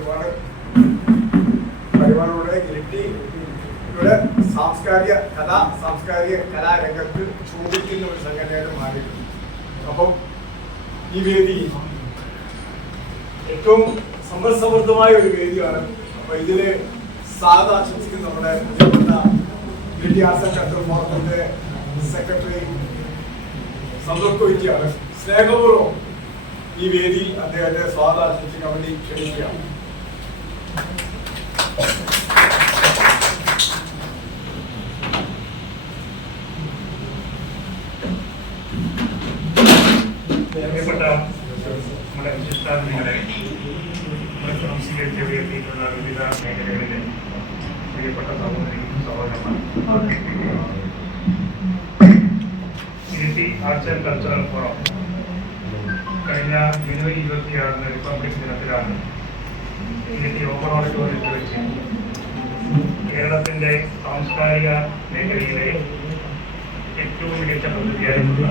ഒരുപാട് പരിപാടികളുടെ ഇരട്ടിയുടെ സാംസ്കാരിക കലാരംഗത്ത് ചോദിക്കുന്ന ഒരു സംഘടനയായിട്ട് മാറിയിട്ടുണ്ട്. അപ്പം ഈ വേദി ഏറ്റവും സമ്പദ്സമൃദ്ധമായ ഒരു വേദിയാണ്. അപ്പൊ ഇതില് സാധാ ആശംസിക്കുന്ന നമ്മുടെ ഇരട്ടി ആർട്സ് ആൻഡ് കൾച്ചറൽ ഫോറത്തിന്റെ സെക്രട്ടറി സന്തോഷ് കൊയ്റ്റിയാണ്. സ്നേഹപൂർവ്വം ഈ വേദിയിൽ അദ്ദേഹത്തെ സ്വാഗതം ആശംസിക്കാൻ വേണ്ടി ക്ഷണിക്കുകയാണ്. പ്രിയപ്പെട്ട നമ്മുടെ വിശിഷ്ടാതിഥികളെ, നമ്മുടെ സംസ്കരിച്ച് ഉയർത്തിയിട്ടുള്ള വിവിധ മേഖലകളിലെ പ്രിയപ്പെട്ട സഹോദരി സഹോദരന്മാർ, ഇരട്ടി ആർട്സ് ആൻഡ് കൾച്ചറൽ ഫോറം കഴിഞ്ഞ ജനുവരി 26 റിപ്പബ്ലിക് ദിനത്തിലാണ് ഇരട്ടി ഓപ്പൺ ഓഡിറ്റോറിയത്തിൽ വെച്ച് കേരളത്തിന്റെ സാംസ്കാരിക മേഖലയിലെ ഏറ്റവും മികച്ച പ്രതിനിധിയായിട്ടുള്ള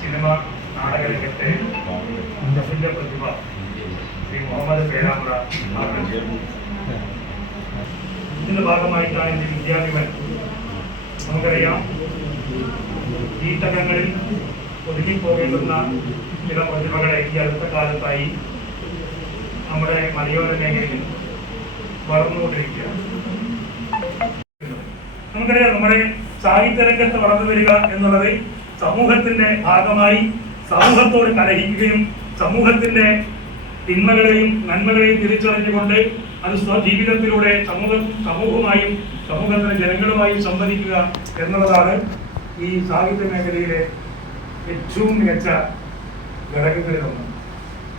സിനിമ നാടകരംഗത്തെ പ്രസിദ്ധ പ്രതിഭ ശ്രീ മുഹമ്മദ് പേരാമ്പ്ര ആദരിച്ചു. ഇതിന്റെ ഭാഗമായിട്ടാണ് ഇതിന്റെ വിദ്യാഭിമൻ. നമുക്കറിയാം, ഈ തലങ്ങളിൽ ഒതുങ്ങിപ്പോകേണ്ടുന്ന ചില പ്രതിഭകളെ ഈ അടുത്ത കാലത്തായി നമ്മുടെ മലയോര മേഖലയിൽ വളർന്നുകൊണ്ടിരിക്കുകയാണ്. നമുക്കറിയാം, നമ്മുടെ സാഹിത്യരംഗത്ത് വളർന്നു വരിക എന്നുള്ളത് സമൂഹത്തിന്റെ ഭാഗമായി സമൂഹത്തോട് കലഹിക്കുകയും സമൂഹത്തിന്റെ തിന്മകളെയും നന്മകളെയും തിരിച്ചറിഞ്ഞുകൊണ്ട് അത് സ്വജീവിതത്തിലൂടെ സമൂഹവുമായും സമൂഹത്തിലെ ജനങ്ങളുമായും സംവദിക്കുക എന്നുള്ളതാണ് ഈ സാഹിത്യ മേഖലയിലെ ഏറ്റവും മികച്ച ഘടകങ്ങളിലൊന്ന്.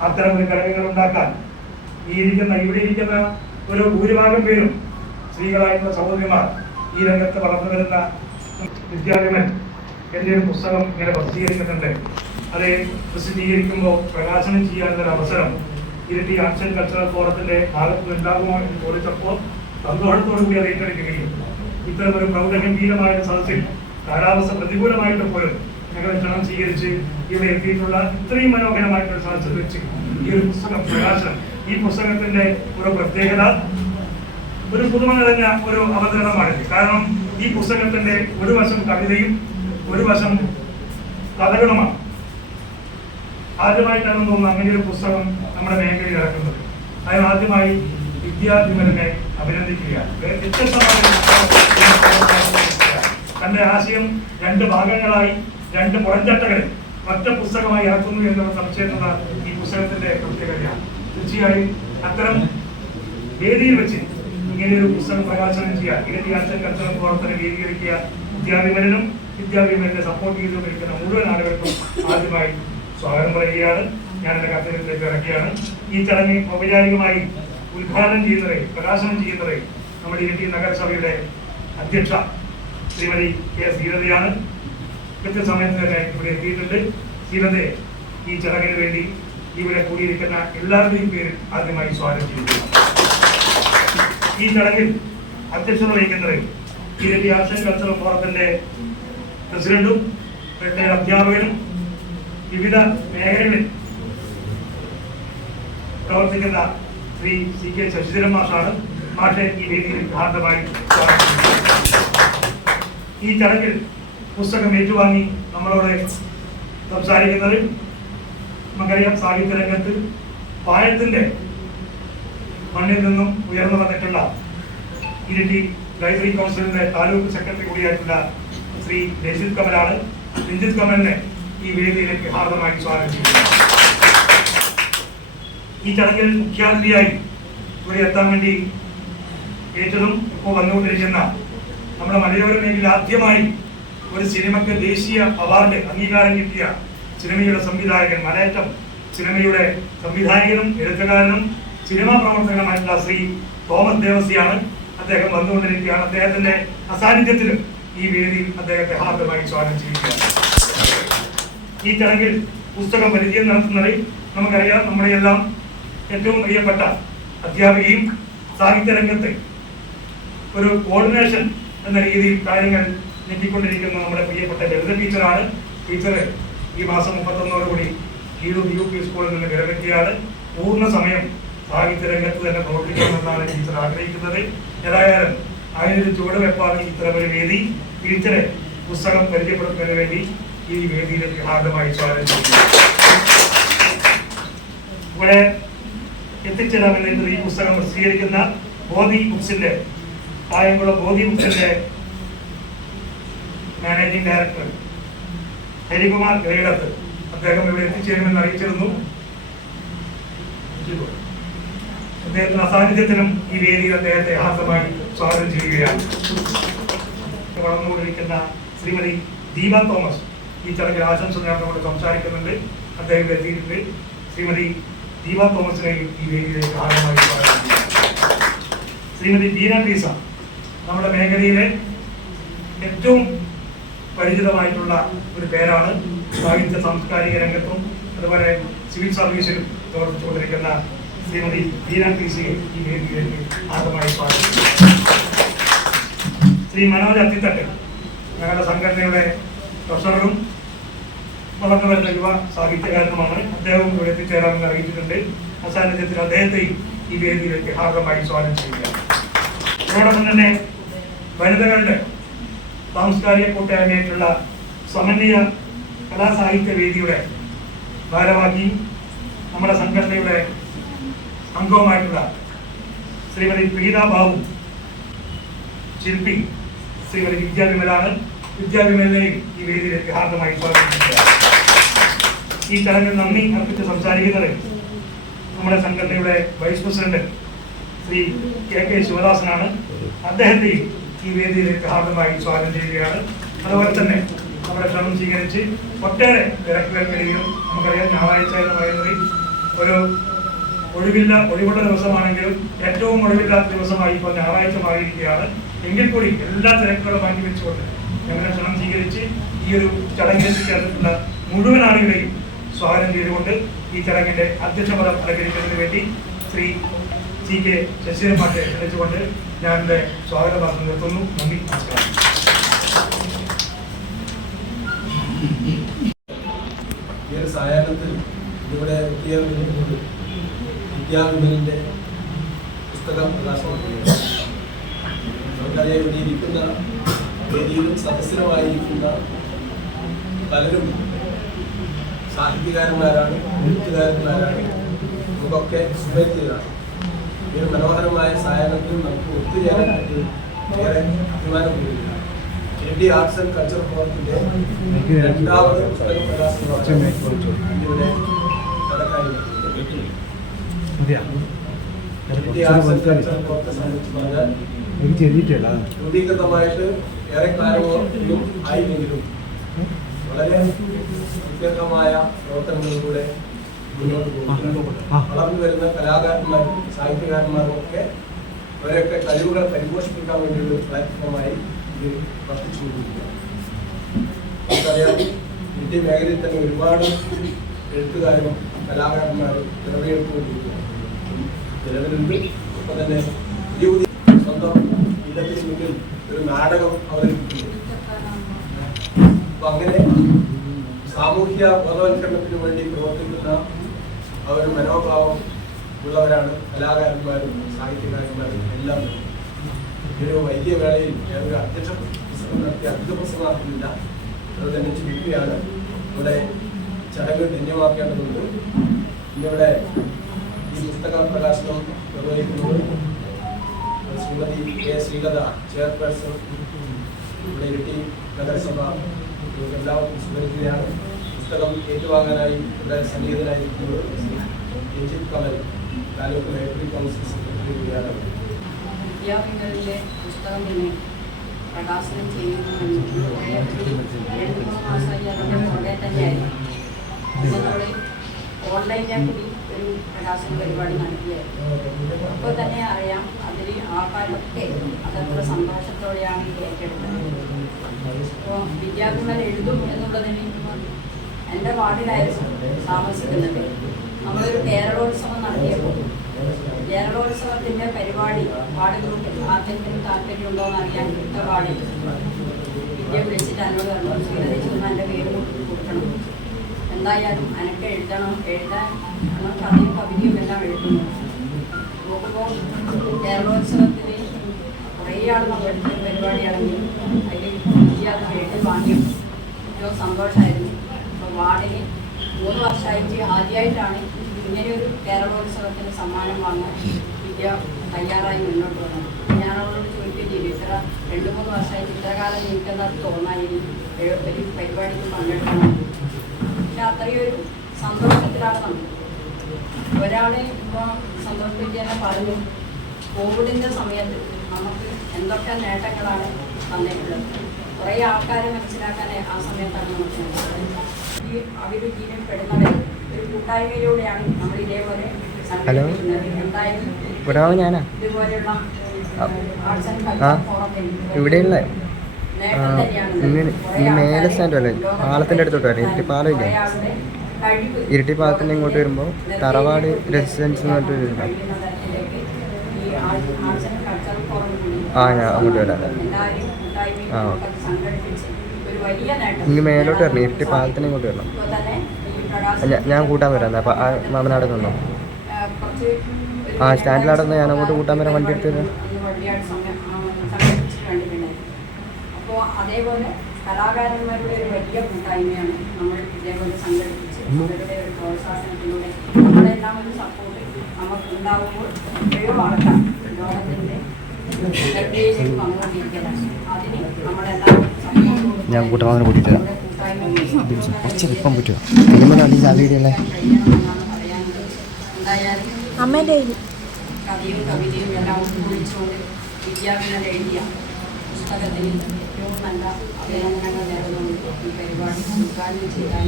അത്തരം ഒരു ഘടകങ്ങൾ ഉണ്ടാക്കാൻ ഇവിടെ ഇരിക്കുന്ന ഒരു ഭൂരിഭാഗം പേരും സ്ത്രീകളായിട്ടുള്ള സഹോദരിമാർ, ഈ രംഗത്ത് വളർന്നു വരുന്ന വിദ്യാഭിമൻ എൻ്റെ ഒരു പുസ്തകം ഇങ്ങനെ പ്രസിദ്ധീകരിക്കുന്നുണ്ട്. അത് പ്രസിദ്ധീകരിക്കുമ്പോൾ പ്രകാശനം ചെയ്യാനുള്ള അവസരം ഇരട്ടി ആർട്സ് ആൻഡ് കൾച്ചറൽ ഫോറത്തിന്റെ ഭാഗത്ത് ഉണ്ടാകുമോ എന്ന് ചോദിച്ചപ്പോൾ സന്തോഷത്തോടു കൂടി അത് ഏറ്റെടുക്കുകയും ഇത്തരം ഒരു പ്രൗഢഗംഭീരമായ സദസ്സിൽ കാലാവസ്ഥ പ്രതികൂലമായിട്ട് പോലും ഞങ്ങളെ ക്ഷണം സ്വീകരിച്ച് ഇവിടെ എത്തിയിട്ടുള്ള ഇത്രയും മനോഹരമായിട്ടുള്ള സദസ്സിൽ വെച്ച് ഈ ഒരു പുസ്തകം പ്രകാശനം, ഈ പുസ്തകത്തിന്റെ ഒരു പ്രത്യേകത ഒരു പുതുമ നിറഞ്ഞ ഒരു അവതരണമാണിത്. കാരണം ഈ പുസ്തകത്തിന്റെ ഒരു വശം കവിതയും ഒരു വശം കഥകളുമാണ്. ആദ്യമായിട്ടാണ് തോന്നുന്നത് അങ്ങനെ ഒരു പുസ്തകം നമ്മുടെ മേഖലയിൽ ഇറക്കുന്നത്. അതിന് ആദ്യമായി വിദ്യാഭിമനെ അഭിനന്ദിക്കുകയാണ്. വ്യത്യസ്തമായ തന്റെ ആശയം 2 ഭാഗങ്ങളായി 2 പുറംചട്ടകളിൽ ഒറ്റ പുസ്തകമായി ഇറക്കുന്നു എന്നുള്ള സംശയമുള്ള ഈ പുസ്തകത്തിന്റെ പ്രത്യേകതയാണ്. തീർച്ചയായും അത്തരം വേദിയിൽ വെച്ച് ഇങ്ങനെയൊരു പുസ്തകം പ്രകാശനം ചെയ്യാൻ ഇരട്ടി ആർട്സ് ആൻഡ് കൾച്ചറൽ ഫോറത്തിന് വേദിയൊരുക്കിയ വിദ്യാഭിമനും വിദ്യാഭിമനെ സപ്പോർട്ട് ചെയ്തുകൊണ്ടിരിക്കുന്ന മുഴുവൻ ആളുകൾക്കും ആദ്യമായി സ്വാഗതം പറയുകയാണ്. ഞാൻ എന്റെ കത്തിലേക്ക് ഇറക്കിയാണ്. ഈ ചടങ്ങ് ഔപചാരികമായി ഉദ്ഘാടനം ചെയ്യുന്നത്, പ്രകാശനം ചെയ്യുന്നത് നമ്മുടെ ഇരട്ടി നഗരസഭയുടെ അധ്യക്ഷ ശ്രീമതി കെ സീരതയാണ്. കൃത്യസമയത്ത് തന്നെ ഇവിടെ എത്തിയിട്ടുണ്ട്. സീരതയെ ഈ ചടങ്ങിന് വേണ്ടി ഇവിടെ കൂടിയിരിക്കുന്ന എല്ലാവരുടെയും പേരിൽ ആദ്യമായി സ്വാഗതം ചെയ്യുക. ഈ ചടങ്ങിൽ അധ്യക്ഷത വഹിക്കുന്നത് ഇരട്ടി ആർട്സ് ആൻഡ് കൾച്ചറൽ ഫോറത്തിന്റെ പ്രസിഡന്റും റിട്ടയർഡ് അധ്യാപകനും വിവിധ മേഖലകളിൽ പ്രവർത്തിക്കുന്ന ശ്രീ സി കെ ശശിധരൻ മാഷാണ്. മാഷെ ഈ വേദിയിൽ ഹാർദമായി സ്വാഗതം. ഈ ചടങ്ങിൽ പുസ്തകം ഏറ്റുവാങ്ങി നമ്മളോട് സംസാരിക്കുന്നത്, നമുക്കറിയാം, സാഹിത്യരംഗത്ത് പായത്തിന്റെ മണ്ണിൽ നിന്നും ഉയർന്നു വന്നിട്ടുള്ള ഇരട്ടി ലൈബ്രറി കൗൺസിലിന്റെ താലൂക്ക് സെക്രട്ടറി കൂടിയായിട്ടുള്ള ശ്രീ രഞ്ജിത് കമലാണ്. രഞ്ജിത് കമലിനെ ഈ വേദിയിലേക്ക് ഹാർദമായി സ്വാഗതം ചെയ്യുന്നു. ഈ ചടങ്ങിൽ മുഖ്യാതിഥിയായി ഇവിടെ എത്താൻ വേണ്ടി ഏറ്റവും ഇപ്പോൾ വന്നുകൊണ്ടിരിക്കുന്ന നമ്മുടെ മലയോര മേഖലയിൽ ആദ്യമായി ഒരു സിനിമയ്ക്ക് ദേശീയ അവാർഡ് അംഗീകാരം കിട്ടിയ സിനിമയുടെ സംവിധായകൻ, മലയാറ്റം സിനിമയുടെ സംവിധായകനും എഴുത്തുകാരനും സിനിമാ പ്രവർത്തകനുമായിട്ടുള്ള ശ്രീ തോമസ് ദേവസിയാണ്. അദ്ദേഹം വന്നുകൊണ്ടിരിക്കുകയാണ്. അദ്ദേഹത്തിന്റെ അസാന്നിധ്യത്തിലും ഈ വേദിയിൽ അദ്ദേഹത്തെ ഹാർദമായി സ്വാഗതം ചെയ്യുകയാണ്. ഈ ചടങ്ങിൽ പുസ്തകം പരിചയം നടത്തുന്നത് നമുക്കറിയാം, നമ്മുടെ എല്ലാം ഏറ്റവും പ്രിയപ്പെട്ട അധ്യാപികയും സാഹിത്യരംഗത്ത് ഒരു കോർഡിനേഷൻ എന്ന രീതിയിൽ കാര്യങ്ങൾ നീക്കിക്കൊണ്ടിരിക്കുന്ന നമ്മുടെ പ്രിയപ്പെട്ട ലളിത ടീച്ചറാണ്. ടീച്ചർ ഈ മാസം 31 യു പി സ്കൂളിൽ നിന്ന് വിരമിക്കുകയാണ്. പൂർണ്ണ സമയം സാഹിത്യ രംഗത്ത് തന്നെ പ്രവർത്തിക്കണമെന്നാണ് ടീച്ചർ ആഗ്രഹിക്കുന്നത്. ഏതായാലും അതിനൊരു ചുവടുവെപ്പാണ് ഇത്തരമൊരു വേദി. ടീച്ചറെ പുസ്തകം പരിചയപ്പെടുത്തുന്നതിന് വേണ്ടി ഈ വേദിയിലേക്ക് ആദ്യമായി സ്വാഗതം ചെയ്യുന്നു. ഇവിടെ എത്തിച്ചേരാമെന്ന് ഈ പുസ്തകം പ്രസിദ്ധീകരിക്കുന്ന ബോധി ബുക്സിന്റെ കായംകുളം ബോധി ബുക്സിന്റെ മാനേജിംഗ് ഡയറക്ടർ ഹരികുമാർ ഗ്രേഡത്ത് അദ്ദേഹം ഇവിടെ എത്തിച്ചേരുമെന്ന് അറിയിച്ചിരുന്നു. അദ്ദേഹത്തിന്റെ അസാന്നിധ്യത്തിനും ഈ വേദിയിൽ അദ്ദേഹത്തെ ഹാസ്യമായി സ്വാഗതം ചെയ്യുകയാണ്. വളർന്നുകൊണ്ടിരിക്കുന്ന ശ്രീമതി ദീപ തോമസ് ഈ ചടങ്ങിൽ ആശംസ നേർന്നുകൊണ്ട് സംസാരിക്കുന്നുണ്ട്. അദ്ദേഹം എത്തിയിട്ടുണ്ട്. ശ്രീമതി ദീപ തോമസിനെയും ഈ വേദിയിലേക്ക് ഹാർദമായി സ്വാഗതം ചെയ്യുന്നു. ശ്രീമതി ബീന പീസ നമ്മുടെ മേഖലയിലെ ഏറ്റവും പരിചിതമായിട്ടുള്ള ഒരു പേരാണ്. സാഹിത്യ സാംസ്കാരിക രംഗത്തും അതുപോലെ സിവിൽ സർവീസിലും പ്രവർത്തിച്ചുകൊണ്ടിരിക്കുന്ന ശ്രീമതി ബീന പീസയെ ഈ വേദിയിലേക്ക് ആദ്യമായി സ്വാഗതം. ശ്രീ മനോജ് അത്തിത്തട്ട് ഞങ്ങളുടെ സംഘടനയുടെ ട്രഷററും വളർന്നു വരുന്ന യുവ സാഹിത്യകാരനുമാണ്. അദ്ദേഹവും ഇവിടെ എത്തിച്ചേരാമെന്ന് അറിയിച്ചിട്ടുണ്ട്. അസാന്നിധ്യത്തിൽ അദ്ദേഹത്തെയും ഈ വേദിയിലേക്ക് ഹാർദമായി സ്വാഗതം ചെയ്യുകയാണ്. അതോടൊപ്പം തന്നെ വനിതകളുടെ സാംസ്കാരിക കൂട്ടായ്മയായിട്ടുള്ള സമന്വയ കലാസാഹിത്യ വേദിയുടെ ഭാരവാഹിയും നമ്മുടെ സംഘടനയുടെ അംഗവുമായിട്ടുള്ള ശ്രീമതി പ്രീത ബാബു, ശില്പി ശ്രീമതി വിദ്യാവിമലാണ്. വിദ്യാവിമലിനെയും ഈ വേദിയിലേക്ക് ഹാർദമായി സ്വാഗതം ചെയ്യുക. ഈ ചടങ്ങിൽ നന്ദി അർപ്പിച്ച് സംസാരിക്കുന്നത് നമ്മുടെ സംഘടനയുടെ വൈസ് പ്രസിഡന്റ് ശ്രീ കെ ശിവദാസനാണ്. അദ്ദേഹത്തെയും ഈ വേദിയിലേക്ക് ഹാർദമായി സ്വാഗതം ചെയ്യുകയാണ്. അതുപോലെ തന്നെ നമ്മുടെ ക്ഷണം സ്വീകരിച്ച് ഒട്ടേറെ തിരക്കുകൾക്കിടയിലും നമുക്കറിയാം ഞായറാഴ്ച എന്ന് പറയുന്നത് ഒരു ഒഴിവുള്ള ദിവസമാണെങ്കിലും ഏറ്റവും ഒഴിവില്ലാത്ത ദിവസമായി ഇപ്പോൾ ഞായറാഴ്ച മാറിയിരിക്കുകയാണ്. എങ്കിൽ കൂടി എല്ലാ തിരക്കുകളും മാറ്റി വെച്ചുകൊണ്ട് ഞങ്ങളെ ക്ഷണം സ്വീകരിച്ച് ഈ ഒരു ചടങ്ങിൽ ചേർന്നിട്ടുള്ള മുഴുവൻ ആളുകളെയും സ്വാഗതം ചെയ്തുകൊണ്ട് ഈ ചടങ്ങിന്റെ അധ്യക്ഷപദം അലങ്കരിക്കുന്നതിന് വേണ്ടി ശ്രീ CK ശശിധരൻ മാഷെ ക്ഷണിച്ചുകൊണ്ട് ഞാൻ എൻ്റെ സ്വാഗതഭാഷണം നിർത്തുന്നു. നന്ദി, നമസ്കാരം. ഈ ഒരു സായാഹ്നത്തിൽ ഇവിടെ എത്തിയത് വിദ്യാവിമലിന്റെ പുസ്തകം പ്രകാശനം ചെയ്യുകയാണ്. നമുക്കറിയാം, ഇവിടെ ഇരിക്കുന്ന വേദിയിലും സദസ്സിലുമായിരിക്കുന്ന പലരും സാഹിത്യകാരന്മാരാണ്, എഴുത്തുകാരന്മാരാണ്, നമുക്കൊക്കെ സുപരിചിതരാണ്. ഈ ഒരു മനോഹരമായ സായാഹ്നത്തിൽ നമുക്ക് ഒത്തുചേരാനായിട്ട് ഏറെ അഭിമാനപ്പെടുകയാണ്. KD ആർട്സ് ആൻഡ് കൾച്ചർ ഫോറത്തിന്റെ രണ്ടാമത് പുസ്തക പ്രകാശനമാണ് ഇവിടെ നടക്കായി. KD ആർട്സ് ആൻഡ് കൾച്ചർ ഫോറത്തെ സംബന്ധിച്ച് പറഞ്ഞാൽ രൂപീകൃതമായിട്ട് ഏറെ കാലമൊന്നും ആയില്ലെങ്കിലും വളരെ വ്യത്യസ്തമായ പ്രവർത്തനങ്ങളിലൂടെ മുന്നോട്ട് പോകുന്നു. വളർന്നു വരുന്ന കലാകാരന്മാരും സാഹിത്യകാരന്മാരും ഒക്കെ അവരൊക്കെ കഴിവുകൾ പരിപോഷിപ്പിക്കാൻ വേണ്ടിയുള്ള പ്ലാറ്റ്ഫോമായി ഇത് വർദ്ധിച്ചുകൊണ്ടിരിക്കുകയാണ്. നമുക്കറിയാം, ഇന്ത്യ മേഖലയിൽ തന്നെ ഒരുപാട് എഴുത്തുകാരും കലാകാരന്മാരും നിറവേറ്റുകൊണ്ടിരിക്കുകയാണ്. നിലവിലുണ്ട്. ഒപ്പം തന്നെ പുതിയ പുതിയ സ്വന്തം ഇല്ലത്തിന് മുന്നിൽ ഒരു നാടകം അവതരിപ്പിക്കുന്നു. അപ്പൊ അങ്ങനെ സാമൂഹ്യ ബോധവൽക്കരണത്തിന് വേണ്ടി പ്രവർത്തിക്കുന്ന ആ ഒരു മനോഭാവം ഉള്ളവരാണ് കലാകാരന്മാരും സാഹിത്യകാരന്മാരും എല്ലാം. ഈ ഒരു വൈദ്യ വേളയിൽ ഞാനൊരു അധ്യക്ഷ പ്രസംഗം നടത്തി അധിക പ്രസംഗം നടത്തുന്നില്ല, അത് തന്നെ ചുരുക്കുകയാണ്. ഇവിടെ ചടങ്ങ് ധന്യമാക്കേണ്ടതുണ്ട്. ഇന്നിവിടെ ഈ പുസ്തക പ്രകാശനം നിർവഹിക്കുന്നത് ശ്രീമതി K. ശ്രീലത, ചെയർപേഴ്സൺ. ഇവിടെ ഇരിട്ടി നഗരസഭ എല്ലാവർക്കും സുപരിചിതയാണ്. പുസ്തകം ഏറ്റുവാങ്ങാനായി ഇവിടെ സന്നിഹിതനായിരിക്കുന്നത് Ranjith Kamal, taluk library council secretary കൂടിയാണ്. വിദ്യാവിമലിന്റെ പുസ്തകം തന്നെ പ്രകാശനം ചെയ്യുന്നതിന് 2-3 മാസമായി അതിൻ്റെ പുറകെ തന്നെയായിരുന്നു. നമ്മൾ ഓൺലൈനിൽ കൂടി ഒരു പ്രകാശന പരിപാടി നടത്തിയായിരുന്നു. അപ്പോൾ തന്നെ അറിയാം, അതിൽ ആൾക്കാരൊക്കെ അതത്ര സന്തോഷത്തോടെയാണ് ഇത് ഏറ്റെടുത്തത്. അപ്പോൾ വിദ്യാവിമൽ എഴുതും എന്നുള്ളതിന് എൻ്റെ വാർഡിലായിരുന്നു താമസിക്കുന്നത്. നമ്മളൊരു കേരളോത്സവം നടത്തിയപ്പോൾ കേരളോത്സവത്തിൻ്റെ പരിപാടി വാർഡ് ഗ്രൂപ്പിൽ ആർക്കെങ്കിലും താല്പര്യമുണ്ടോ എന്ന് അറിയാൻ ഇട്ട വാർഡിൽ വിദ്യ വിളിച്ചിട്ട് എന്നോട് പറഞ്ഞു, സ്വീകരിച്ചൊന്ന് എൻ്റെ പേര് കൊടുക്കണം, എന്തായാലും എനിക്ക് എഴുതാൻ ഞങ്ങൾ കഥയും കവിതയും എല്ലാം എഴുതുന്നു. നോക്കുമ്പോൾ കേരളോത്സവത്തിന് കുറേ ആൾ നമ്മളെടുത്ത പരിപാടിയാണെങ്കിൽ അതിൽ അത് വീട്ടിൽ വാങ്ങി ഏറ്റവും സന്തോഷമായിരുന്നു. അപ്പോൾ വാർഡിന് 3 വർഷമായിട്ട് ആദ്യമായിട്ടാണ് ഇങ്ങനെയൊരു കേരളോത്സവത്തിന് സമ്മാനം വാങ്ങാൻ വിദ്യ തയ്യാറായി മുന്നോട്ട് വന്നത്. ഞാൻ അവളോട് ചോദിക്കുകയും ചെയ്തു, ഇത്ര 2-3 വർഷമായിട്ട് ഇത്രകാലം എനിക്കെന്നത് തോന്നായിരുന്നു ഒരു പരിപാടിക്ക് പങ്കെടുക്കണം. പക്ഷെ അത്രയൊരു സന്തോഷത്തിലാണ് നമ്മൾ. ഒരാളെ ഇപ്പോൾ സന്തോഷ് വിദ്യാനെ പറഞ്ഞു, കോവിഡിൻ്റെ സമയത്ത് നമുക്ക് എന്തൊക്കെ നേട്ടങ്ങളാണ് തന്നിട്ടുള്ളത്. കുറേ ആൾക്കാരെ മനസ്സിലാക്കാൻ ആ സമയത്താണ് നമുക്ക് ഈ അഭിരുചിയിലും പെടുന്നവർ ഒരു കൂട്ടായ്മയിലൂടെയാണ് നമ്മൾ ഇതേപോലെ സംഘടിപ്പിക്കുന്നത്. എന്തായാലും ഇതുപോലെയുള്ള ആർട്സ് ആൻഡ് കൾച്ചർ ഫോറത്തിൽ ഇവിടെയുള്ള നേട്ടം തന്നെയാണ്. മേലെ സ്റ്റാൻഡല്ലേ പാലത്തിൻ്റെ അടുത്തോട്ട് വരാം. ഇരട്ടിപ്പാലമില്ലേ, ഇരട്ടിപ്പാലത്തിൻ്റെ ഇങ്ങോട്ട് വരുമ്പോൾ തറവാട് റെസിഡൻസ് എന്ന് പറഞ്ഞിട്ട് വരുമ്പോൾ ഞാൻ അങ്ങോട്ട് വരാം. ആ ഓക്കെ, ഇങ്ങ് മേലോട്ട് വരണം, ഇരട്ടിപ്പാലത്തിന് ഇങ്ങോട്ട് വരണം. ഞാൻ കൂട്ടാൻ വരാം. അപ്പം ആ മാമനാട് നിന്നോ, ആ സ്റ്റാൻഡിലവിടെ നിന്ന് ഞാൻ അങ്ങോട്ട് കൂട്ടാൻ വരാം. വണ്ടി എടുത്ത് തരാം. അപ്പോൾ അതേപോലെ കലാകാരന്മാരുടെ ഒരു വലിയ കൂട്ടായ്മയാണ് നമ്മൾ ഇതേപോലെ സംഘടിപ്പിച്ച് അവരുടെ ഒരു പ്രോത്സാഹനത്തിലൂടെ നമ്മളെല്ലാം ഒരു സപ്പോർട്ട് നമുക്ക് ഉണ്ടാകുമ്പോൾ എത്രയോ ആൾക്കാർ ലോകത്തിൻ്റെ വന്നുകൊണ്ടിരിക്കുകയാണ്. അതിന് നമ്മളെല്ലാം ഞാൻ കൂട്ടമാവിനെ കൂട്ടിയിട്ട് തരാം. ഇപ്പം പറ്റുമോ? കഴിയണമെന്നാണ് അമ്മേൻ്റെ കഥയും കവിതയും എല്ലാം ഉൾക്കൊള്ളിച്ചുകൊണ്ട് വിദ്യാവിനൽ എഴുതിയ പുസ്തകത്തിന് ഏറ്റവും നല്ല അഭിനന്ദനങ്ങൾ നേർന്നുകൊണ്ട് ഈ പരിപാടി ഉദ്ഘാടനം ചെയ്യാൻ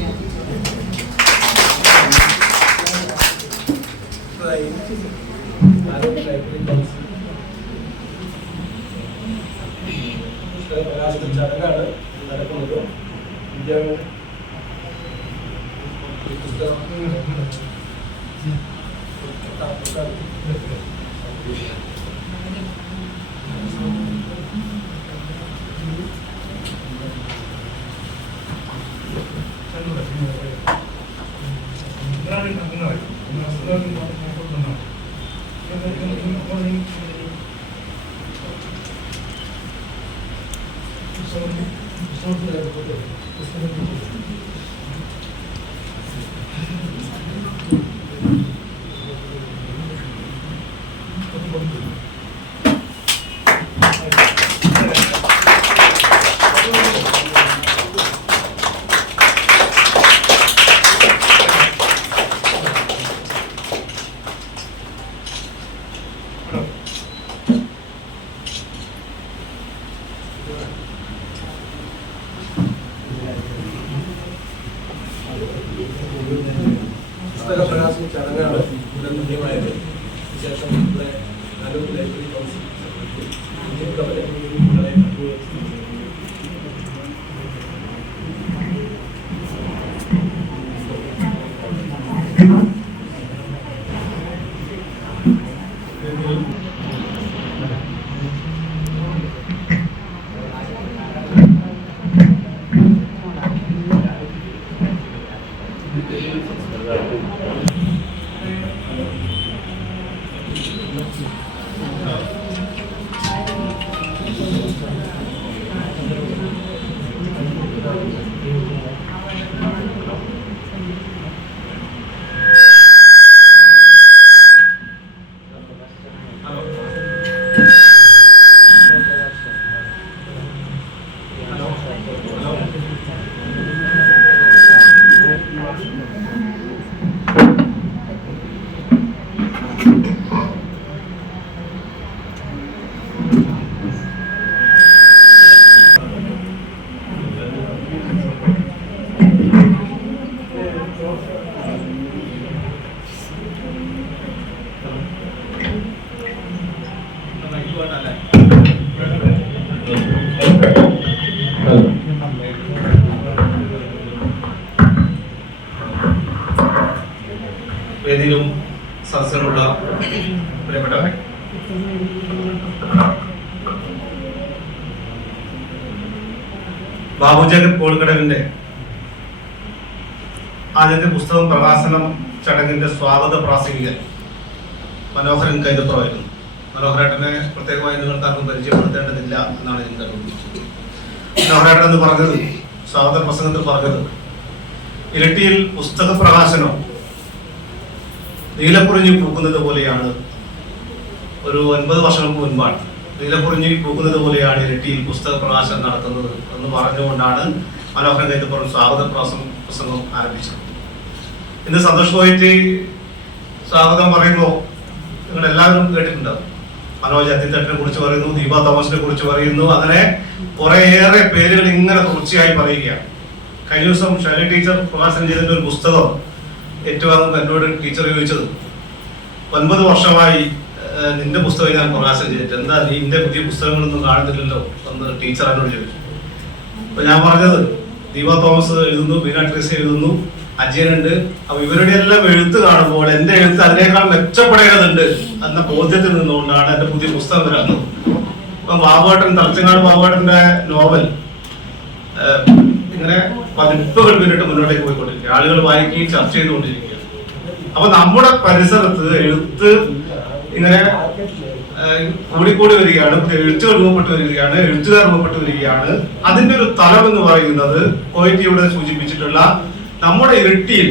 ചടങ്ങാണ് നടക്കുന്നത്. വിദ്യാഭ്യാസം പുസ്തക പ്രകാശന ചടങ്ങാണ് ഇവിടെ തുല്യമായത്. ശേഷം ഇവിടെ ആലൂർ ലൈബ്രറി കൗൺസിൽ വേദിയിലും സദസ്സിലുള്ള പ്രിയപ്പെട്ടവരെ, ബാബു ജേക്കബ് കോളിക്കടവിന്റെ ആദ്യത്തെ പുസ്തകം പ്രകാശനം ചടങ്ങിന്റെ സ്വാഗത പ്രാസംഗികൻ മനോഹരൻ കൈതപ്പുറമായിരുന്നു. മനോഹരേട്ടനെ പ്രത്യേകമായി നിങ്ങൾക്കാർക്കും പരിചയപ്പെടുത്തേണ്ടതില്ല എന്നാണ് എനിക്ക് കരുതുന്നത്. മനോഹരേട്ടൻ എന്ന് പറഞ്ഞത്, സ്വാഗത പ്രസംഗത്തിൽ പറഞ്ഞത്, ഇരട്ടിയിൽ പുസ്തക പ്രകാശനം നീലക്കുറിഞ്ഞി പൂക്കുന്നത് പോലെയാണ്. ഒരു 9 വർഷങ്ങൾക്ക് മുൻപാണ് നീലക്കുറിഞ്ഞി പൂക്കുന്നത് പോലെയാണ് ഇരട്ടിയിൽ പുസ്തക പ്രകാശനം നടത്തുന്നത് എന്ന് പറഞ്ഞുകൊണ്ടാണ് മനോഹരൻ കൈതപ്പുറം സ്വാഗത പ്രസംഗം ആരംഭിച്ചത്. ഇന്ന് സന്തോഷ് പോയിട്ട് സ്വാഗതം പറയുമ്പോൾ നിങ്ങൾ എല്ലാവരും കേട്ടിട്ടുണ്ടാവും. മനോജ് അത്തിത്തട്ടിനെ കുറിച്ച് പറയുന്നു, ദീപ തോമസിനെ കുറിച്ച് പറയുന്നു, അങ്ങനെ കുറേയേറെ പേരുകൾ ഇങ്ങനെ തുടർച്ചയായി പറയുകയാണ്. കഴിഞ്ഞ ദിവസം ഷൈനി ടീച്ചർ പ്രകാശനം ചെയ്തിട്ട് ഒരു പുസ്തകം ഏറ്റുവാങ്ങുമ്പോൾ എന്നോട് ടീച്ചർ ചോദിച്ചത്, 9 വർഷമായി നിന്റെ പുസ്തകം ഞാൻ പ്രകാശനം ചെയ്തിട്ട് എന്താ നീ എന്റെ പുതിയ പുസ്തകങ്ങളൊന്നും കാണുന്നില്ലല്ലോ എന്ന് ടീച്ചർ എന്നോട് ചോദിച്ചു. അപ്പൊ ഞാൻ പറഞ്ഞത്, ദീപ തോമസ് എഴുതുന്നു, ബീന ട്രീസി എഴുതുന്നു, അജയനുണ്ട്. അപ്പൊ ഇവരുടെ എല്ലാം എഴുത്ത് കാണുമ്പോൾ എന്റെ എഴുത്ത് അതിനേക്കാൾ മെച്ചപ്പെടേണ്ടതുണ്ട് എന്ന ബോധ്യത്തിൽ നിന്നുകൊണ്ടാണ് എന്റെ പുതിയ പുസ്തകം വരുന്നത്. ഇപ്പൊ ബാബുവേട്ടൻ, തലച്ചങ്ങാട് ബാബുവേട്ടന്റെ നോവൽ ഇങ്ങനെ പതിപ്പുകൾ പിന്നിട്ട് മുന്നോട്ടേക്ക് പോയിക്കൊണ്ടിരിക്കുക, ആളുകൾ വായിക്കുകയും ചർച്ച ചെയ്തുകൊണ്ടിരിക്കുക. അപ്പൊ നമ്മുടെ പരിസരത്ത് എഴുത്ത് ഇങ്ങനെ കൂടിക്കൂടി വരികയാണ്, എഴുത്തുകൾ രൂപപ്പെട്ട് വരികയാണ്, എഴുത്തുകാർ രൂപപ്പെട്ട് വരികയാണ്. അതിന്റെ ഒരു തലം എന്ന് പറയുന്നത് കോയിറ്റിയുടെ സൂചിപ്പിച്ചിട്ടുള്ള നമ്മുടെ ഇരട്ടിയിൽ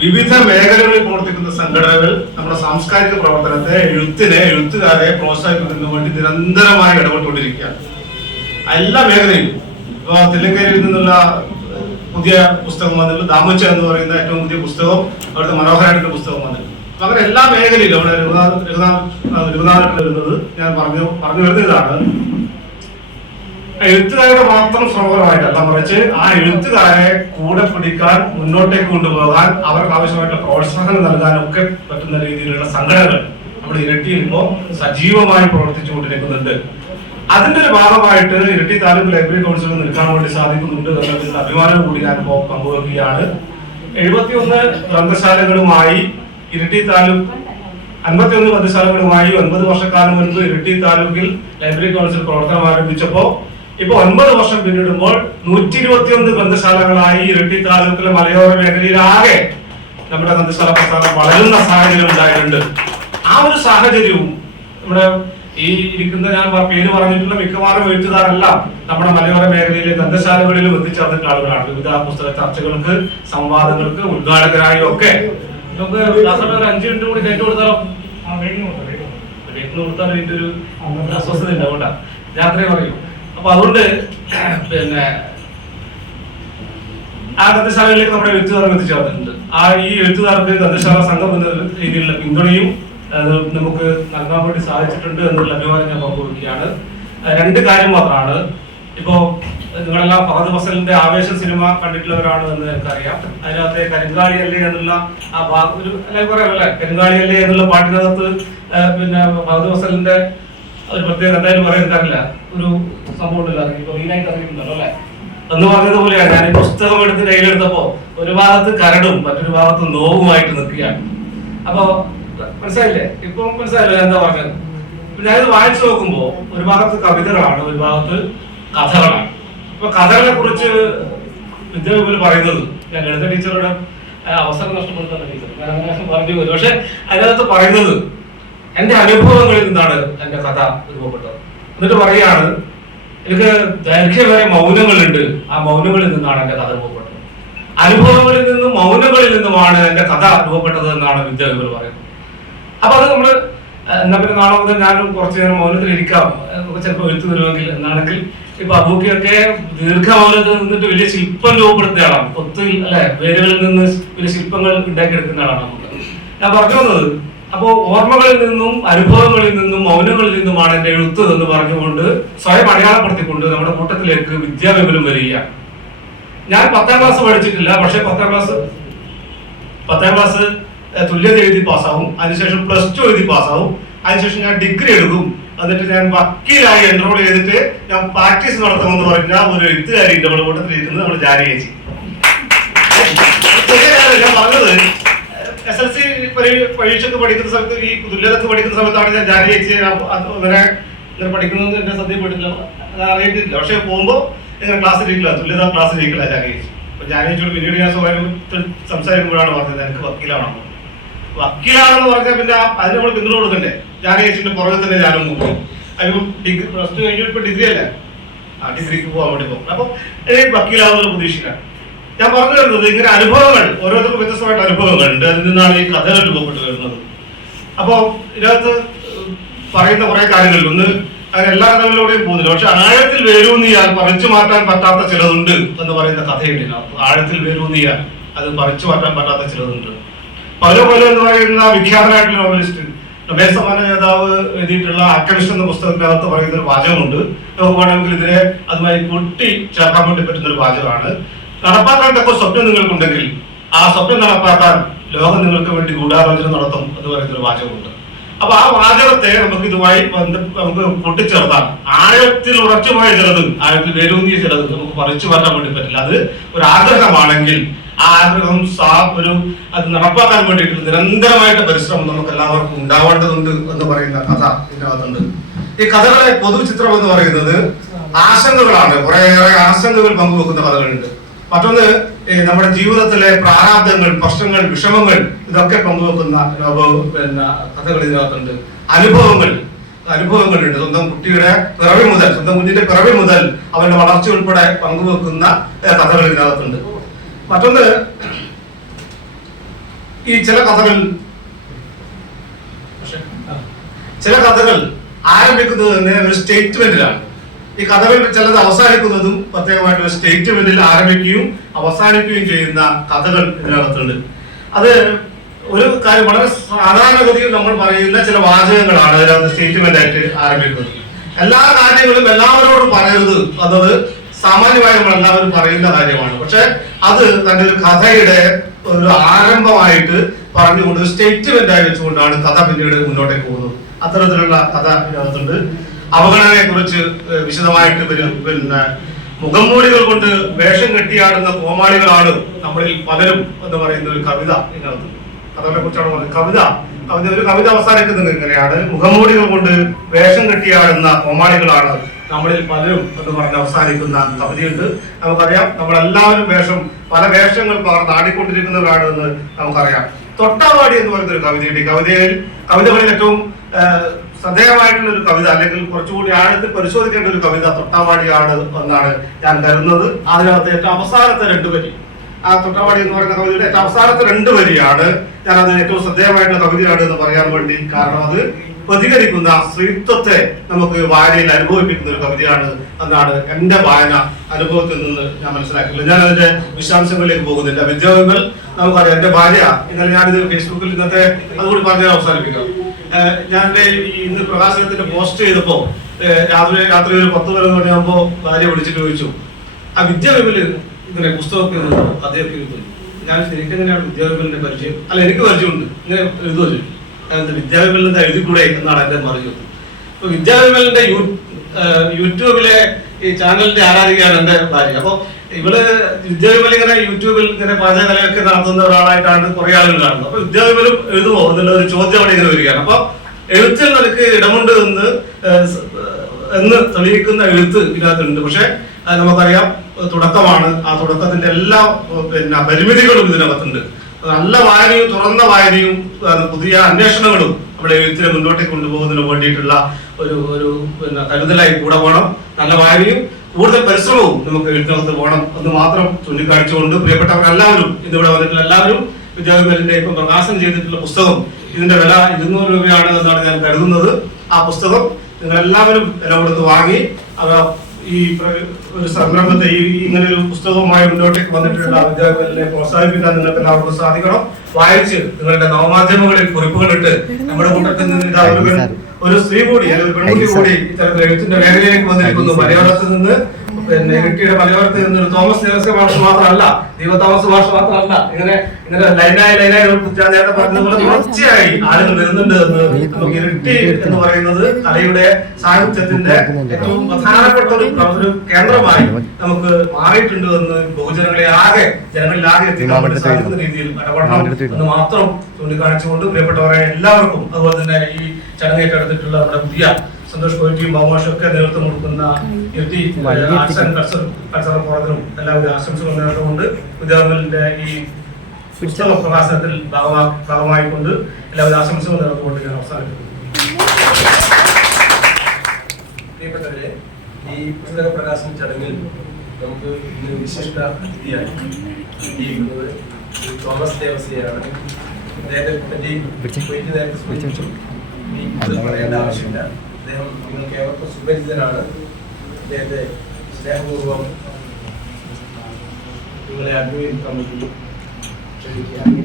വിവിധ മേഖലകളിൽ പ്രവർത്തിക്കുന്ന സംഘടനകൾ നമ്മുടെ സാംസ്കാരിക പ്രവർത്തനത്തെ, എഴുത്തിനെ, എഴുത്തുകാരെ പ്രോത്സാഹിപ്പിക്കുന്നതിന് വേണ്ടി നിരന്തരമായി ഇടപെട്ടുകൊണ്ടിരിക്കുകയാണ് എല്ലാ മേഖലയിലും. ഇപ്പൊ തെലുങ്കരിയിൽ നിന്നുള്ള പുതിയ പുസ്തകം വന്നിട്ടുള്ള ദാമുച്ച എന്ന് പറയുന്ന ഏറ്റവും പുതിയ പുസ്തകം, അവിടുത്തെ മനോഹരന്റെ പുസ്തകം വന്നിട്ടുണ്ട്. അപ്പൊ അങ്ങനെ എല്ലാ മേഖലയിലും അവിടെ രഘുനാഥ് വരുന്നത് ഞാൻ പറഞ്ഞു വരുന്ന ഇതാണ്, എഴുത്തുകാരുടെ മാത്രം ശ്രമകരമായിട്ടല്ല, മറിച്ച് ആ എഴുത്തുകാരെ കൂടെ പിടിക്കാൻ, മുന്നോട്ടേക്ക് കൊണ്ടുപോകാൻ, അവർക്ക് ആവശ്യമായിട്ടുള്ള പ്രോത്സാഹനം നൽകാനൊക്കെ പറ്റുന്ന രീതിയിലുള്ള സംഘടനകൾ നമ്മുടെ ഇരട്ടിയിൽ ഇപ്പോൾ സജീവമായി പ്രവർത്തിച്ചുകൊണ്ടിരിക്കുന്നുണ്ട്. അതിന്റെ ഒരു ഭാഗമായിട്ട് ഇരട്ടി താലൂക്ക് ലൈബ്രറി കൗൺസിലിൽ നിൽക്കാൻ വേണ്ടി സാധിക്കുന്നുണ്ട് എന്നതിൽ അഭിമാനം കൂടി ഞാൻ പങ്കുവെക്കുകയാണ്. 71 ഗ്രന്ഥശാലകളുമായി ഇരട്ടി താലൂക്ക് 51 ഗ്രന്ഥശാലകളുമായി 9 വർഷക്കാലം മുൻപ് ഇരട്ടി താലൂക്കിൽ ലൈബ്രറി കൗൺസിൽ പ്രവർത്തനം ആരംഭിച്ചപ്പോൾ ഇപ്പൊ 9 വർഷം പിന്നിടുമ്പോൾ 121 ഗ്രന്ഥശാലകളായി ഇരട്ടി താലൂക്കിലെ മലയോര മേഖലയിലാകെ നമ്മുടെ ഗ്രന്ഥശാല പ്രസ്ഥാനം വളരുന്ന സാഹചര്യം ഉണ്ടായിട്ടുണ്ട്. ആ ഒരു സാഹചര്യവും നമ്മുടെ ഈ ഇരിക്കുന്ന ഞാൻ പേര് പറഞ്ഞിട്ടുള്ള മിക്കവാറും എഴുത്തുകാരെല്ലാം നമ്മുടെ മലയോര മേഖലയിലെ ഗ്രന്ഥശാലകളിലും എത്തിച്ചേർന്നിട്ടുള്ള ആളുകളാണ്. വിവിധ പുസ്തക ചർച്ചകൾക്ക്, സംവാദങ്ങൾക്ക്, ഉദ്ഘാടകരായും ഒക്കെ. നമുക്ക് ഒരു 5 മിനിറ്റ് കൂടി കേട്ടു കൊടുത്താലോ? കൊടുത്താൽ ഇതിന്റെ ഒരു അസ്വസ്ഥത ഉണ്ടാവണ്ട, രാത്രി പറയും. അപ്പൊ അതുകൊണ്ട് പിന്നെ ആ ഗ്രന്ഥശാലയിലേക്ക് നമ്മുടെ എഴുത്തുകാർ എത്തിച്ചേർന്നിട്ടുണ്ട്. ഈ എഴുത്തുകാർക്ക് ഗ്രന്ഥശാല സംഘം എന്ന രീതിയിലുള്ള പിന്തുണയും നമുക്ക് നൽകാൻ വേണ്ടി സാധിച്ചിട്ടുണ്ട് എന്നുള്ള അഭിമാനം ഞാൻ പങ്കുവയ്ക്കുകയാണ്. 2 കാര്യം മാത്രമാണ്. ഇപ്പോ നിങ്ങളെല്ലാം ഫഹദ് ഫസലിന്റെ ആവേശം സിനിമ കണ്ടിട്ടുള്ളവരാണ് എന്ന് എനിക്കറിയാം. അതിനകത്തെ കരിങ്കാളിയല്ലേ എന്നുള്ള ആ ഭാഗം ഒരു പറയാമല്ലേ, കരിങ്കാളിയല്ലേ എന്നുള്ള പാട്ടിനകത്ത് പിന്നെ ഫഹദ് ഫസലിന്റെ ഒരു പ്രത്യേകത എന്തായാലും പറയാറില്ല, ഒരു സംഭവം ഉണ്ടല്ലോ, ഇപ്പൊ റീലായിട്ട് അറിയിക്കുന്നുണ്ടല്ലോ അല്ലെ എന്ന് പറഞ്ഞതുപോലെയാണ്. ഞാൻ ഈ പുസ്തകം എടുത്ത് കയ്യിലെടുത്തപ്പോ ഒരു ഭാഗത്ത് കരടും മറ്റൊരു ഭാഗത്ത് നോവുമായിട്ട് നിൽക്കുകയാണ്. അപ്പൊ മനസ്സിലായില്ലേ? ഇപ്പൊ മനസ്സിലായില്ലേ എന്താ പറഞ്ഞത്? ഞാനിത് വായിച്ചു നോക്കുമ്പോ ഒരു ഭാഗത്ത് കവിതകളാണ്, ഒരു ഭാഗത്ത് കഥകളാണ്. ഇപ്പൊ കഥകളെ കുറിച്ച് വിദ്യാഭ്യാസം പറയുന്നത് ഞാൻ ലളിത ടീച്ചറുടെ അവസരം നഷ്ടപ്പെടുത്തുന്ന ടീച്ചർ ഞാൻ അങ്ങനെ പറഞ്ഞു പോലും. പക്ഷെ അതിനകത്ത് പറയുന്നത് എന്റെ അനുഭവങ്ങളിൽ നിന്നാണ് എന്റെ കഥ രൂപപ്പെട്ടത്. എന്നിട്ട് പറയാണ്, എനിക്ക് ദൈർഘ്യമേറിയ മൗനങ്ങളുണ്ട്, ആ മൗനങ്ങളിൽ നിന്നാണ് എന്റെ കഥ രൂപപ്പെട്ടത്. അനുഭവങ്ങളിൽ നിന്നും മൗനങ്ങളിൽ നിന്നുമാണ് എന്റെ കഥ രൂപപ്പെട്ടത് എന്നാണ് വിദ്യാഭ്യാസം പറയുന്നത്. അപ്പൊ അത് നമ്മള് എന്നാ പിന്നെ നാളെ മുതൽ ഞാനും കുറച്ചു നേരം മൗനത്തിൽ ഇരിക്കാം, ചിലപ്പോൾ എഴുത്തു വരുമെങ്കിൽ എന്നാണെങ്കിൽ. ഇപ്പൊ അബൂക്കിയൊക്കെ ദീർഘമൗനത്തിൽ നിന്നിട്ട് വലിയ ശില്പം രൂപപ്പെടുത്തിയ ആളാണ്. ഒത്തിൽ അല്ലെ വേരുകളിൽ നിന്ന് വലിയ ശില്പങ്ങൾ ഉണ്ടാക്കിയെടുക്കുന്ന ആളാണ് നമുക്ക്. ഞാൻ പറഞ്ഞു വന്നത്, അപ്പോ ഓർമ്മകളിൽ നിന്നും അനുഭവങ്ങളിൽ നിന്നും മൗനങ്ങളിൽ നിന്നുമാണ് എന്റെ എഴുത്ത് എന്ന് പറഞ്ഞുകൊണ്ട് സ്വയം അടയാളപ്പെടുത്തിക്കൊണ്ട് നമ്മുടെ കൂട്ടത്തിലേക്ക് വിദ്യാവിപുലം വരികയാണ്. ഞാൻ 10ാം ക്ലാസ് പഠിച്ചിട്ടില്ല, പക്ഷെ 10ാം ക്ലാസ് തുല്യത എഴുതി പാസ്സാവും, അതിനുശേഷം +2 എഴുതി പാസ്സാവും, അതിനുശേഷം ഞാൻ ഡിഗ്രി എടുക്കും, എന്നിട്ട് ഞാൻ വക്കീലായി എൻറോൾ ചെയ്തിട്ട് ഞാൻ പ്രാക്ടീസ് നടത്തുമെന്ന് പറഞ്ഞ ഒരു എഴുത്തുകാരി നമ്മുടെ കൂട്ടത്തിലിരിക്കുന്നത് നമ്മൾ ജാരി ചേച്ചി. ഞാൻ പറഞ്ഞത് SLC പരീക്ഷയ്ക്ക് പഠിക്കുന്ന സമയത്ത്, ഈ തുല്യതക്ക് പഠിക്കുന്ന സമയത്താണ് ഞാൻ ജാരി ചേച്ചി അങ്ങനെ പഠിക്കുന്നത് എന്റെ ശ്രദ്ധയിൽപ്പെട്ടില്ല, അറിയിട്ടില്ല. പക്ഷെ പോകുമ്പോൾ ഇങ്ങനെ ക്ലാസ്സിലിരിക്കില്ല, തുല്യത ക്ലാസ്സിലിരിക്കില്ല ജാരി ചേച്ചി. അപ്പൊ ജാരി ചേച്ചിയോട് പിന്നീട് ഞാൻ സ്വകാര്യം സംസാരിക്കുമ്പോഴാണ് പറഞ്ഞത് എനിക്ക് വക്കീലാണോ. വക്കീലാണെന്ന് പറഞ്ഞാൽ പിന്നെ അതിന് നമ്മൾ പിന്തുണ കൊടുക്കണ്ടേ? ജാനകേശിന്റെ പുറകെ തന്നെ ഞാനും പോകും. അതിപ്പം ഡിഗ്രി പ്ലസ് 2 കഴിഞ്ഞിട്ട് ഇപ്പൊ ഡിഗ്രി അല്ലേ, ഡിഗ്രിക്ക് പോകാൻ വേണ്ടി പോകും. അപ്പം വക്കീലാവുന്ന പ്രതീക്ഷിക്കാം. ഞാൻ പറഞ്ഞു വരുന്നത് ഇങ്ങനെ അനുഭവങ്ങൾ ഓരോരുത്തർക്കും വ്യത്യസ്തമായിട്ട് അനുഭവങ്ങളുണ്ട്. അതിൽ നിന്നാണ് ഈ കഥകൾ രൂപപ്പെട്ട് വരുന്നത്. അപ്പോൾ ഇതിനകത്ത് പറയുന്ന കുറെ കാര്യങ്ങളിൽ ഒന്ന് അങ്ങനെ എല്ലാ കഥകളിലൂടെയും പോകുന്നില്ല. പക്ഷെ ആഴത്തിൽ വേരൂന്നിയാൽ പറിച്ചു മാറ്റാൻ പറ്റാത്ത ചിലതുണ്ട് എന്ന് പറയുന്ന കഥയുണ്ട് ഇതിനകത്ത്. ആഴത്തിൽ വേരൂന്നിയാൽ അത് പറിച്ചു മാറ്റാൻ പറ്റാത്ത ചിലതുണ്ട്. പൗലോ കൊയ്ലോ എന്ന് പറയുന്ന വിഖ്യാതനായിട്ടുള്ള നോവലിസ്റ്റ്, നൊബേൽ സമ്മാന ജേതാവ് എഴുതിയിട്ടുള്ള ആൽക്കെമിസ്റ്റ് എന്ന പുസ്തകത്തിനകത്ത് പറയുന്ന ഒരു വാചകമുണ്ട്. നമുക്ക് വേണമെങ്കിൽ ഇതിനെ അതുമായി കൂട്ടി ചേർക്കാൻ വേണ്ടി പറ്റുന്ന ഒരു വാചകമാണ്. നടപ്പാക്കാൻ തക്ക സ്വപ്നം നിങ്ങൾക്കുണ്ടെങ്കിൽ ആ സ്വപ്നം നടപ്പാക്കാൻ ലോകം നിങ്ങൾക്ക് വേണ്ടി ഗൂഢാലോചന നടത്തും എന്ന് പറയുന്ന ഒരു വാചകമുണ്ട്. അപ്പൊ ആ വാചകത്തെ നമുക്ക് ഇതുമായി നമുക്ക് കൂട്ടിച്ചേർത്താൽ ആഴത്തിൽ ഉറച്ചുപോയ ചിലത്, ആഴത്തിൽ വേരൂന്നിയ ചിലത് നമുക്ക് പറിച്ചു മാറ്റാൻ വേണ്ടി പറ്റില്ല. അത് ഒരു ആഗ്രഹമാണെങ്കിൽ ആ ആഗ്രഹം അത് നടപ്പാക്കാൻ വേണ്ടിയിട്ട് നിരന്തരമായിട്ട് പരിശ്രമം നമുക്ക് എല്ലാവർക്കും ഉണ്ടാവേണ്ടതുണ്ട് എന്ന് പറയുന്ന കഥ ഇതിനകത്തുണ്ട്. ഈ കഥകളെ പൊതുചിത്രം എന്ന് പറയുന്നത് ആശങ്കകളാണ്. കുറേയേറെ ആശങ്കകൾ പങ്കുവെക്കുന്ന കഥകളുണ്ട്. മറ്റൊന്ന് നമ്മുടെ ജീവിതത്തിലെ പ്രാരാബ്ദങ്ങൾ, പ്രശ്നങ്ങൾ, വിഷമങ്ങൾ ഇതൊക്കെ പങ്കുവെക്കുന്ന കഥകൾ ഇതിനകത്തുണ്ട്. അനുഭവങ്ങളുണ്ട്. സ്വന്തം കുട്ടിയുടെ പിറവി മുതൽ, സ്വന്തം കുഞ്ഞിന്റെ പിറവി മുതൽ അവരുടെ വളർച്ച ഉൾപ്പെടെ പങ്കുവെക്കുന്ന കഥകൾ ഇതിനകത്തുണ്ട്. മറ്റൊന്ന് ഈ ചില കഥകൾ ആരംഭിക്കുന്നത് തന്നെ ഒരു സ്റ്റേറ്റ്മെന്റിലാണ്. ഈ കഥകൾ ചിലത് അവസാനിക്കുന്നതും പ്രത്യേകമായിട്ട് ഒരു സ്റ്റേറ്റ്മെന്റിൽ ആരംഭിക്കുകയും അവസാനിക്കുകയും ചെയ്യുന്ന കഥകൾ ഇതിനകത്തുണ്ട്. അത് ഒരു കാര്യം വളരെ സാധാരണഗതിയിൽ നമ്മൾ പറയുന്ന ചില വാചകങ്ങളാണ് അതിനകത്ത് സ്റ്റേറ്റ്മെന്റ് ആയിട്ട് ആരംഭിക്കുന്നത്. എല്ലാ കാര്യങ്ങളും എല്ലാവരോടും പറയരുത് എന്നത് സാമാന്യമായി നമ്മൾ എല്ലാവരും പറയുന്ന കാര്യമാണ്. പക്ഷെ അത് തന്റെ ഒരു കഥയുടെ ഒരു ആരംഭമായിട്ട് പറഞ്ഞുകൊണ്ട് സ്റ്റേറ്റ്മെന്റ് ആയി വെച്ചുകൊണ്ടാണ് കഥ പിന്നീട് മുന്നോട്ടേക്ക് പോകുന്നത്. അത്തരത്തിലുള്ള കഥ ഇതിനകത്തുണ്ട്. അവഗണനയെ കുറിച്ച് വിശദമായിട്ട് മുഖംമൂടികൾ കൊണ്ട് വേഷം കെട്ടിയാടുന്ന കോമാളികളാണ് നമ്മളിൽ പലരും എന്ന് പറയുന്ന ഒരു കവിത ഇതിനകത്ത്. കഥകളെ കുറിച്ചാണ് പറഞ്ഞത്. ഒരു കവിത അവസാനിക്കുന്നത് ഇങ്ങനെയാണ്: മുഖംമൂടികൾ കൊണ്ട് വേഷം കെട്ടിയാടുന്ന കോമാളികളാണ് നമ്മളിൽ പലരും എന്ന് പറഞ്ഞ് അവസാനിക്കുന്ന കവിതയുണ്ട്. നമുക്കറിയാം, നമ്മളെല്ലാവരും പല വേഷങ്ങൾ ആടിക്കൊണ്ടിരിക്കുന്നവരാണ് എന്ന് നമുക്കറിയാം. തൊട്ടാവാടി എന്ന് പറയുന്ന ഒരു കവിതയുണ്ട്. ഈ കവിതകളിൽ ഏറ്റവും ശ്രദ്ധേയമായിട്ടുള്ള ഒരു കവിത, അല്ലെങ്കിൽ കുറച്ചുകൂടി ആഴത്തിൽ പരിശോധിക്കേണ്ട ഒരു കവിത തൊട്ടാവാടിയാണ് എന്നാണ് ഞാൻ കരുതുന്നത്. അതിനകത്ത് ഏറ്റവും അവസാനത്തെ 2 വരി, ആ തൊട്ടാവാടി എന്ന് പറയുന്ന കവിതയുടെ ഏറ്റവും അവസാനത്തെ 2 വരിയാണ് ഞാനത് ഏറ്റവും ശ്രദ്ധേയമായിട്ടുള്ള കവിതയാണ് എന്ന് പറയാൻ വേണ്ടി കാരണം. അത് പ്രതികരിക്കുന്ന സ്ത്രീത്വത്തെ നമുക്ക് വായനയിൽ അനുഭവിപ്പിക്കുന്ന ഒരു കവിതയാണ് എന്നാണ് എന്റെ വായന അനുഭവത്തിൽ നിന്ന് ഞാൻ മനസ്സിലാക്കിയത്. ഞാൻ അതിന്റെ വിശദാംശങ്ങളിലേക്ക് പോകുന്നില്ല. വിദ്യാഭ്യാസം നമുക്കറിയാം. എന്റെ ഭാര്യ, ഇന്നലെ ഞാനിത് ഫേസ്ബുക്കിൽ ഇന്നത്തെ അതുകൂടി പറഞ്ഞ് അവസാനിപ്പിക്കാം. ഞാൻ ഇന്ന് പ്രകാശനത്തിന്റെ പോസ്റ്റ് ചെയ്തപ്പോ രാത്രി ഒരു 10-11 മണിയാകുമ്പോ ഭാര്യ വിളിച്ചിട്ട് ചോദിച്ചു, ആ വിദ്യാഭ്യാമില് ഇങ്ങനെ പുസ്തകമൊക്കെ കഥയൊക്കെ എഴുതുന്നു. ഞാൻ ശരിക്കും എങ്ങനെയാണ് വിദ്യാഭ്യാമിന്റെ പരിചയം? അല്ല, എനിക്ക് പരിചയമുണ്ട്, ഇങ്ങനെ എഴുതുമല്ലോ. വിദ്യാഭ്യാമിലിന്റെ എഴുതിക്കൂടെ എന്നാണ് എന്റെ മറിഞ്ഞത്. അപ്പൊ വിദ്യാഭ്യാമിലിന്റെ യൂട്യൂബിലെ ഈ ചാനലിന്റെ ആരാധികയാണ് എന്റെ ഭാര്യ. അപ്പൊ ഇവള് വിദ്യാഭ്യാമിൽ ഇങ്ങനെ യൂട്യൂബിൽ ഇങ്ങനെ പാചകകലയൊക്കെ നടത്തുന്ന ഒരാളായിട്ടാണ് കുറെ ആളുകൾ കാണുന്നത്. അപ്പൊ വിദ്യാഭ്യാമിലും എഴുതുമോ എന്നുള്ള ഒരു ചോദ്യം അവിടെ ഇങ്ങനെ വരികയാണ്. അപ്പൊ എഴുത്തിൽ നിനക്ക് ഇടമുണ്ട് എന്ന് തെളിയിക്കുന്ന എഴുത്ത് ഇതിനകത്തുണ്ട്. പക്ഷെ നമുക്കറിയാം, തുടക്കമാണ്. ആ തുടക്കത്തിന്റെ എല്ലാ പരിമിതികളും ഇതിനകത്തുണ്ട്. നല്ല വായനയും തുറന്ന വായനയും പുതിയ അന്വേഷണങ്ങളും നമ്മുടെ എഴുത്തിനെ മുന്നോട്ടേക്ക് കൊണ്ടുപോകുന്നതിന് വേണ്ടിയിട്ടുള്ള ഒരു കരുതലായി കൂടെ വേണം. നല്ല വായനയും കൂടുതൽ പരിശ്രമവും നമുക്ക് എഴുത്തിനകത്ത് പോകണം എന്ന് മാത്രം ചൂണ്ടിക്കാണിച്ചുകൊണ്ട് പ്രിയപ്പെട്ടവരെല്ലാവരും, ഇന്നിവിടെ വന്നിട്ടുള്ള എല്ലാവരും വിദ്യാഭ്യാസത്തിന്റെ ഇപ്പം പ്രകാശനം ചെയ്തിട്ടുള്ള പുസ്തകം, ഇതിന്റെ വില 200 രൂപയാണ് എന്നാണ് ഞാൻ കരുതുന്നത്. ആ പുസ്തകം നിങ്ങൾ എല്ലാവരും വില കൊടുത്ത് വാങ്ങി ഈ ഒരു സംരംഭത്തെ ഇങ്ങനെ ഒരു പുസ്തകവുമായി മുന്നോട്ടേക്ക് വന്നിട്ടുള്ള വിദ്യാർത്ഥികളെ പ്രോത്സാഹിപ്പിക്കാൻ നിങ്ങൾക്ക് എല്ലാവർക്കും സാധിക്കണം. വായിച്ച് നിങ്ങളുടെ നവമാധ്യമങ്ങളിൽ കുറിപ്പുകളിട്ട് നമ്മുടെ കൂട്ടത്തിൽ നിന്ന് ഒരു സ്ത്രീ കൂടി അല്ലെങ്കിൽ പെൺകുട്ടി കൂടി ഇത്തരത്തിൽ എഴുത്തിന്റെ മേഖലയിലേക്ക് വന്നിരിക്കുന്നു. മലയാളത്തിൽ നിന്ന് ഇരിട്ടിയുടെ മലയോരത്തിൽ നിന്ന് തോമസ് ദേവസ്യ ഭാഷ മാത്രമല്ല, ദീപതാമസ ഭാഷ മാത്രമല്ല, ഇങ്ങനെ ലൈനായി നേരത്തെ പറഞ്ഞതുപോലെ തുടർച്ചയായി ആളുകൾ വരുന്നുണ്ട് എന്ന് നമുക്ക് ഇരിട്ടി എന്ന് പറയുന്നത് കലയുടെ സാഹിത്യത്തിന്റെ ഏറ്റവും പ്രധാനപ്പെട്ട ഒരു കേന്ദ്രമായി നമുക്ക് മാറിയിട്ടുണ്ട് എന്ന് ജനങ്ങളിലാകെ എത്തിക്കാൻ സാധിക്കുന്ന രീതിയിൽ ഇടപെടണം എന്ന് മാത്രം ചൂണ്ടിക്കാണിച്ചുകൊണ്ട് പ്രിയപ്പെട്ടവരെ എല്ലാവർക്കും, അതുപോലെ തന്നെ ഈ ചടങ്ങേറ്റെടുത്തിട്ടുള്ള നമ്മുടെ പുതിയ സന്തോഷ് കോയിറ്റിയും ബാബുമാഷും ഒക്കെ നേതൃത്വം കൊടുക്കുന്ന ആർട്സ് ആൻഡ് കൾച്ചറൽ ഫോറത്തിനും എല്ലാവിധ ആശംസകൾ നേർന്നുകൊണ്ട് വിദ്യാഭ്യാസത്തിന്റെ ഈ പുസ്തക പ്രകാശനത്തിൽ ഭാഗമായിക്കൊണ്ട് എല്ലാവരും ആശംസകൾ നേർന്നുകൊണ്ട് ഞാൻ അവസാനിപ്പിക്കുന്നു. പ്രിയപ്പെട്ടവരെ, ഈ പുസ്തക പ്രകാശന ചടങ്ങിൽ നമുക്ക് ഇന്ന് വിശിഷ്ട അതിഥിയായി എത്തിയിരിക്കുന്നത് തോമസ് ദേവസിയാണ്. അദ്ദേഹത്തെ പറ്റി നേരത്തെ സൂചിപ്പിച്ചു, പറയേണ്ട ആവശ്യമില്ല. അദ്ദേഹം നിങ്ങൾക്ക് ഏവർക്കും സുപരിചിതനാണ്. അദ്ദേഹത്തെ സ്നേഹപൂർവ്വം നിങ്ങളെ അഭിമുഖീകരിക്കാൻ വേണ്ടി ക്ഷണിക്കുകയാണ്.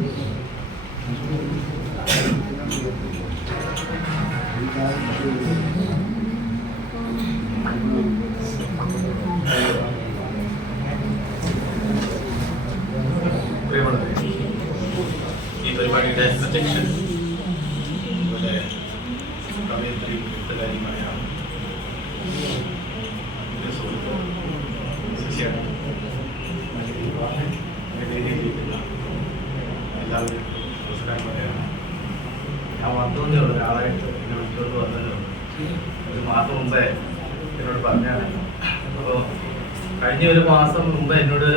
ഈ പരിപാടിയുടെ അധ്യക്ഷൻ അതുപോലെ കവയത്രി എഴുത്തുകാരിയുമായ സുഹൃത്ത് ശശിയാണ്, എല്ലാവരും നമസ്കാരമാണ്. ഞാൻ വന്നുകൊണ്ടേ ഉള്ള ഒരാളായിട്ട് എന്നെ വിളിച്ചുകൊണ്ട് വന്നത് ഒരു മാസം മുമ്പേ എന്നോട് പറഞ്ഞാണ്. അപ്പോൾ കഴിഞ്ഞ ഒരു മാസം മുമ്പ് എന്നോട്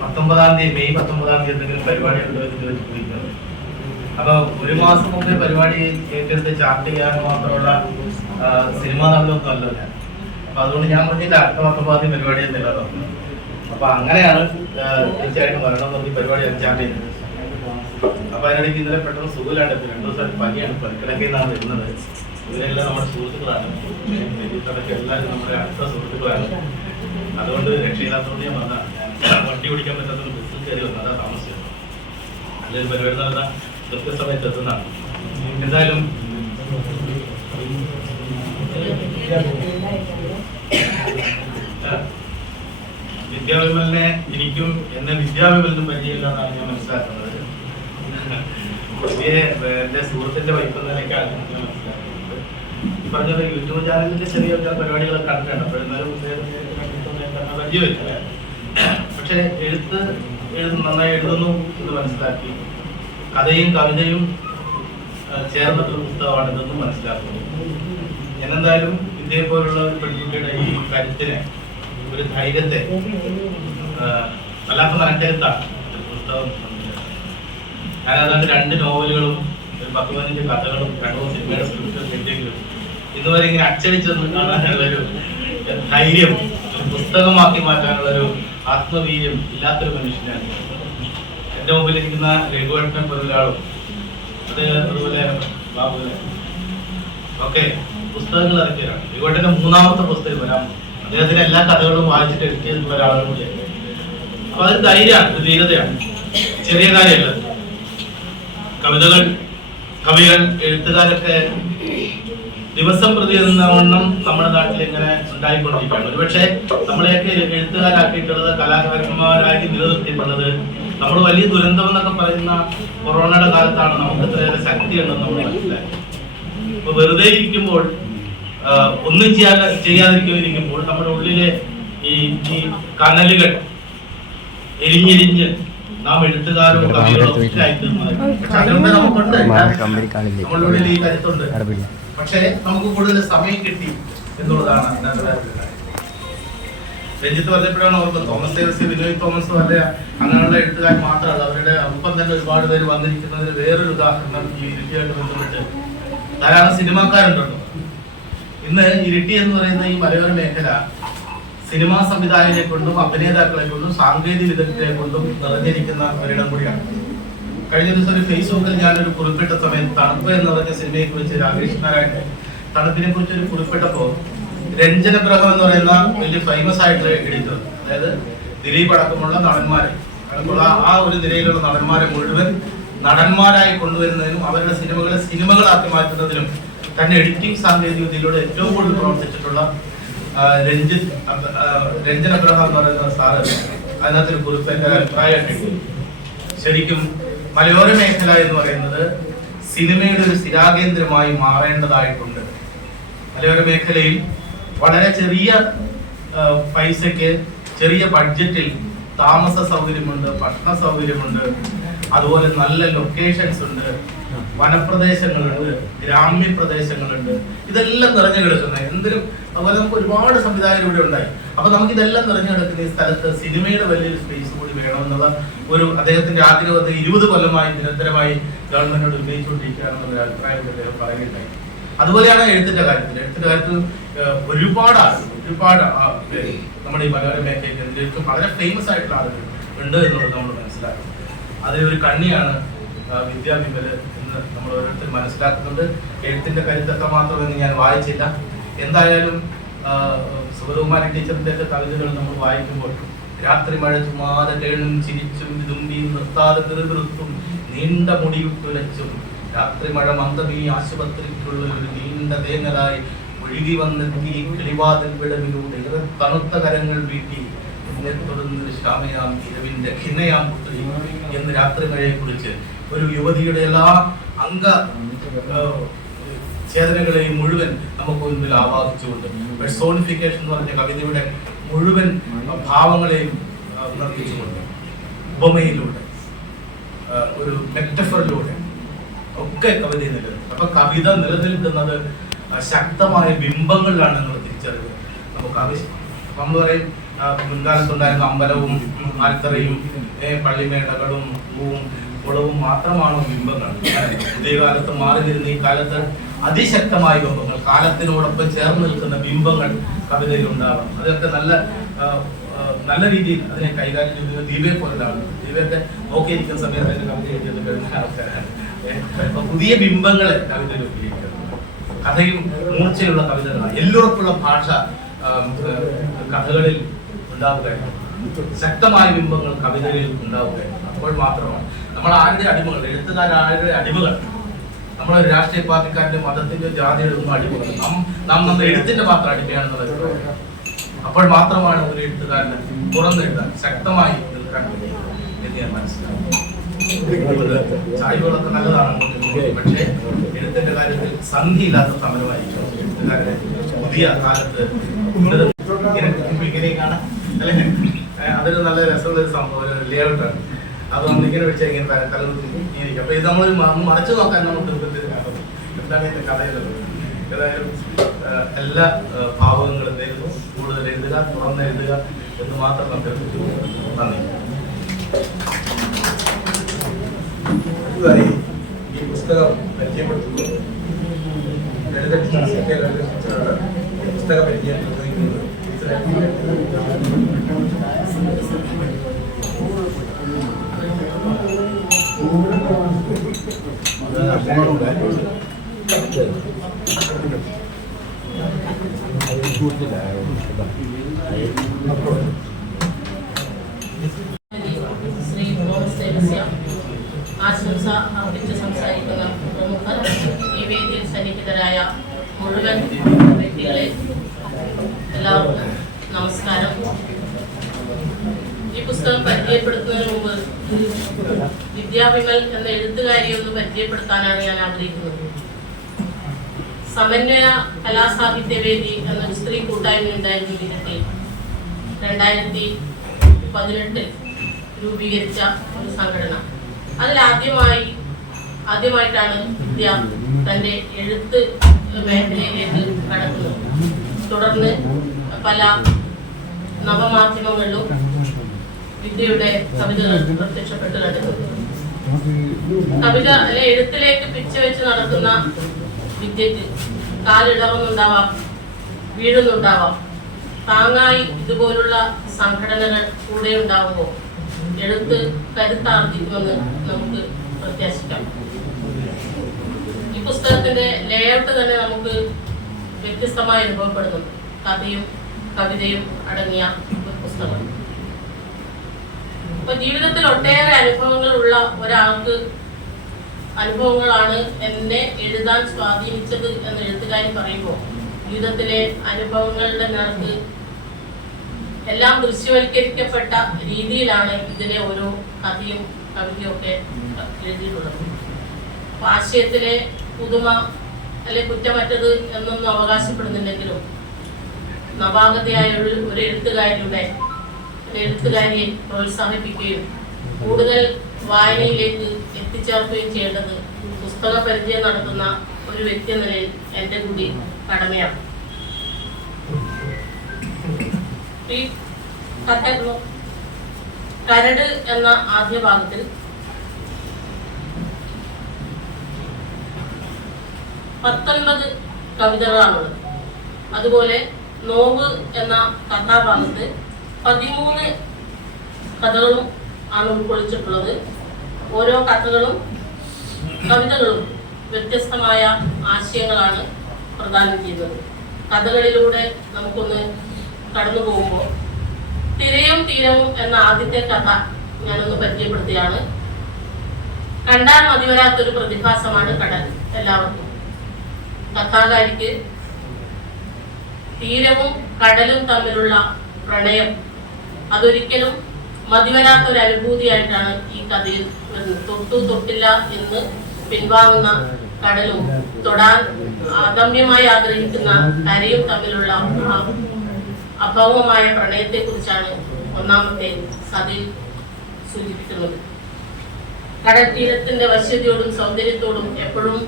19-ാം തീയതി മെയ് 19-ാം തീയതി എന്തെങ്കിലും പരിപാടി ഉണ്ടോ എന്ന് ചോദിക്കുന്നത്. അപ്പൊ ഒരു മാസം മുമ്പേ പരിപാടി ഏറ്റെടുത്ത് ചാർട്ട് ചെയ്യാൻ മാത്രമുള്ള സിനിമാ നടനൊന്നും അല്ല ഞാൻ. അപ്പൊ അതുകൊണ്ട് ഞാൻ പറഞ്ഞില്ല അടുത്ത 19-ാം തീയതി പരിപാടി എന്നില്ലല്ലോ. അപ്പൊ അങ്ങനെയാണ് തീർച്ചയായിട്ടും വരണം എന്ന് പറഞ്ഞ് പരിപാടി ചാർട്ട് ചെയ്യുന്നത്. അപ്പൊ അതിനിടയ്ക്ക് ഇന്നലെ പെട്ടെന്ന് സുഖമില്ലാണ്ട് 2 ദിവസം പനിയാണ്, പനിക്കിടക്കയിൽ നിന്നാണ് വരുന്നത്. ഇവരെല്ലാം നമ്മുടെ സുഹൃത്തുക്കളാണ്, എല്ലാവരും നമ്മുടെ അടുത്ത സുഹൃത്തുക്കളാണ്. അതുകൊണ്ട് രക്ഷയില്ലാത്തതുകൊണ്ട് ഞാൻ വന്നതാണ്. ഞാൻ വണ്ടി ഓടിക്കാൻ പറ്റാത്തത് ബസ്സിൽ കയറി വന്നത്, അതാ താമസിച്ചത്. നല്ലൊരു പരിപാടി നടന്ന കൃത്യസമയത്ത് എത്തുന്നതാണ്. എന്തായാലും വിദ്യാവിമലിനെ എനിക്കും എന്നെ വിദ്യാവിമലിനും പരിചയമില്ല എന്നാണ് ഞാൻ മനസ്സിലാക്കുന്നത്. എന്റെ സുഹൃത്തിന്റെ വൈഫ് എന്ന നിലയ്ക്കാണ് ഞാൻ മനസ്സിലാക്കുന്നത്. ഈ പറഞ്ഞത് യൂട്യൂബ് ചാനലിന്റെ ചെറിയ പരിപാടികളൊക്കെ കണ്ടിട്ടുണ്ട്, അപ്പോഴെന്നാലും പരിചയമില്ല. പക്ഷെ നന്നായി എഴുതുന്നു എന്ന് മനസ്സിലാക്കി, കഥയും കവിതയും ചേർന്നിട്ടുള്ള പുസ്തകമാണിതെന്നും മനസ്സിലാക്കുന്നു. ഞാനെന്തായാലും ഇതേപോലുള്ള ഒരു പെൺകുട്ടിയുടെ ഈ കരുത്തിനെ, ഒരു ധൈര്യത്തെ വല്ലാത്ത മനക്കരുത്താണ് ഒരു പുസ്തകം. ഞാൻ അതാണ്ട് 2 നോവലുകളും ഒരു 10-15 കഥകളും 2 സിനിമയുടെ സ്ക്രിപ്റ്റും കിട്ടിയെങ്കിലും ഇന്നുവരെ ഇങ്ങനെ അച്ചടിച്ചൊന്നും കാണാനുള്ളൊരു ധൈര്യം, ഒരു പുസ്തകമാക്കി മാറ്റാനുള്ളൊരു ആത്മവീര്യം ഇല്ലാത്തൊരു മനുഷ്യനാണ്. എൻ്റെ മുമ്പിലിരിക്കുന്ന രഘുവേട്ടനെ പോലൊരാളും അതുപോലെ ബാബുവിനെ ഒക്കെ പുസ്തകങ്ങൾ ഇറക്കിയതാണ്. രഘുവേട്ടൻ്റെ 3ാമത്തെ പുസ്തകം വരാം. അദ്ദേഹത്തിന്റെ എല്ലാ കഥകളും വായിച്ചിട്ട് എഴുതിയിട്ടുള്ള ഒരാളും കൂടിയാണ്. അപ്പൊ അതൊരു ധൈര്യമാണ്, ഒരു ധീരതയാണ്, ചെറിയ കാര്യമല്ല. കവികൾ, എഴുത്തുകാരൊക്കെ ദിവസം പ്രതി എന്നവണ്ണം നമ്മുടെ നാട്ടിൽ ഇങ്ങനെ ഉണ്ടായിക്കൊണ്ടിരിക്കുകയാണ്. ഒരുപക്ഷെ നമ്മളെയൊക്കെ എഴുത്തുകാരാക്കിയിട്ടുള്ളത്, കലാകാരന്മാരാക്കി നിലനിർത്തിയിട്ടുള്ളത് നമ്മൾ വലിയ ദുരന്തം എന്നൊക്കെ പറയുന്ന കൊറോണയുടെ കാലത്താണ് നമുക്ക് ഇത്രയേറെ ശക്തിയുണ്ടെന്ന് നമ്മൾ മനസ്സിലാക്കി. ഇപ്പൊ വെറുതെ ഇരിക്കുമ്പോൾ, ഒന്നും ചെയ്യാതിരിക്കുമ്പോൾ നമ്മുടെ ഉള്ളിലെ ഈ കനലുകൾ എരിഞ്ഞെരിഞ്ഞ് നാം എഴുത്തുകാരും കവികളും ഒക്കെ ആയിത്തീർന്നത്. നമുക്കുണ്ട്, നമ്മുടെ ഉള്ളിൽ ഈ കരുത്തുണ്ട്. പക്ഷേ നമുക്ക് കൂടുതൽ സമയം കിട്ടി എന്നുള്ളതാണ് രഞ്ജിത്ത് പറഞ്ഞപ്പോഴാണ് ഓർക്കുന്നത്. തോമസ് ദേവസി, വിനോയ് തോമസ് വരെ അങ്ങനെയുള്ള എഴുത്തുകാർ മാത്രമല്ല, അവരുടെ ഒപ്പം തന്നെ ഒരുപാട് പേര് വന്നിരിക്കുന്നതിന് വേറൊരു ഉദാഹരണം ഈ ഇരിട്ടിയായിട്ട് ബന്ധപ്പെട്ട് ധാരാളം സിനിമാക്കാരുണ്ടല്ലോ. ഇന്ന് ഇരിട്ടി എന്ന് പറയുന്ന ഈ മലയോര മേഖല സിനിമാ സംവിധായകരെ കൊണ്ടും അഭിനേതാക്കളെ കൊണ്ടും സാങ്കേതിക വിദഗ്ധരെ കൊണ്ടും നിറഞ്ഞിരിക്കുന്ന ഒരിടം കൂടിയാണ്. കഴിഞ്ഞ ദിവസം ഒരു ഫേസ്ബുക്കിൽ ഞാനൊരു കുറിപ്പിട്ട സമയത്ത് തണുപ്പ് എന്ന് പറഞ്ഞ സിനിമയെ കുറിച്ച്, രാകേഷ് നാരായണന്റെ തണുപ്പിനെ കുറിച്ച് ഒരു കുറിപ്പിട്ടപ്പോൾ രഞ്ജന ബ്രഹം എന്ന് പറയുന്ന വലിയ ഫേമസ് ആയിട്ടുള്ള എഡിറ്റർ, അതായത് ദിലീപ് അടക്കമുള്ള നടന്മാരെ, ആ ഒരു നിരയിലുള്ള നടന്മാരെ മുഴുവൻ നടന്മാരായി കൊണ്ടുവരുന്നതിനും അവരുടെ സിനിമകളെ സിനിമകളാക്കി മാറ്റുന്നതിനും തന്റെ എഡിറ്റിംഗ് സാങ്കേതികതയിലൂടെ ഏറ്റവും കൂടുതൽ പ്രവർത്തിച്ചിട്ടുള്ള രഞ്ജൻ അബ്രഹാം എന്ന് പറയുന്ന സാറ് അതിനകത്തൊരു കുറിപ്പ് എന്റെ അഭിപ്രായമായിട്ട്, ശരിക്കും മലയോര മേഖല എന്ന് പറയുന്നത് സിനിമയുടെ ഒരു സ്ഥിരാകേന്ദ്രമായി മാറേണ്ടതായിട്ടുണ്ട്. മലയോര മേഖലയിൽ വളരെ ചെറിയ പൈസയ്ക്ക്, ചെറിയ ബഡ്ജറ്റിൽ താമസ സൗകര്യമുണ്ട്, ഭക്ഷണ സൗകര്യമുണ്ട്, അതുപോലെ നല്ല ലൊക്കേഷൻസ് ഉണ്ട്, വനപ്രദേശങ്ങളുണ്ട്, ഗ്രാമ്യ പ്രദേശങ്ങളുണ്ട്. ഇതെല്ലാം നിറഞ്ഞു കിടക്കുന്ന എന്തിനും അതുപോലെ നമുക്ക് ഒരുപാട് സംവിധായകർ ഇവിടെ ഉണ്ടായി. അപ്പൊ നമുക്ക് ഇതെല്ലാം നിറഞ്ഞു കിടക്കുന്ന ഈ സ്ഥലത്ത് സിനിമയുടെ വലിയൊരു സ്പേസ് കൂടി വേണമെന്നുള്ള ഒരു അദ്ദേഹത്തിന്റെ ആഗ്രഹത്തെ 20 കൊല്ലമായി നിരന്തരമായി ഗവൺമെന്റിനോട് ഉന്നയിച്ചുകൊണ്ടിരിക്കുകയാണെന്നുള്ള അഭിപ്രായം അദ്ദേഹം പറയുകയുണ്ടായി. അതുപോലെയാണ് എഴുത്തിന്റെ കാര്യത്തിൽ ഒരുപാട് നമ്മുടെ ഈ മലയോര മേഖലയ്ക്ക് വളരെ ഫേമസ് ആയിട്ടുള്ള ആളുകൾ ഉണ്ട് എന്നുള്ളത് നമ്മൾ മനസ്സിലാക്കും. അതിലൊരു കണ്ണിയാണ് വിദ്യാവിമല് എന്ന് നമ്മൾ ഓരോരുത്തരും മനസ്സിലാക്കുന്നുണ്ട്. എഴുത്തിന്റെ കരുത്ത് എത്രമാത്രമെന്ന് ഞാൻ വായിച്ചില്ല. എന്തായാലും സുഗതകുമാരി ടീച്ചറിന്റെ കവിതകൾ നമ്മൾ വായിക്കുമ്പോൾ രാത്രി മഴ ചുമ്മാതെ കേണും ചിരിച്ചും വിതുമ്പിയും നിർത്താതെ നിർത്തും നീണ്ട മുടി തുലച്ചും രാത്രി മഴ മന്ദമീ ആശുപത്രിക്കുള്ള ഒരു നീണ്ട തേങ്ങലായി ഒഴുകി വന്നെത്തി കിളിവാതിൽ വിടവിലൂടെ തണുത്ത കരങ്ങൾ വീട്ടി എന്നെ തുടർന്നൊരു ശ്യാമയാം ഇരവിന്റെ ഖിന്നയാം പുത്രി എന്ന് രാത്രി മഴയെ കുറിച്ച് ഒരു യുവതിയുടെ എല്ലാ അംഗ ചേതനകളെയും മുഴുവൻ നമുക്ക് മുന്നിൽ ആവാഹിച്ചുകൊണ്ട് പെർസോണിഫിക്കേഷൻ എന്ന് പറഞ്ഞ കവിതയുടെ മുഴുവൻ ഭാവങ്ങളെയും നിർമ്മിച്ചുകൊണ്ട് ഉപമയിലൂടെ ഒരു മെറ്റഫറിലൂടെ ഒക്കെ കവിത നിലനിൽക്കും. അപ്പൊ കവിത നിലനിൽക്കുന്നത് ശക്തമായ ബിംബങ്ങളിലാണ് എന്നുള്ള തിരിച്ചറിവ് നമുക്ക് ആവശ്യം. നമ്മൾ പറയും മുൻകാലത്തുണ്ടായിരുന്ന അമ്പലവും ആൽത്തറയും പള്ളിമേടകളും പൂവും കുളവും മാത്രമാണോ ബിംബങ്ങൾ? പുതിയ കാലത്ത് മാറി നിരുന്ന ഈ കാലത്ത് അതിശക്തമായ ബിംബങ്ങൾ, കാലത്തിനോടൊപ്പം ചേർന്ന് നിൽക്കുന്ന ബിംബങ്ങൾ കവിതയിൽ ഉണ്ടാവണം. അതൊക്കെ നല്ല രീതിയിൽ അതിനെ കൈകാര്യം ചെയ്യുന്നത് ദീപയെ പോലെയാണ്. ദീപയൊക്കെ നോക്കിയിരിക്കുന്ന സമയത്ത് തന്നെ കവിത എഴുതിയത് കഴിഞ്ഞ ആൾക്കാരാണ്. പുതിയ ബിംബങ്ങളെ കവിതയിൽ ഉപയോഗിക്കുന്നത് കഥയും മൂർച്ചയുള്ള കവിതകളാണ്. എല്ലുറപ്പുള്ള ഭാഷ കഥകളിൽ ഉണ്ടാവുകയാണ്. ശക്തമായ ബിംബങ്ങൾ കവിതകളിൽ ഉണ്ടാവുകയാണ്. അപ്പോൾ മാത്രമാണ് നമ്മൾ ആരുടെ അടിമകൾ, എഴുത്തുകാരുടെ അടിമകൾ, നമ്മളെ രാഷ്ട്രീയ പാർട്ടിക്കാരുടെ മതത്തിന്റെ ജാതിയുടെ ഒന്നും അടിമകൾ, നാം നമ്മുടെ എഴുത്തിന്റെ മാത്രം അടിമയാണെന്നുള്ളത്. അപ്പോൾ മാത്രമാണ് ഒരു എഴുത്തുകാരന് തുറന്നെഴുതാൻ ശക്തമായി നിൽക്കാൻ കഴിയും എന്ന് ഞാൻ മനസ്സിലാക്കുന്നു. ചായ്വുകളൊക്കെ നല്ലതാണ്, പക്ഷേ എഴുത്തിന്റെ കാര്യത്തിൽ സന്ധിയില്ലാത്ത സമരമായിരിക്കും എഴുത്തുകാരുടെ പുതിയ കാലത്ത് ഇങ്ങനെയൊക്കെയാണ് അല്ലെ. അതൊരു നല്ല രസമുള്ള ഒരു സംഭവം, ഒരു ലേഔട്ടാണ്. അത് നമ്മൾ ഇങ്ങനെ വെച്ചാൽ ഇങ്ങനെ തലനിർത്തിയിരിക്കും. അപ്പൊ ഇത് നമ്മൾ മറച്ചു നോക്കാൻ നമുക്ക് എന്താണ് ഇതിന്റെ കഥയുള്ളത്. ഏതായാലും എല്ലാ ഭാവങ്ങളും നേരുന്നു. കൂടുതൽ എഴുതുക, തുറന്ന് എഴുതുക എന്ന് മാത്രം അഭ്യർത്ഥിച്ചു. നന്ദി. ഈ പുസ്തകം പരിചയപ്പെടുത്തുന്നു. പുസ്തക പരിചയം നിർവഹിക്കുന്നത് ശ്രീ ആശംസ അർപ്പിച്ച് സംസാരിക്കുന്ന പ്രമുഖർ, ഈ വേദിയിൽ സന്നിഹിതരായ മുഴുവൻ വ്യക്തികളെ എല്ലാവർക്കും നമസ്കാരം. ഈ പുസ്തകം പരിചയപ്പെടുത്തുന്നതിന് മുമ്പ് വിദ്യാവിമൽ എന്ന എഴുത്തുകാരിയെ ഒന്ന് പരിചയപ്പെടുത്താനാണ് ഞാൻ ആഗ്രഹിക്കുന്നത്. സമന്വയ കലാസാഹിത്യവേദി എന്നൊരു സ്ത്രീ കൂട്ടായ്മ ഉണ്ടായിരുന്നു വിധത്തിൽ 2018 രൂപീകരിച്ച ഒരു സംഘടന. അതിൽ ആദ്യമായിട്ടാണ് വിദ്യ തൻ്റെ എഴുത്ത് മേഖലയിലേക്ക് കടക്കുന്നത്. തുടർന്ന് പല നവമാധ്യമങ്ങളിലും വിദ്യയുടെ കവിതകൾ പ്രത്യക്ഷപ്പെട്ട് നടക്കുന്നു. കവിത അല്ലെ എഴുത്തിലേക്ക് പിച്ചവെച്ച് നടക്കുന്ന വിദ്യക്ക് കാലിടറുന്നുണ്ടാവാം, വീഴുന്നുണ്ടാവാം. താങ്ങായി ഇതുപോലുള്ള സംഘടനകൾ കൂടെ ഉണ്ടാവുമ്പോൾ എഴുത്ത് കരുത്താർജിക്കുമെന്ന് നമുക്ക് പ്രത്യാശിക്കാം. ഈ പുസ്തകത്തിന്റെ ലേഔട്ട് തന്നെ നമുക്ക് വ്യത്യസ്തമായി അനുഭവപ്പെടുന്നുണ്ട്. കഥയും കവിതയും അടങ്ങിയ ഒരു പുസ്തകം. അപ്പൊ ജീവിതത്തിൽ ഒട്ടേറെ അനുഭവങ്ങളുള്ള ഒരാൾക്ക് അനുഭവങ്ങളാണ് എന്നെ എഴുതാൻ സ്വാധീനിച്ചത് എന്ന് എഴുത്തുകാരി പറയുമ്പോൾ ജീവിതത്തിലെ അനുഭവങ്ങളുടെ നിരക്ക് എല്ലാം ദൃശ്യവൽക്കരിക്കപ്പെട്ട രീതിയിലാണ് ഇതിലെ ഓരോ കഥയും കവിതയും ഒക്കെ എഴുതിയിട്ടുള്ളത്. അപ്പൊ ആശയത്തിലെ പുതുമ അല്ലെ കുറ്റമറ്റത് എന്നൊന്നും അവകാശപ്പെടുന്നില്ലെങ്കിലും നവാഗതയായ ഒരു എഴുത്തുകാരിയെ പ്രോത്സാഹിപ്പിക്കുകയും കൂടുതൽ വായനയിലേക്ക് എത്തിച്ചേർക്കുകയും ചെയ്യേണ്ടത് പുസ്തകം പുസ്തക പരിചയം നടത്തുന്ന ഒരു വ്യക്തി എന്ന നിലയിൽ എൻ്റെ കൂടി കടമയാണ്. ഈ കഥ കരട് എന്ന ആദ്യ ഭാഗത്തിൽ 19 കവിതകളാണുള്ളത്. അതുപോലെ നോവ് എന്ന കഥാഭാഗത്ത് 13 കഥകളും ആണ് ഉൾക്കൊള്ളിച്ചിട്ടുള്ളത്. ഓരോ കഥകളും കവിതകളും വ്യത്യസ്തമായ ആശയങ്ങളാണ് പ്രദാനം ചെയ്യുന്നത്. കഥകളിലൂടെ നമുക്കൊന്ന് കടന്നു പോകുമ്പോൾ തിരയും തീരവും എന്ന ആദ്യത്തെ കഥ ഞാനൊന്ന് പരിചയപ്പെടുത്തിയാണ്. കണ്ടാൽ മതിവരാത്തൊരു പ്രതിഭാസമാണ് കടൽ. എല്ലാവർക്കും കഥാകാരിക്ക് തീരവും കടലും തമ്മിലുള്ള പ്രണയം അതൊരിക്കലും മതിവരാത്തൊരു അനുഭൂതിയായിട്ടാണ് ഈ കഥയിൽ വരുന്നത്. തൊട്ടു തൊട്ടില്ല എന്ന് പിൻവാങ്ങുന്ന കടലും തൊടാൻ അഗമ്യമായി ആഗ്രഹിക്കുന്ന കരയും തമ്മിലുള്ള അഭൗമമായ പ്രണയത്തെ കുറിച്ചാണ് ഒന്നാമത്തെ കഥയിൽ സൂചിപ്പിക്കുന്നത്. കടൽ തീരത്തിന്റെ വശ്യതയോടും സൗന്ദര്യത്തോടും എപ്പോഴും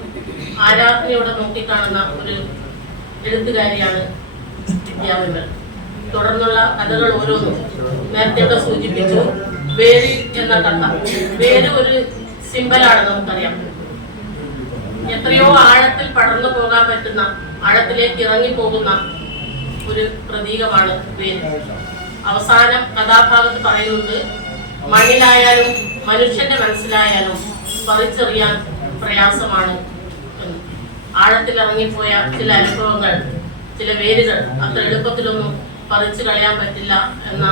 ആരാധനയോടെ നോക്കിക്കാണുന്ന ഒരു എഴുത്തുകാരിയാണ് വിദ്യാവിമൽ. തുടർന്നുള്ള കഥകൾ ഓരോന്നും നേരത്തെ ഇവിടെ സൂചിപ്പിച്ചു. വേര് എന്ന കഥ, വേര് ഒരു സിമ്പലാണ്, നമുക്കറിയാം. എത്രയോ ആഴത്തിൽ പടർന്നു പോകാൻ പറ്റുന്ന, ആഴത്തിലേക്ക് ഇറങ്ങി പോകുന്ന ഒരു പ്രതീകമാണ് വേര്. അവസാനം കഥാഭാഗത്ത് പറയുന്നത് മണ്ണിലായാലും മനുഷ്യന്റെ മനസ്സിലായാലും പറിച്ചെറിയാൻ പ്രയാസമാണ് എന്ന്. ആഴത്തിൽ ഇറങ്ങിപ്പോയ ചില അനുഭവങ്ങൾ, ചില വേരുകൾ അത്ര എളുപ്പത്തിലൊന്നും പറിച്ചു കളയാൻ പറ്റില്ല എന്ന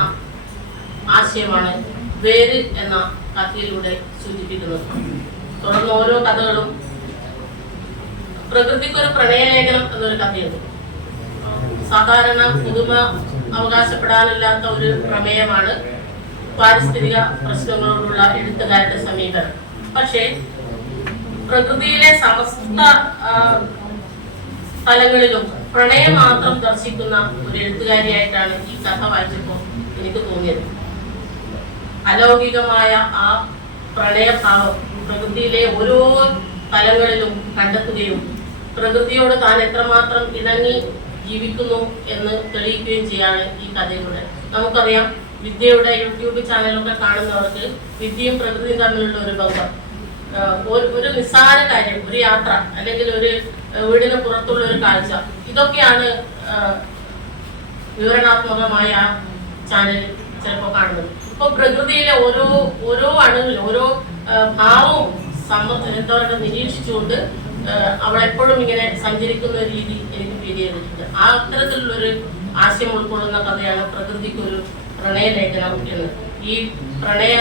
ആശയമാണ് വേര് എന്ന കഥയിലൂടെ സൂചിപ്പിക്കുന്നത്. തുടർന്ന് ഓരോ കഥകളും പ്രകൃതിക്കൊരു പ്രണയലേഖനം എന്നൊരു കഥയുണ്ട്. സാധാരണ പുതുമ അവകാശപ്പെടാനില്ലാത്ത ഒരു പ്രമേയമാണ് പാരിസ്ഥിതിക പ്രശ്നങ്ങളോടുള്ള എഴുത്തുകാരുടെ സമീപനം. പക്ഷേ പ്രകൃതിയിലെ സമസ്ത തലങ്ങളിലും പ്രണയം മാത്രം ദർശിക്കുന്ന ഒരു എഴുത്തുകാരിയായിട്ടാണ് ഈ കഥ വായിച്ചപ്പോൾ എനിക്ക് തോന്നിയത്. അലൗകികമായ ആ പ്രണയഭാവം പ്രകൃതിയിലെ ഓരോ തലങ്ങളിലും കണ്ടെത്തുകയും പ്രകൃതിയോട് താൻ എത്രമാത്രം ഇണങ്ങി ജീവിക്കുന്നു എന്ന് തെളിയിക്കുകയും ചെയ്യാണ് ഈ കഥയിലൂടെ. നമുക്കറിയാം, വിദ്യയുടെ യൂട്യൂബ് ചാനലൊക്കെ കാണുന്നവർക്ക് വിദ്യയും പ്രകൃതിയും തമ്മിലുള്ള ഒരു ബന്ധം, ഒരു നിസ്സാര കാര്യം, ഒരു യാത്ര അല്ലെങ്കിൽ ഒരു വീടിന് പുറത്തുള്ള ഒരു കാഴ്ച, ഇതൊക്കെയാണ് വിവരണാത്മകമായ ചാനലിൽ ചിലപ്പോൾ കാണുന്നത്. ഇപ്പൊ പ്രകൃതിയിലെ ഓരോ അണുവിലും ഓരോ ഭാവവും എന്താ പറയുക നിരീക്ഷിച്ചുകൊണ്ട് അവൾ എപ്പോഴും ഇങ്ങനെ സഞ്ചരിക്കുന്ന ഒരു രീതി എനിക്ക് ഫീൽ ചെയ്തിട്ടുണ്ട്. ആ അത്തരത്തിലുള്ളൊരു ആശയം ഉൾക്കൊള്ളുന്ന കഥയാണ് പ്രകൃതിക്കൊരു പ്രണയലേഖനം എന്ന്. ഈ പ്രണയ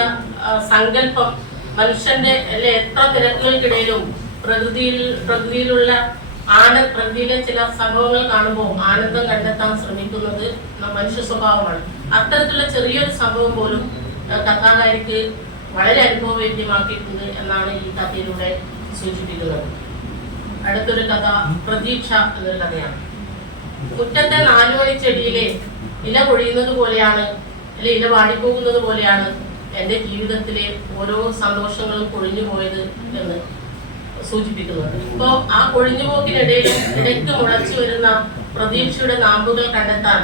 സങ്കല്പം മനുഷ്യന്റെ അല്ലെ എത്ര തിരക്കുകൾക്കിടയിലും പ്രകൃതിയിലുള്ള പ്രകൃതിയിലെ ചില സംഭവങ്ങൾ കാണുമ്പോൾ ആനന്ദം കണ്ടെത്താൻ ശ്രമിക്കുന്നത് മനുഷ്യ സ്വഭാവമാണ്. അത്തരത്തിലുള്ള ചെറിയൊരു സംഭവം പോലും കഥാകാരിക്ക് വളരെ അനുഭവവേദ്യമാക്കിയിട്ടുണ്ട് എന്നാണ് ഈ കഥയിലൂടെ സൂചിപ്പിക്കുന്നത്. അടുത്തൊരു കഥ പ്രതീക്ഷ എന്നൊരു കഥയാണ്. മുറ്റത്തെ 4 മണി ചെടിയിലെ ഇല പൊഴിയുന്നത് പോലെയാണ്, അല്ലെ ഇല വാടിപ്പോകുന്നത് പോലെയാണ് എൻ്റെ ജീവിതത്തിലെ ഓരോ സന്തോഷങ്ങളും പൊഴിഞ്ഞു പോയത് എന്ന് സൂചിപ്പിക്കുന്നുണ്ട്. ഇപ്പോ ആ പൊഴിഞ്ഞുപോക്കിനിടയിലും ഇടയ്ക്ക് മുളച്ചു വരുന്ന പ്രതീക്ഷയുടെ നാമ്പുകൾ കണ്ടെത്താൻ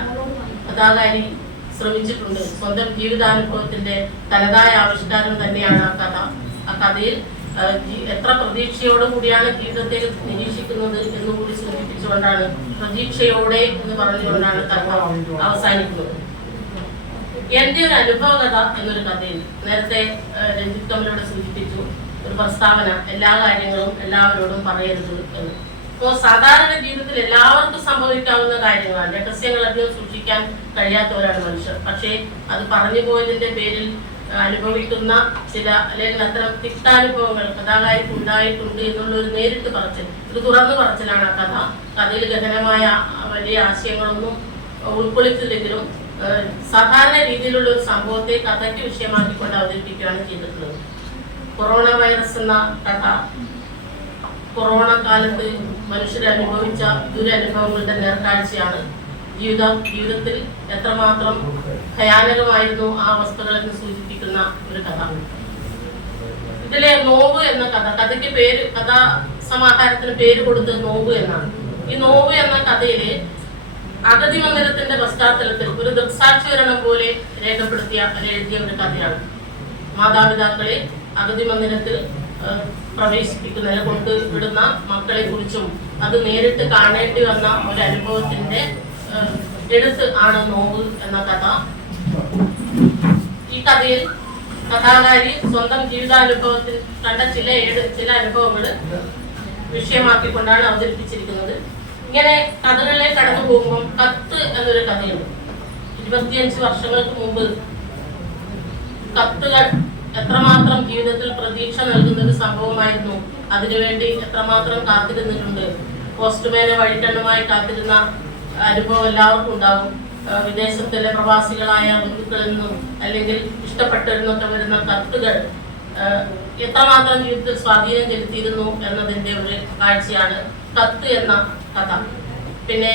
കഥാകാരി ശ്രമിച്ചിട്ടുണ്ട്. സ്വന്തം ജീവിതാനുഭവത്തിന്റെ തനതായ ആവിഷ്കാരം തന്നെയാണ് ആ കഥ. ആ കഥയിൽ എത്ര പ്രതീക്ഷയോടുകൂടിയാണ് ജീവിതത്തെ നിരീക്ഷിക്കുന്നത് എന്നുകൂടി സൂചിപ്പിച്ചുകൊണ്ടാണ്, പ്രതീക്ഷയോടെ എന്ന് പറഞ്ഞുകൊണ്ടാണ് കഥ അവസാനിക്കുന്നത്. എൻ്റെ ഒരു അനുഭവ കഥ എന്നൊരു കഥയുണ്ട്. നേരത്തെ രഞ്ജിത്ത് കമലോട് സൂചിപ്പിച്ചു ഒരു പ്രസ്താവന, എല്ലാ കാര്യങ്ങളും എല്ലാവരോടും പറയരുത് എന്ന്. ഇപ്പോൾ സാധാരണ ജീവിതത്തിൽ എല്ലാവർക്കും സംഭവിക്കാവുന്ന കാര്യങ്ങളാണ്. രഹസ്യങ്ങൾ അധികം സൂക്ഷിക്കാൻ കഴിയാത്തവരാണ് മനുഷ്യർ. പക്ഷേ അത് പറഞ്ഞു പോയതിന്റെ പേരിൽ അനുഭവിക്കുന്ന ചില അല്ലെങ്കിൽ അത്തരം തിക്താനുഭവങ്ങൾ കഥാകാരിക്ക് ഉണ്ടായിട്ടുണ്ട് എന്നുള്ള ഒരു നേരിട്ട് പറച്ചിൽ, ഒരു തുറന്നു പറച്ചിലാണ് ആ കഥ. കഥയിൽ ഗഹനമായ വലിയ ആശയങ്ങളൊന്നും ഉൾക്കൊള്ളിച്ചില്ലെങ്കിലും സാധാരണ രീതിയിലുള്ള ഒരു സംഭവത്തെ കഥയ്ക്ക് വിഷയമാക്കിക്കൊണ്ട് അവതരിപ്പിക്കുകയാണ് ചെയ്തിട്ടുള്ളത്. കൊറോണ വൈറസ് എന്ന കഥ കൊറോണ കാലത്ത് മനുഷ്യർ അനുഭവിച്ച ദുരനുഭവങ്ങളുടെ നേർക്കാഴ്ചയാണ്. ജീവിതത്തിൽ എത്രമാത്രം ഭയാനകമായിരുന്നു ആ അവസ്ഥകളെന്ന് സൂചിപ്പിക്കുന്ന ഒരു കഥ. ഇതിലെ നോവ് എന്ന കഥയ്ക്ക് പേര്, കഥാസമാഹാരത്തിന് പേര് കൊടുത്തത് നോവ് എന്നാണ്. ഈ നോവ് എന്ന കഥയില് അഗതി മന്ദിരത്തിന്റെ പശ്ചാത്തലത്തിൽ ഒരു ദൃക്സാക്ഷീകരണം പോലെ എഴുതിയ ഒരു കഥയാണ്. മാതാപിതാക്കളെ അഗതി മന്ദിരത്തിൽ പ്രവേശിപ്പിക്കുന്നതിനെ കൊണ്ട് വിടുന്ന മക്കളെ കുറിച്ചും അത് നേരിട്ട് കാണേണ്ടി വന്ന ഒരു അനുഭവത്തിന്റെ എഴുത്ത് ആണ് നോവ് എന്ന കഥ. ഈ കഥയിൽ കഥാകാരി സ്വന്തം ജീവിതാനുഭവത്തിൽ കണ്ട ചില അനുഭവങ്ങൾ വിഷയമാക്കിക്കൊണ്ടാണ് അവതരിപ്പിച്ചിരിക്കുന്നത്. ഇങ്ങനെ കഥകളിലേക്ക് കടന്നു പോകുമ്പോൾ കത്ത് എന്നൊരു കഥയുണ്ട്. 25 വർഷങ്ങൾക്ക് മുമ്പ് കത്തുകൾ എത്രമാത്രം ജീവിതത്തിൽ പ്രതീക്ഷ നൽകുന്ന ഒരു സംഭവമായിരുന്നു. അതിനുവേണ്ടി എത്രമാത്രം കാത്തിരുന്നിട്ടുണ്ട്. പോസ്റ്റ്മാനെ വഴിക്കണ്ണുമായി കാത്തിരുന്ന അനുഭവം എല്ലാവർക്കും ഉണ്ടാകും. വിദേശത്തിലെ പ്രവാസികളായ ബന്ധുക്കളിൽ നിന്നും അല്ലെങ്കിൽ ഇഷ്ടപ്പെട്ടവരിൽ നിന്നൊക്കെ വരുന്ന കത്തുകൾ എത്രമാത്രം ജീവിതത്തിൽ സ്വാധീനം ചെലുത്തിയിരുന്നു എന്നതിന്റെ ഒരു കാഴ്ചയാണ് കത്ത് എന്ന കഥ. പിന്നെ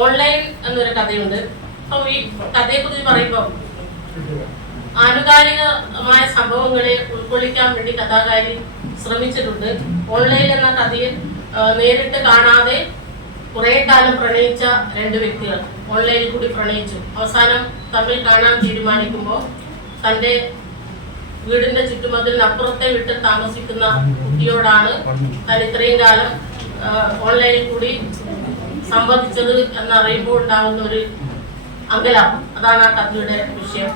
ഓൺലൈൻ എന്നൊരു കഥയുണ്ട്. അപ്പൊ ഈ കഥയെക്കുറിച്ച് പറയുമ്പോൾ ആനുകാലികമായ സംഭവങ്ങളെ ഉൾക്കൊള്ളിക്കാൻ വേണ്ടി കഥാകാരി ശ്രമിച്ചിട്ടുണ്ട്. ഓൺലൈൻ എന്ന കഥയിൽ നേരിട്ട് കാണാതെ കുറെ കാലം പ്രണയിച്ച 2 വ്യക്തികൾ ഓൺലൈനിൽ കൂടി പ്രണയിച്ചു. അവസാനം തമ്മിൽ കാണാൻ തീരുമാനിക്കുമ്പോൾ തന്റെ വീടിന്റെ ചുറ്റുമതിലിനപ്പുറത്തെ വിട്ട് താമസിക്കുന്ന കുട്ടിയോടാണ് താൻ ഇത്രയും കാലം ഓൺലൈനിൽ കൂടി സംവദിച്ചത് എന്നറിയുമ്പോൾ ഉണ്ടാകുന്ന ഒരു അങ്കലാപം. അതാണ് ആ കഥയുടെ വിഷയം.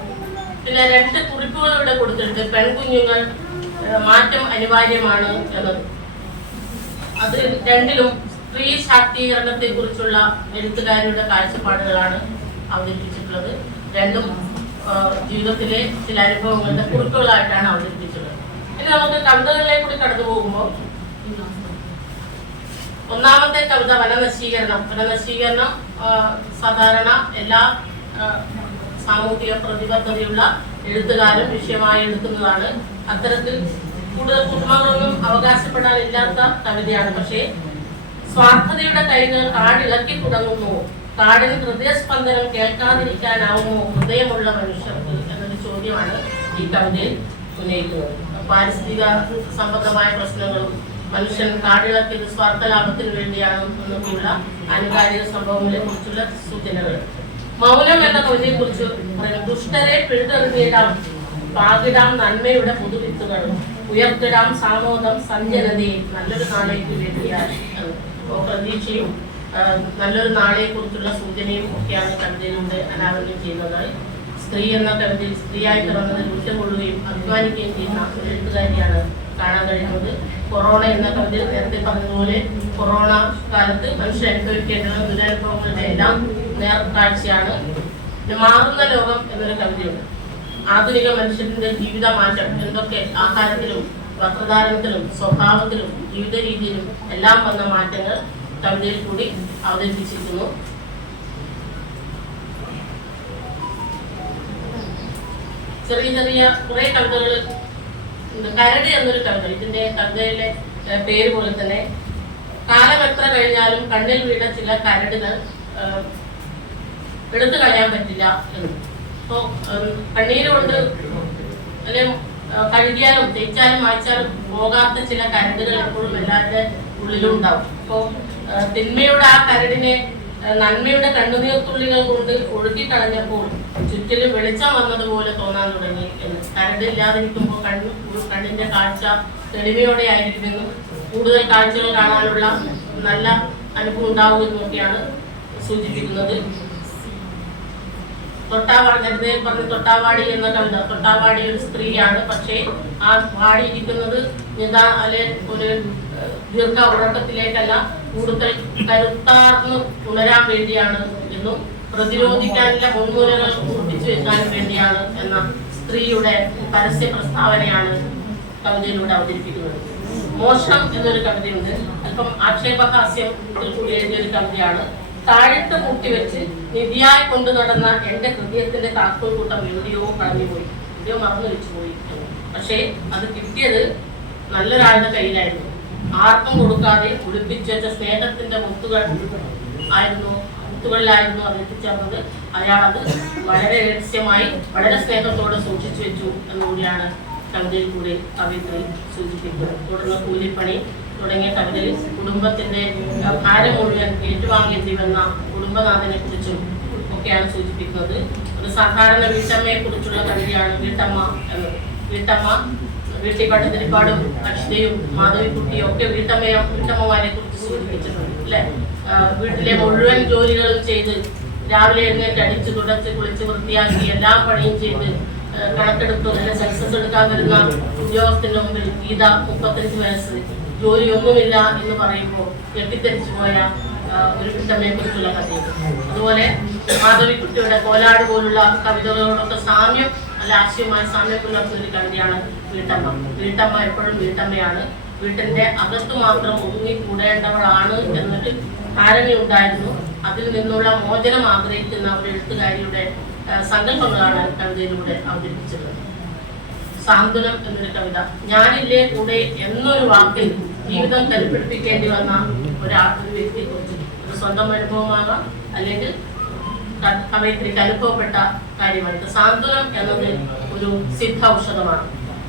പിന്നെ 2 കുറിപ്പുകൾ ഇവിടെ കൊടുത്തിട്ടുണ്ട്. പെൺകുഞ്ഞുങ്ങൾ മാറ്റം അനിവാര്യമാണ് എന്നത്. അത് രണ്ടിലും സ്ത്രീ ശാക്തീകരണത്തെ കുറിച്ചുള്ള എഴുത്തുകാരിയുടെ കാഴ്ചപ്പാടുകളാണ് അവതരിപ്പിച്ചിട്ടുള്ളത്. രണ്ടും ജീവിതത്തിലെ ചില അനുഭവങ്ങളുടെ കുറിപ്പുകളായിട്ടാണ് അവതരിപ്പിച്ചിട്ടുള്ളത്. ഇനി നമുക്ക് കവിതകളിലേക്ക് കൂടി കടന്നു പോകുമ്പോൾ ഒന്നാമത്തെ കവിത വനനശീകരണം. വനനശീകരണം സാധാരണ എല്ലാ സാമൂഹിക പ്രതിബദ്ധതയുള്ള എഴുത്തുകാരും വിഷയമായി എടുക്കുന്നതാണ്. അത്തരത്തിൽ കൂടുതൽ കുടുംബങ്ങളൊന്നും അവകാശപ്പെടാനില്ലാത്ത കവിതയാണ്. പക്ഷേ സ്വാർത്ഥതയുടെ കൈകൾ കാടിളക്കി തുടങ്ങുന്നു, കാടിന് ഹൃദയസ്പന്ദനം കേൾക്കാതിരിക്കാനാവുമോ ഹൃദയമുള്ള മനുഷ്യർക്ക് എന്നൊരു ചോദ്യമാണ് ഈ കവിതയിൽ ഉന്നയിക്കുന്നത്. പാരിസ്ഥിതിക സംബന്ധമായ പ്രശ്നങ്ങളും മനുഷ്യൻ കാടിളക്കിയത് സ്വാർത്ഥ ലാഭത്തിന് വേണ്ടിയാണ് എന്നൊക്കെയുള്ള ആനുകാലിക സംഭവങ്ങളെ കുറിച്ചുള്ള സൂചനകൾ. മൗനം എന്ന കവിതയെ കുറിച്ച് പറയുന്നത് ദുഷ്ടരെ പിഴുതെറിഞ്ഞിടാം, പാകിടാം നന്മയുടെ പുതുവിത്തുകൾ, ഉയർത്തിടാം സാമോദം സഞ്ജനതയെ നല്ലൊരു നാളേക്ക് വേണ്ടിയാണ്. പ്രതീക്ഷയും നല്ലൊരു നാളെ കുറിച്ചുള്ള സൂചനയും ഒക്കെയാണ് കവിതയിലൂടെ അനാവരണം ചെയ്യുന്നത്. സ്ത്രീ എന്ന കവിതയിൽ സ്ത്രീയായി പിറന്നതിൽ ഉറ്റകൊള്ളുകയും അഭിമാനിക്കുകയും ചെയ്യുന്ന ഒരു എഴുത്തുകാരിയാണ് കാണാൻ കഴിയുന്നത്. കൊറോണ എന്ന കവിതയിൽ നേരത്തെ പറഞ്ഞതുപോലെ കൊറോണ കാലത്ത് മനുഷ്യർ അനുഭവിക്കേണ്ട ദുരനുഭവങ്ങളുടെ എല്ലാം നേർക്കാഴ്ചയാണ്. മാറുന്ന ലോകം എന്നൊരു കവിതയുണ്ട്. ആധുനിക മനുഷ്യന്റെ ജീവിത മാറ്റം എന്തൊക്കെ ആഹാരത്തിലും വസ്ത്രധാരണത്തിലും സ്വഭാവത്തിലും ജീവിത രീതിയിലും എല്ലാം വന്ന മാറ്റങ്ങൾ കവിതയിൽ കൂടി അവതരിപ്പിച്ചിരിക്കുന്നു. ചെറിയ ചെറിയ കുറെ കവിതകൾ. കരട് എന്നൊരു കവിത, ഇതിന്റെ കവിതയിലെ പേര് പോലെ തന്നെ കാലം എത്ര കഴിഞ്ഞാലും കണ്ണിൽ വീണ ചില കരടുകൾ എടുത്തു കളയാൻ പറ്റില്ല എന്ന്. അപ്പോ കണ്ണീരുകൊണ്ട് അല്ലെങ്കിൽ കഴുകിയാലും തേച്ചാലും മായ്ച്ചാലും പോകാത്ത ചില കരടുകൾ എപ്പോഴും എല്ലാവരുടെ ഉള്ളിലും ഉണ്ടാവും. അപ്പോ തിന്മയുടെ ആ കരടിനെ നന്മയുടെ കണ്ണുനീർത്തുള്ളികൾ കൊണ്ട് ഒഴുകിക്കളഞ്ഞപ്പോൾ ചുറ്റിലും വെളിച്ചം വന്നതുപോലെ തോന്നാൻ തുടങ്ങി എന്ന്. കരടില്ലാതിരിക്കുമ്പോൾ കണ്ണിന്റെ കാഴ്ച തെളിമയോടെ ആയിരിക്കുമെന്നും കൂടുതൽ കാഴ്ചകൾ കാണാനുള്ള നല്ല അനുഭവം ഉണ്ടാവുമെന്നൊക്കെയാണ് സൂചിപ്പിക്കുന്നത്. നേരത്തെ പറഞ്ഞ തൊട്ടാവാടി എന്ന കവിത, തൊട്ടാവാടി ഒരു സ്ത്രീയാണ്. പക്ഷേ ആ വാടിയിരിക്കുന്നത് ഒരു ദീർഘ ഉറക്കത്തിലേക്കല്ല, കൂടുതൽ കരുത്താർന്ന് ഉണരാൻ വേണ്ടിയാണ് എന്നും പ്രതിരോധിക്കാനുള്ള മുൻകൂരകൾ കൂട്ടിച്ചു വെക്കാനും വേണ്ടിയാണ് എന്ന സ്ത്രീയുടെ പരസ്യ പ്രസ്താവനയാണ് കവിതയിലൂടെ അവതരിപ്പിക്കുന്നത്. മോഷണം എന്നൊരു കവിതയുണ്ട്. അല്പം ആക്ഷേപഹാസ്യത്തിൽ കൂടി എഴുതിയൊരു കവിതയാണ്. താഴത്ത് മുട്ടിവെച്ച് നിധിയായി കൊണ്ടു നടന്ന എന്റെ ഹൃദയത്തിന്റെ താക്കോൽ കൂട്ടം എവിടെയോ കളഞ്ഞുപോയി, എവിടെയോ മറന്നു വെച്ചുപോയി. പക്ഷേ അത് കിട്ടിയത് നല്ലൊരാളുടെ കയ്യിലായിരുന്നു. ആർക്കും കൊടുക്കാതെ ഒളിപ്പിച്ചു വെച്ച സ്നേഹത്തിന്റെ മുത്തുകളിലായിരുന്നു അത് എത്തിച്ചേർന്നത്. അയാളത് വളരെ രഹസ്യമായി വളരെ സ്നേഹത്തോടെ സൂക്ഷിച്ചു വെച്ചു എന്നുകൂടിയാണ് കവിതയിൽ കൂടി കവിത്രി സൂചിപ്പിക്കുന്നു. തുടർന്ന് കൂലിപ്പണി തുടങ്ങിയ കവിതയിൽ കുടുംബത്തിന്റെ ഭാരം മുഴുവൻ ഏറ്റുവാങ്ങേണ്ടി വന്ന കുടുംബനാഥനെ കുറിച്ചും ഒക്കെയാണ് സൂചിപ്പിക്കുന്നത്. ഒരു സാധാരണ വീട്ടമ്മയെ കുറിച്ചുള്ള കവിതയാണ് വീട്ടമ്മ എന്നത്. വീട്ടമ്മ വീട്ടിപ്പാടും അക്ഷിതയും മാധവിക്കുട്ടിയും ഒക്കെ വീട്ടമ്മമാരെ കുറിച്ച് സൂചിപ്പിച്ചിട്ടുണ്ട് അല്ലെ. വീട്ടിലെ മുഴുവൻ ജോലികളും ചെയ്ത് രാവിലെ എഴുന്നേറ്റ് അടിച്ച് തുടച്ച് കുളിച്ച് വൃത്തിയാക്കി എല്ലാ പണിയും ചെയ്ത് കണക്കെടുത്തു അല്ലെങ്കിൽ സെൻസസ് എടുക്കാൻ വരുന്ന ഉദ്യോഗസ്ഥന്റെ മുമ്പിൽ ഗീത 35 വയസ്സ് ജോലിയൊന്നുമില്ല എന്ന് പറയുമ്പോൾ കെട്ടിത്തെരിച്ചു പോയ ഒരു വീട്ടമ്മയെ കുറിച്ചുള്ള കഥയുണ്ട്. അതുപോലെ മാധവിക്കുട്ടിയുടെ കോലാട് പോലുള്ള കവിതകളോടൊക്കെ സാമ്യം അല്ല ആശയവുമായി സാമ്യം പുലർത്തുന്ന ഒരു കവിതയാണ് വീട്ടമ്മ. വീട്ടമ്മ എപ്പോഴും വീട്ടമ്മയാണ്. വീട്ടിന്റെ അകത്ത് മാത്രം ഒതുങ്ങി കൂടേണ്ടവളാണ് എന്നൊരു ധാരണയുണ്ടായിരുന്നു. അതിൽ നിന്നുള്ള മോചനം ആഗ്രഹിക്കുന്ന ഒരു എഴുത്തുകാരിയുടെ സങ്കല്പങ്ങളാണ് കവിതയിലൂടെ അവതരിപ്പിച്ചത്. സാന്ത്വനം എന്നൊരു കവിത. ഞാനില്ലേ കൂടെ എന്നൊരു വാക്കിൽ ജീവിതം കരുപിടിപ്പിക്കേണ്ടി വന്ന ഒരു വ്യക്തിയെ കുറിച്ച് ഒരു സ്വന്തം അനുഭവമാകാം അല്ലെങ്കിൽ കവയിത്രിക്ക് അനുഭവപ്പെട്ട കാര്യമാണ്. സാന്ത്വനം എന്നത് ഒരു സിദ്ധ ഔഷധമാണ്.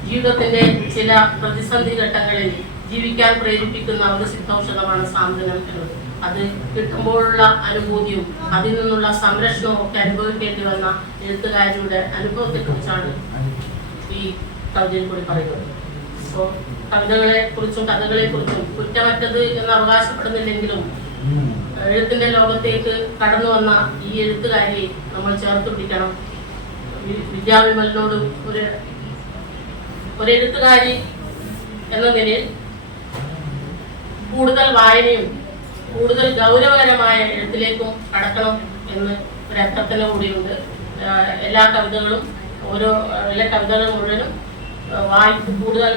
ജീവിതത്തിന്റെ ചില പ്രതിസന്ധി ഘട്ടങ്ങളിൽ ജീവിക്കാൻ പ്രേരിപ്പിക്കുന്ന ഒരു സിദ്ധൌഷധമാണ് സാന്ത്വനം എന്നത്. അത് കിട്ടുമ്പോഴുള്ള അനുഭൂതിയും അതിൽ നിന്നുള്ള സംരക്ഷണവും ഒക്കെ അനുഭവിക്കേണ്ടി വന്ന എഴുത്തുകാരുടെ അനുഭവത്തെക്കുറിച്ചാണ് ഈ കവിതയിൽ കൂടി പറയുന്നത്. അപ്പോൾ കവിതകളെ കുറിച്ചും കഥകളെ കുറിച്ചും കുറ്റമറ്റത് എന്ന് അവകാശപ്പെടുന്നില്ലെങ്കിലും എഴുത്തിന്റെ ലോകത്തേക്ക് കടന്നു വന്ന ഈ എഴുത്തുകാരിയെ നമ്മൾ ചേർത്ത് പിടിക്കണം. വിദ്യാവിമലിനോട് ഒരു എഴുത്തുകാരി എന്ന നിലയിൽ കൂടുതൽ വായനയും കൂടുതൽ ഗൗരവകരമായ എഴുത്തിലേക്കും കടക്കണം എന്ന് ഒരു അർത്ഥത്തിന് കൂടിയുണ്ട്. എല്ലാ കവിതകളും എല്ലാ കവിതകളും മുഴുവനും കൂടുതൽ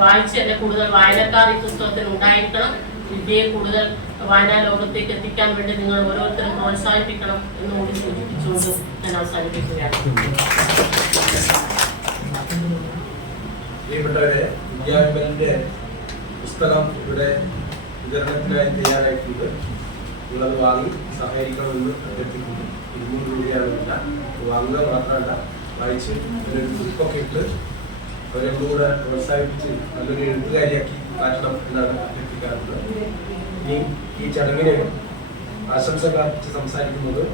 വായിച്ച് അല്ലെങ്കിൽ കൂടുതൽ വായനക്കാർ ഈ പുസ്തകത്തിന് ഉണ്ടായിരിക്കണം. വിദ്യയെ കൂടുതൽ വായനാ ലോകത്തേക്ക് എത്തിക്കാൻ വേണ്ടി നിങ്ങൾ ഓരോരുത്തരും പ്രോത്സാഹിപ്പിക്കണം എന്നുകൂടി സൂചിപ്പിച്ചുകൊണ്ട് ഞാൻ അവസാനിപ്പിക്കുകയാണ്. പ്രിയപ്പെട്ടവരെ, വിദ്യാവിമലിന്റെ പുസ്തകം ഇവിടെ വിതരണത്തിനായി തയ്യാറായിട്ടുണ്ട്. നിങ്ങളത് വാങ്ങി സഹകരിക്കണമെന്ന് അഭ്യർത്ഥിക്കുന്നു. 200 രൂപയാണ് വില. വാങ്ങുക മാത്രമല്ല, വായിച്ച് അതിനൊരു ബുക്കൊക്കെ ഇട്ട് അവരെക്കൂടെ പ്രോത്സാഹിപ്പിച്ച് നല്ലൊരു എഴുത്തുകാരിയാക്കി മാറ്റണം എന്നാണ് അഭ്യർത്ഥിക്കാറുള്ളത്. ഇനി ഈ ചടങ്ങിന് ആശംസകൾ അർപ്പിച്ച് സംസാരിക്കുന്നത്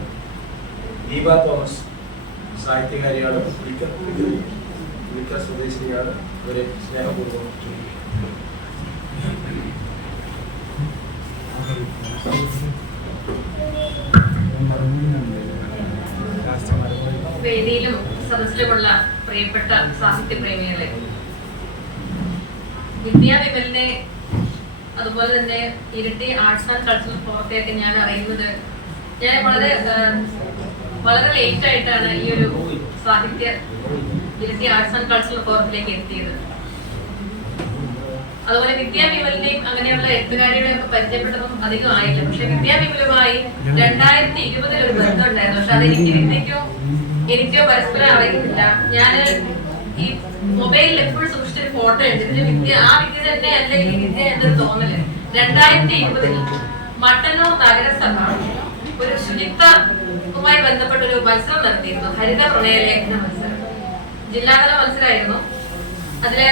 ദീപ തോമസ്, സാഹിത്യകാരിയാണ്, സ്വദേശിനിയാണ്. അവരെ സ്നേഹപൂർവ്വം വേദിയിലും സദസ്സിലുമുള്ള പ്രിയപ്പെട്ട സാഹിത്യപ്രേമികളെ, വിദ്യാവിമലിനെ അതുപോലെ തന്നെ ഇരിട്ടി ആർട്സ് ആൻഡ് കൾച്ചറൽ ഫോറത്തെയൊക്കെ ഞാൻ അറിയുന്നത് ഞാൻ വളരെ ലേറ്റ് ആയിട്ടാണ് ഈ ഒരു സാഹിത്യ ഇരിട്ടി ആർട്സ് ആൻഡ് കൾച്ചറൽ ഫോറത്തിലേക്ക് എത്തിയത്. അതുപോലെ വിദ്യാവിമലിനെയും അങ്ങനെയുള്ള എഴുത്തുകാരികളെ ഒക്കെ പരിചയപ്പെട്ടതും അധികം ആയില്ല. പക്ഷെ വിദ്യാവിമലുമായി 2020 ഒരു ബന്ധം ഉണ്ടായിരുന്നു. പക്ഷെ അത് എനിക്കോ പരസ്പരം അറിയുന്നില്ല. ഞാൻ ഈ മൊബൈലിൽ എപ്പോഴും സൂക്ഷിച്ചൊരു ഫോട്ടോ ഉണ്ട്. ആ വിദ്യ തന്നെ അല്ല ഈ വിദ്യ എന്നൊരു തോന്നല്. 2020 മട്ടന്നൂർ നഗരസഭ ഒരു ശുചിത്വവുമായി ബന്ധപ്പെട്ട ഒരു മത്സരം നടത്തിയിരുന്നു. ഹരിത പ്രണയലേഖന മത്സരം, ജില്ലാതല മത്സരമായിരുന്നു. അതില്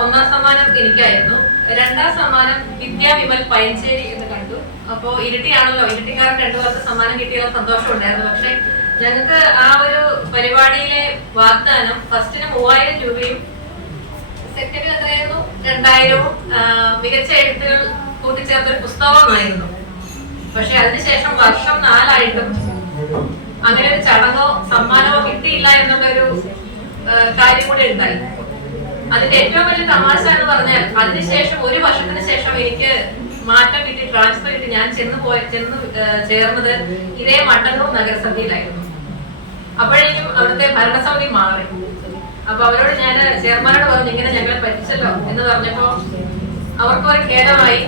1ാം സമ്മാനം എനിക്കായിരുന്നു. 2ാം സമ്മാനം വിദ്യാവിമൽ പയഞ്ചേരി എന്ന് കണ്ടു. അപ്പോ ഇരിട്ടിയാണല്ലോ, ഇരിട്ടിക്കാർക്ക് 2 പേർക്ക് സമ്മാനം കിട്ടിയുള്ള സന്തോഷം ഉണ്ടായിരുന്നു. പക്ഷെ ഞങ്ങൾക്ക് ആ ഒരു പരിപാടിയിലെ വാഗ്ദാനം ഫസ്റ്റിന് 3000 രൂപയും സെക്കൻഡിന് എത്രയായിരുന്നു 2000-ഉം മികച്ച എഴുത്തുകൾ കൂട്ടിച്ചേർത്തൊരു പുസ്തകമായിരുന്നു. പക്ഷെ അതിനുശേഷം വർഷം 4 ആയിട്ടും അങ്ങനെ ഒരു ചടങ്ങോ സമ്മാനമോ കിട്ടിയില്ല എന്നുള്ള ഒരു കാര്യം കൂടി ഉണ്ടായി. അതിന്റെ ഏറ്റവും വലിയ തമാശ എന്ന് പറഞ്ഞാൽ അതിനുശേഷം 1 വർഷത്തിന് ശേഷം എനിക്ക് മാറ്റം കിട്ടി, ട്രാൻസ്ഫർ കിട്ടി. ഞാൻ ചെന്ന് ചേർന്നത് ഇതേ മട്ടന്നൂർ നഗരസഭയിലായിരുന്നു. അപ്പോഴേക്കും അവിടുത്തെ ഭരണസമിതി മാറി. അപ്പൊ അവരോട് ഞാൻ ചെയർമാനോട് പറഞ്ഞു, ഇങ്ങനെ ഞങ്ങളെ പറ്റിച്ചല്ലോ എന്ന് പറഞ്ഞപ്പോ അവർക്ക് ഒരു ഖേദമായി.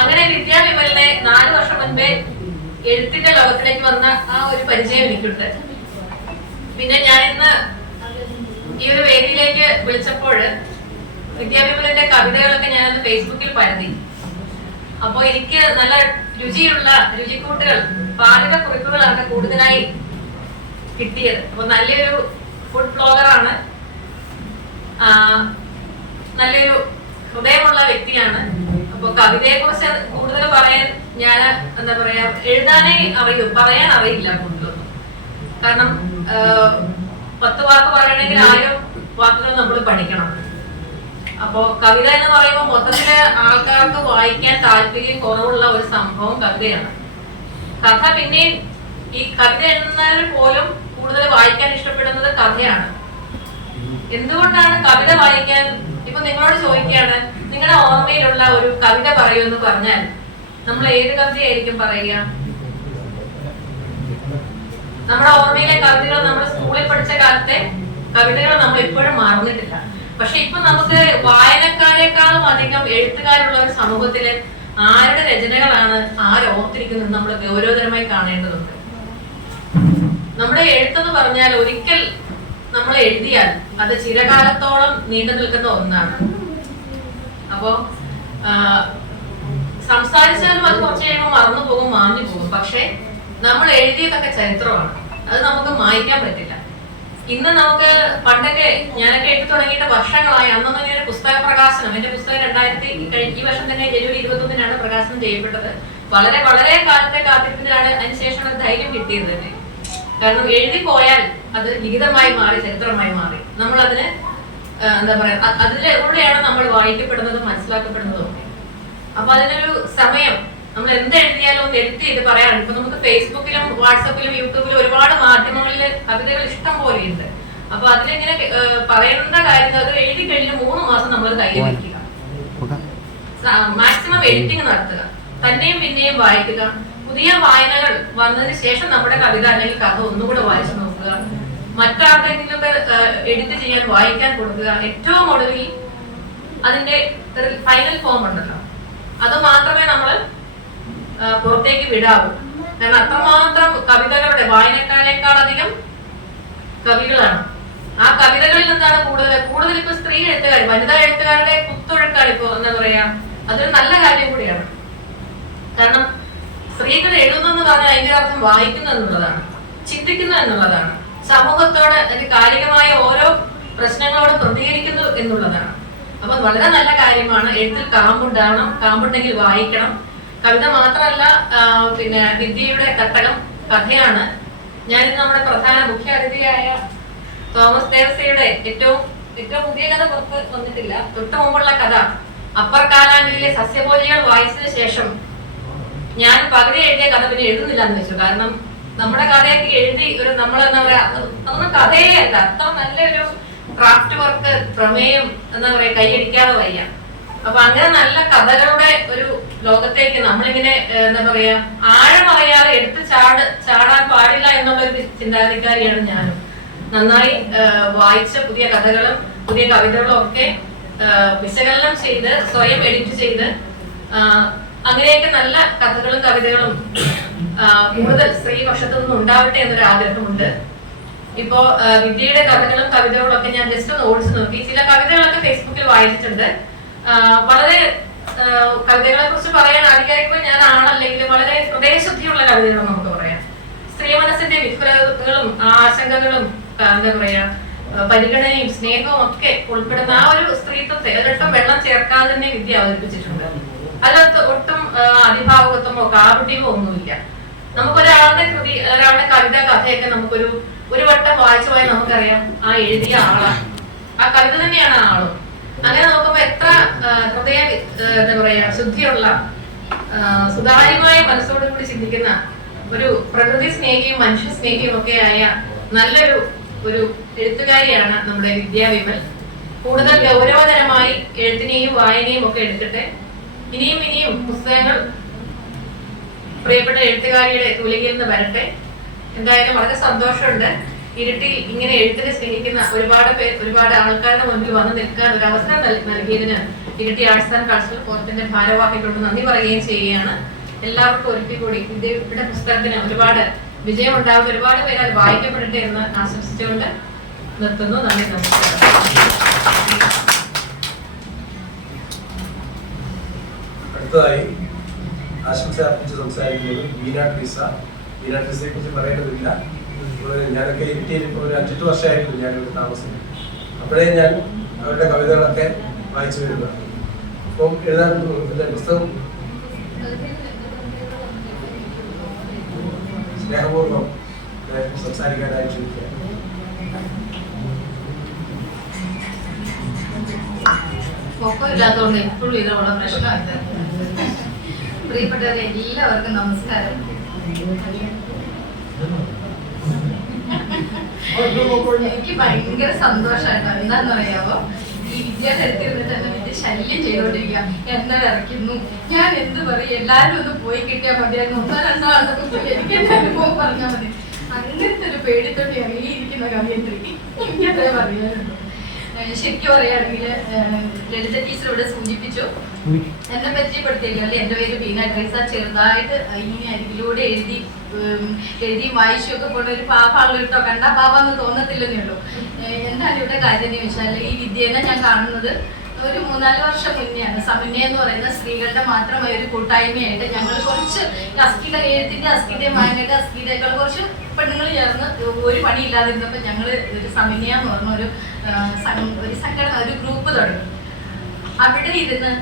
അങ്ങനെ വിദ്യാവിമലിനെ 4 വർഷം മുൻപേ എഴുത്തിന്റെ ലോകത്തിലേക്ക് വന്ന ആ ഒരു പരിചയം എനിക്കുണ്ട്. പിന്നെ ഞാൻ ഇന്ന് ഈ ഒരു വേദിയിലേക്ക് വിളിച്ചപ്പോൾ വിദ്യാവിമലിന്റെ കവിതകളൊക്കെ ഞാനത് ഫേസ്ബുക്കിൽ പരതി. അപ്പൊ എനിക്ക് നല്ല രുചിക്കൂട്ടുകൾ, പാചക കുറിപ്പുകളാണ് കൂടുതലായി കിട്ടിയത്. അപ്പൊ നല്ലൊരു ഫുഡ് ബ്ലോഗറാണ്. നല്ലൊരു ഹൃദയമുള്ള വ്യക്തിയാണ്. അപ്പൊ കവിതയെ കുറിച്ച് കൂടുതൽ പറയാൻ ഞാൻ എന്താ പറയാ, എഴുതാനേ അറിയൂ, പറയാൻ അറിയില്ല കൂടുതലൊന്നും. കാരണം 10 വാക്ക് പറയണമെങ്കിൽ 1000 വാക്കുകൾ നമ്മൾ പഠിക്കണം. അപ്പോ കവിത എന്ന് പറയുമ്പോൾ മൊത്തത്തില് ആൾക്കാർക്ക് വായിക്കാൻ താല്പര്യം കുറവുള്ള ഒരു സംഭവം കവിതയാണ്. കഥ പിന്നെ ഈ കവിത എഴുതുന്നതിൽ പോലും കൂടുതൽ വായിക്കാൻ ഇഷ്ടപ്പെടുന്നത് കഥയാണ്. എന്തുകൊണ്ടാണ് കവിത വായിക്കാൻ? ഇപ്പൊ നിങ്ങളോട് ചോദിക്കുകയാണ്, നിങ്ങളുടെ ഓർമ്മയിലുള്ള ഒരു കവിത പറയൂ എന്ന് പറഞ്ഞാൽ നമ്മൾ ഏത് കവിതയായിരിക്കും പറയുക? നമ്മുടെ ഓർമ്മയിലെ കവിതകൾ, നമ്മൾ സ്കൂളിൽ പഠിച്ച കാലത്തെ കവിതകൾ നമ്മൾ ഇപ്പോഴും മറന്നിട്ടില്ല. പക്ഷെ ഇപ്പൊ നമുക്ക് വായനക്കാരെക്കാളും അധികം എഴുത്തുകാരുള്ള ഒരു സമൂഹത്തില് ആരുടെ രചനകളാണ് ആരോർത്തിരിക്കുന്നത് നമ്മൾ ഗൗരവതരമായി കാണേണ്ടതുണ്ട്. നമ്മുടെ എഴുത്തെന്ന് പറഞ്ഞാൽ ഒരിക്കൽ നമ്മൾ എഴുതിയാൽ അത് ചിരകാലത്തോളം നീണ്ടു നിൽക്കുന്ന ഒന്നാണ്. അപ്പോ സംസാരിച്ചാലും അത് കുറച്ച് കഴിയുമ്പോൾ മറന്നു പോകും, മാഞ്ഞു പോകും. പക്ഷെ നമ്മൾ എഴുതിയതൊക്കെ ചരിത്രമാണ്, അത് നമുക്ക് മായ്ക്കാൻ പറ്റില്ല. ഇന്ന് നമുക്ക് പണ്ടൊക്കെ ഞാനൊക്കെ എഴുതി തുടങ്ങിയിട്ട് വർഷങ്ങളായി. അന്നൊന്നും ഇങ്ങനെ ഒരു പുസ്തക പ്രകാശനം, എന്റെ പുസ്തകം ഈ വർഷം തന്നെ ജനുവരി 21-നാണ് പ്രകാശനം ചെയ്യപ്പെട്ടത്. വളരെ വളരെ കാലത്തെ കാത്തിരിപ്പിനാണ് അതിനുശേഷം ഒരു ധൈര്യം കിട്ടിയത് തന്നെ. കാരണം എഴുതി പോയാൽ അത് ലിഖിതമായി മാറി, ചരിത്രമായി മാറി. നമ്മൾ അതിന് എന്താ പറയാ, അതിലൂടെയാണ് നമ്മൾ വായിക്കപ്പെടുന്നതും മനസ്സിലാക്കപ്പെടുന്നതും ഒക്കെ. അപ്പൊ അതിനൊരു സമയം, നമ്മൾ എന്ത് എഴുതിയാലും ഒന്ന് എഡിറ്റ് ചെയ്ത് പറയാറുണ്ട്. ഇപ്പൊ നമുക്ക് ഫേസ്ബുക്കിലും വാട്സപ്പിലും യൂട്യൂബിലും ഒരുപാട് മാധ്യമങ്ങളിൽ കവിതകൾ ഇഷ്ടം പോലെയുണ്ട്. അപ്പൊ അതിലിങ്ങനെ പറയേണ്ട കാര്യങ്ങൾ അത് എഴുതി കഴിഞ്ഞ് 3 മാസം നമ്മൾ കയ്യിൽ വയ്ക്കുക, മാക്സിമം എഡിറ്റിംഗ് നടത്തുക, തന്നെയും പിന്നെയും വായിക്കുക. പുതിയ വായനകൾ വന്നതിന് ശേഷം നമ്മുടെ കവിത അല്ലെങ്കിൽ കഥ ഒന്നുകൂടെ വായിച്ചു നോക്കുക, മറ്റാർക്കെങ്കിലും എഡിറ്റ് ചെയ്യാൻ വായിക്കാൻ കൊടുക്കുക. ഏറ്റവും ഒടുവിൽ അതിന്റെ ഫൈനൽ ഫോം ഉണ്ടല്ലോ, അത് മാത്രമേ നമ്മൾ പുറത്തേക്ക് വിടാവൂ. കാരണം അത്രമാത്രം കവിതകളുടെ വായനക്കാരേക്കാൾ അധികം കവികളാണ്. ആ കവിതകളിൽ നിന്നാണ് കൂടുതൽ ഇപ്പൊ സ്ത്രീ എഴുത്തുകാർ, വനിതാ എഴുത്തുകാരുടെ കുത്തൊഴുക്കാണ് ഇപ്പൊ എന്താ പറയാ, അതൊരു നല്ല കാര്യം കൂടിയാണ്. കാരണം സ്ത്രീകൾ എഴുതുന്നെന്ന് പറഞ്ഞാൽ അതിന്റെ അർത്ഥം വായിക്കുന്നു എന്നുള്ളതാണ്, ചിന്തിക്കുന്നു എന്നുള്ളതാണ്, സമൂഹത്തോട് കാലികമായ ഓരോ പ്രശ്നങ്ങളോട് പ്രതികരിക്കുന്നു എന്നുള്ളതാണ്. അപ്പൊ വളരെ നല്ല കാര്യമാണ്. എഴുത്തിൽ കാമ്പുണ്ടാവണം, കാമ്പുണ്ടെങ്കിൽ വായിക്കണം. കവിത മാത്രമല്ല, പിന്നെ വിദ്യയുടെ തട്ടകം കഥയാണ്. ഞാനിന്ന് നമ്മുടെ പ്രധാന മുഖ്യ അതിഥിയായ തോമസ് ദേവസയുടെ ഏറ്റവും പുതിയ കഥ പുറത്ത് വന്നിട്ടില്ല, തൊട്ടു മുമ്പുള്ള കഥ അപ്പർ കാലാണ്ടിലെ സസ്യഭോജികൾ വായിച്ചതിന് ശേഷം ഞാൻ പകുതി എഴുതിയ കഥ പിന്നെ എഴുതുന്നില്ല എന്ന് വെച്ചു. കാരണം നമ്മുടെ കഥയൊക്കെ എഴുതി ഒരു നമ്മളെന്താ പറയാ, അതൊന്നും കഥയേ അല്ല, അത്ര നല്ലൊരു ക്രാഫ്റ്റ് വർക്ക്, പ്രമേയം എന്താ പറയാ, കൈയടിക്കാതെ വയ്യ. അപ്പൊ അങ്ങനെ നല്ല കഥകളുടെ ഒരു ലോകത്തേക്ക് നമ്മളിങ്ങനെ എന്താ പറയാ, ആഴമറിയാതെ എടുത്ത് ചാടാൻ പാടില്ല എന്നുള്ളൊരു ചിന്താഗതിക്കാരിയാണ് ഞാനും. നന്നായി വായിച്ച പുതിയ കഥകളും പുതിയ കവിതകളും ഒക്കെ വിശകലനം ചെയ്ത് സ്വയം എഡിറ്റ് ചെയ്ത് അങ്ങനെയൊക്കെ നല്ല കഥകളും കവിതകളും കൂടുതൽ സ്ത്രീപക്ഷത്തു നിന്നും ഉണ്ടാവട്ടെ എന്നൊരു ആഗ്രഹമുണ്ട്. ഇപ്പോ വിദ്യയുടെ കഥകളും കവിതകളും ഒക്കെ ഞാൻ ജസ്റ്റ് ഒന്ന് ഓടിച്ചു നോക്കി. ചില കവിതകളൊക്കെ ഫേസ്ബുക്കിൽ വായിച്ചിട്ടുണ്ട്. വളരെ കവിതകളെ കുറിച്ച് പറയാൻ ആധികാരികമായി ഞാൻ ആണല്ലെങ്കിലും വളരെ ഹൃദയശുദ്ധിയുള്ള കവിതകൾ നമുക്ക് പറയാം. സ്ത്രീ മനസ്സിന്റെ വിഫലതകളും ആശങ്കകളും എന്താ പറയാ, പരിഗണനയും സ്നേഹവും ഒക്കെ ഉൾപ്പെടുന്ന ആ ഒരു സ്ത്രീത്വത്തെ ഒരൊട്ടും വെള്ളം ചേർക്കാതെ തന്നെ വിദ്യ അവതരിപ്പിച്ചിട്ടുണ്ട്. അതിനകത്ത് ഒട്ടും അതിഭാവുകത്വമോ കാപട്യമോ ഒന്നുമില്ല. നമുക്കൊരാളുടെ കൃതി, ഒരാളുടെ കവിത, കഥയൊക്കെ നമുക്കൊരു വട്ടം വായിച്ചു പോയാൽ നമുക്കറിയാം ആ എഴുതിയ ആളാണ്, ആ കവിത തന്നെയാണ് ആളും. അങ്ങനെ നോക്കുമ്പോ എത്ര ഹൃദയ എന്താ പറയാ, ശുദ്ധിയുള്ള സുതാര്യമായ മനസ്സോടു കൂടി ചിന്തിക്കുന്ന ഒരു പ്രകൃതി സ്നേഹിയും മനുഷ്യ സ്നേഹിയും ഒക്കെ ആയ നല്ലൊരു എഴുത്തുകാരിയാണ് നമ്മുടെ വിദ്യാ വിമൽ. കൂടുതൽ ഗൗരവതരമായി എഴുത്തിനെയും വായനയും ഒക്കെ എടുക്കട്ടെ. ഇനിയും പുസ്തകങ്ങൾ പ്രിയപ്പെട്ട എഴുത്തുകാരിയുടെ തൂലികയിൽ നിന്ന് വരട്ടെ. എന്തായാലും വളരെ സന്തോഷമുണ്ട്. ഇരുട്ടിൽ ഇങ്ങനെ എഴുത്തിനെ സ്നേഹിക്കുന്ന ഒരുപാട് ആൾക്കാരുടെ മുൻപിൽ വന്ന് നിൽക്കാൻ ഒരു അവസരം നൽകിയതിന് ഇരിട്ടി ആർട്സ് ആൻഡ് കൾച്ചറൽ ഫോറത്തിന്റെ ഭാരവാഹികളോട് നന്ദി പറയുകയും ചെയ്യുകയാണ്. എല്ലാവർക്കും ഒരിക്കൽ കൂടി വിദ്യയുടെ പുസ്തകത്തിന് ഒരുപാട് വിജയം ഉണ്ടാവുന്ന, ഒരുപാട് പേര് അത് വായിക്കപ്പെടട്ടെ എന്ന് ആശംസിച്ചുകൊണ്ട് നിർത്തുന്നു. നന്ദി, നമസ്കാരം. അടുത്തതായി ആശംസ അർപ്പിച്ച് സംസാരിക്കുന്നത് വീണ ട്രീസയെ കുറിച്ച് പറയേണ്ടതില്ല. ഞാനൊക്കെ ഇരിട്ടിയിൽ ഇപ്പോൾ ഒരു 5-8 വർഷമായിരുന്നു ഞാനിവിടെ താമസിക്കുന്നത്. അപ്പോഴേ ഞാൻ അവരുടെ കവിതകളൊക്കെ വായിച്ചു വരിക. അപ്പം എഴുതാൻ പുസ്തകം സ്നേഹപൂർവ്വം സംസാരിക്കാനായി ക്ഷണിക്കുക. പൊക്കമില്ലാത്തതുകൊണ്ട് എപ്പോഴും ഇതിലുള്ള പ്രശ്നമായിട്ട്. പ്രിയപ്പെട്ടവരെ എല്ലാവർക്കും നമസ്കാരം. എനിക്ക് ഭയങ്കര സന്തോഷമായിട്ടോ. എന്താന്ന് പറയാമോ, ഈ വിദ്യയുടെ അടുത്തിരുന്നിട്ട് എന്നെ വലിയ ശല്യം ചെയ്തോണ്ടിരിക്കുക. എന്നെ വിറയ്ക്കുന്നു, ഞാൻ എന്ത് പറയും, എല്ലാരും ഒന്ന് പോയി കിട്ടിയാൽ മതിയായിരുന്നു, 1-2 ആളൊക്കെ പോയി എനിക്ക് എന്റെ അനുഭവം പറഞ്ഞാൽ മതി. അങ്ങനത്തെ ഒരു പേടിത്തോണ്ടി ഇറങ്ങിയിരിക്കുന്ന കവിയത്രിക്ക് എനിക്കത്രേ പറയാനുള്ളൂ. ശരിക്കും പറയുകയാണെങ്കിൽ ലളിത ടീച്ചർ ഇവിടെ സൂചിപ്പിച്ചു, എന്നെ പരിചയപ്പെടുത്തിയില്ലേ. എന്റെ പേര് ബീന ട്രീസ. ചെറുതായിട്ട് ഇങ്ങനെ അരികിലൂടെ എഴുതി വായിച്ചൊക്കെ പോണ ഒരു പാപ്പാള് കേട്ടോ, കണ്ടാ പാപ്പാന്ന് തോന്നത്തില്ലെന്നേ ഉള്ളൂ. എന്താണ് ഇവിടെ കാര്യം എന്ന് ചോദിച്ചാൽ, ഈ വിദ്യേനെ ഞാൻ കാണുന്നത് ഒരു 3-4 വർഷം മുന്നെയാണ്. സമന്വയ എന്ന് പറയുന്ന സ്ത്രീകളുടെ മാത്രമായ ഒരു കൂട്ടായ്മയായിട്ട് ഞങ്ങൾ കുറച്ച് അസ്കിത എഴുത്തിന്റെ അസ്കിതയും വായനയുടെ അസ്കിതയേക്കാൾ കുറച്ച് പെണ്ണുങ്ങൾ ചേർന്ന് ഒരു പണിയില്ലാതിരുന്നപ്പോൾ ഞങ്ങൾ ഒരു സമന്വയ എന്ന് പറഞ്ഞ ഒരു സംഘടന, ഒരു ഗ്രൂപ്പ് തുടങ്ങി. അവിടെ ഇരുന്ന്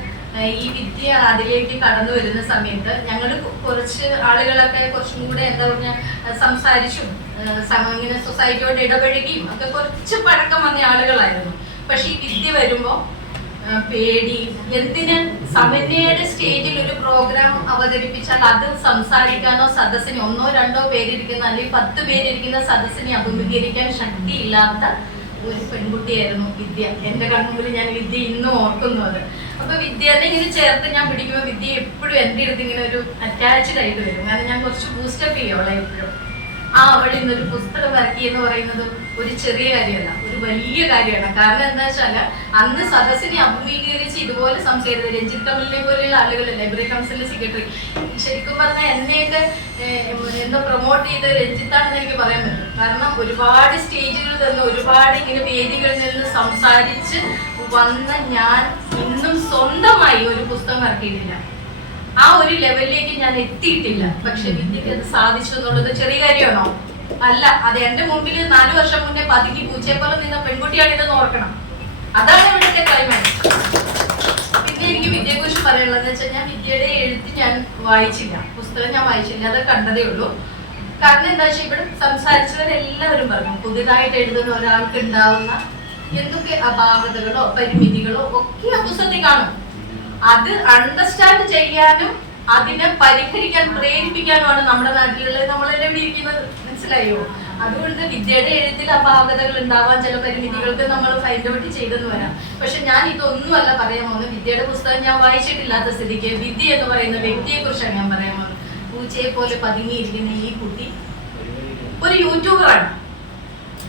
ഈ വിദ്യ അതിലേക്ക് കടന്നു വരുന്ന സമയത്ത് ഞങ്ങൾ കുറച്ച് ആളുകളൊക്കെ കുറച്ചും കൂടെ എന്താ പറഞ്ഞാൽ സംസാരിച്ചും ഇങ്ങനെ സൊസൈറ്റിയോട് ഇടപഴകിയും ഒക്കെ കുറച്ച് പഴക്കം വന്ന ആളുകളായിരുന്നു. പക്ഷെ ഈ വിദ്യ വരുമ്പോൾ പേടി. എന്തിന്? സമന്വയയുടെ സ്റ്റേജിൽ ഒരു പ്രോഗ്രാം അവതരിപ്പിച്ചാൽ അത് സംസാരിക്കാനോ സദസ്സിന് 1-2 പേരിരിക്കുന്ന അല്ലെങ്കിൽ 10 പേരിരിക്കുന്ന സദസ്സിനെ അഭിമുഖീകരിക്കാൻ ശക്തിയില്ലാത്ത ഒരു പെൺകുട്ടിയായിരുന്നു വിദ്യ. എന്റെ കൺമുമ്പിൽ ഞാൻ വിദ്യ ഇന്നും ഓർക്കുന്നത്. അപ്പൊ വിദ്യനെ ഇങ്ങനെ ചേർത്ത് ഞാൻ പിടിക്കുമ്പോൾ വിദ്യ എപ്പോഴും എൻ്റെ അടുത്ത് ഇങ്ങനെ ഒരു അറ്റാച്ച്ഡ് ആയിട്ട് വരും. കാരണം ഞാൻ കുറച്ച് ബൂസ്റ്റപ്പ് ചെയ്യോളെ എപ്പോഴും. അവൾ ഇന്നൊരു പുസ്തകം ഇറക്കി എന്ന് പറയുന്നത് ഒരു ചെറിയ കാര്യമല്ല, ഒരു വലിയ കാര്യമാണ്. കാരണം എന്താ വെച്ചാൽ അന്ന് സദസ്സിനെ അഭിമുഖീകരിച്ച് ഇതുപോലെ സംസാരിച്ചത് രഞ്ജിത്ത് കമലിനെ പോലെയുള്ള ആളുകൾ, ലൈബ്രറി കൗൺസിലിന്റെ സെക്രട്ടറി. ശരിക്കും പറഞ്ഞാൽ എന്നെയൊക്കെ എന്താ പ്രൊമോട്ട് ചെയ്ത് രഞ്ജിത്താണെന്ന് എനിക്ക് പറയാൻ പറ്റും. കാരണം ഒരുപാട് സ്റ്റേജുകളിൽ നിന്ന്, ഒരുപാട് ഇങ്ങനെ വേദികളിൽ നിന്ന് സംസാരിച്ച് വന്ന ഞാൻ ഇന്നും സ്വന്തമായി ഒരു പുസ്തകം ഇറക്കിയിട്ടില്ല. ആ ഒരു ലെവലിലേക്ക് ഞാൻ എത്തിയിട്ടില്ല. പക്ഷെ വിദ്യക്ക് അത് സാധിച്ചു എന്നുള്ളത് ചെറിയ കാര്യമാണോ? അല്ല. അത് എന്റെ മുമ്പിൽ 4 വർഷം മുന്നേ പതുങ്ങി പൂച്ചയെപ്പോലെ നിന്ന പെൺകുട്ടിയാണ് ഇതെന്ന് ഓർക്കണം. അതാണ് ഇവിടുത്തെ ക്ലൈമാക്സ്. പിന്നെ എനിക്ക് വിദ്യയെക്കുറിച്ച് പറയാനുള്ളത് വെച്ചാൽ, ഞാൻ വിദ്യയുടെ എഴുത്ത് ഞാൻ വായിച്ചില്ല, പുസ്തകം ഞാൻ വായിച്ചില്ല, അത് കണ്ടതേ ഉള്ളൂ. കാരണം എന്താ വെച്ചാൽ ഇവിടെ സംസാരിച്ചവരെല്ലാവരും പറഞ്ഞു പുതിയതായിട്ട് എഴുതുന്ന ഒരാൾക്ക് ഉണ്ടാവുന്ന എന്തൊക്കെ അപാകതകളോ പരിമിതികളോ ഒക്കെ ആ പുസ്തകത്തിൽ കാണും. അത് അണ്ടർസ്റ്റാൻഡ് ചെയ്യാനും അതിനെ പരിഹരിക്കാൻ പ്രേരിപ്പിക്കാനുമാണ് നമ്മുടെ നാട്ടിലുള്ളത്, നമ്മളെല്ലാം ഇവിടെ ഇരിക്കുന്നത്. മനസ്സിലായോ? അതുകൊണ്ട് വിദ്യയുടെ എഴുത്തിൽ അപാകതകൾ ഉണ്ടാവാൻ, ചില പരിമിതികൾക്ക് നമ്മൾ ഫൈൻഡ് ഔട്ട് ചെയ്തെന്ന് വരാം. പക്ഷെ ഞാൻ ഇതൊന്നുമല്ല പറയാൻ പോകുന്നത്. വിദ്യയുടെ പുസ്തകം ഞാൻ വായിച്ചിട്ടില്ലാത്ത സ്ഥിതിക്ക് വിദ്യ എന്ന് പറയുന്ന വ്യക്തിയെ കുറിച്ചാണ് ഞാൻ പറയാൻ പോകുന്നത്. പൂച്ചയെ പോലെ പതുങ്ങിയിരിക്കുന്ന ഈ കുട്ടി ഒരു യൂട്യൂബറാണ്.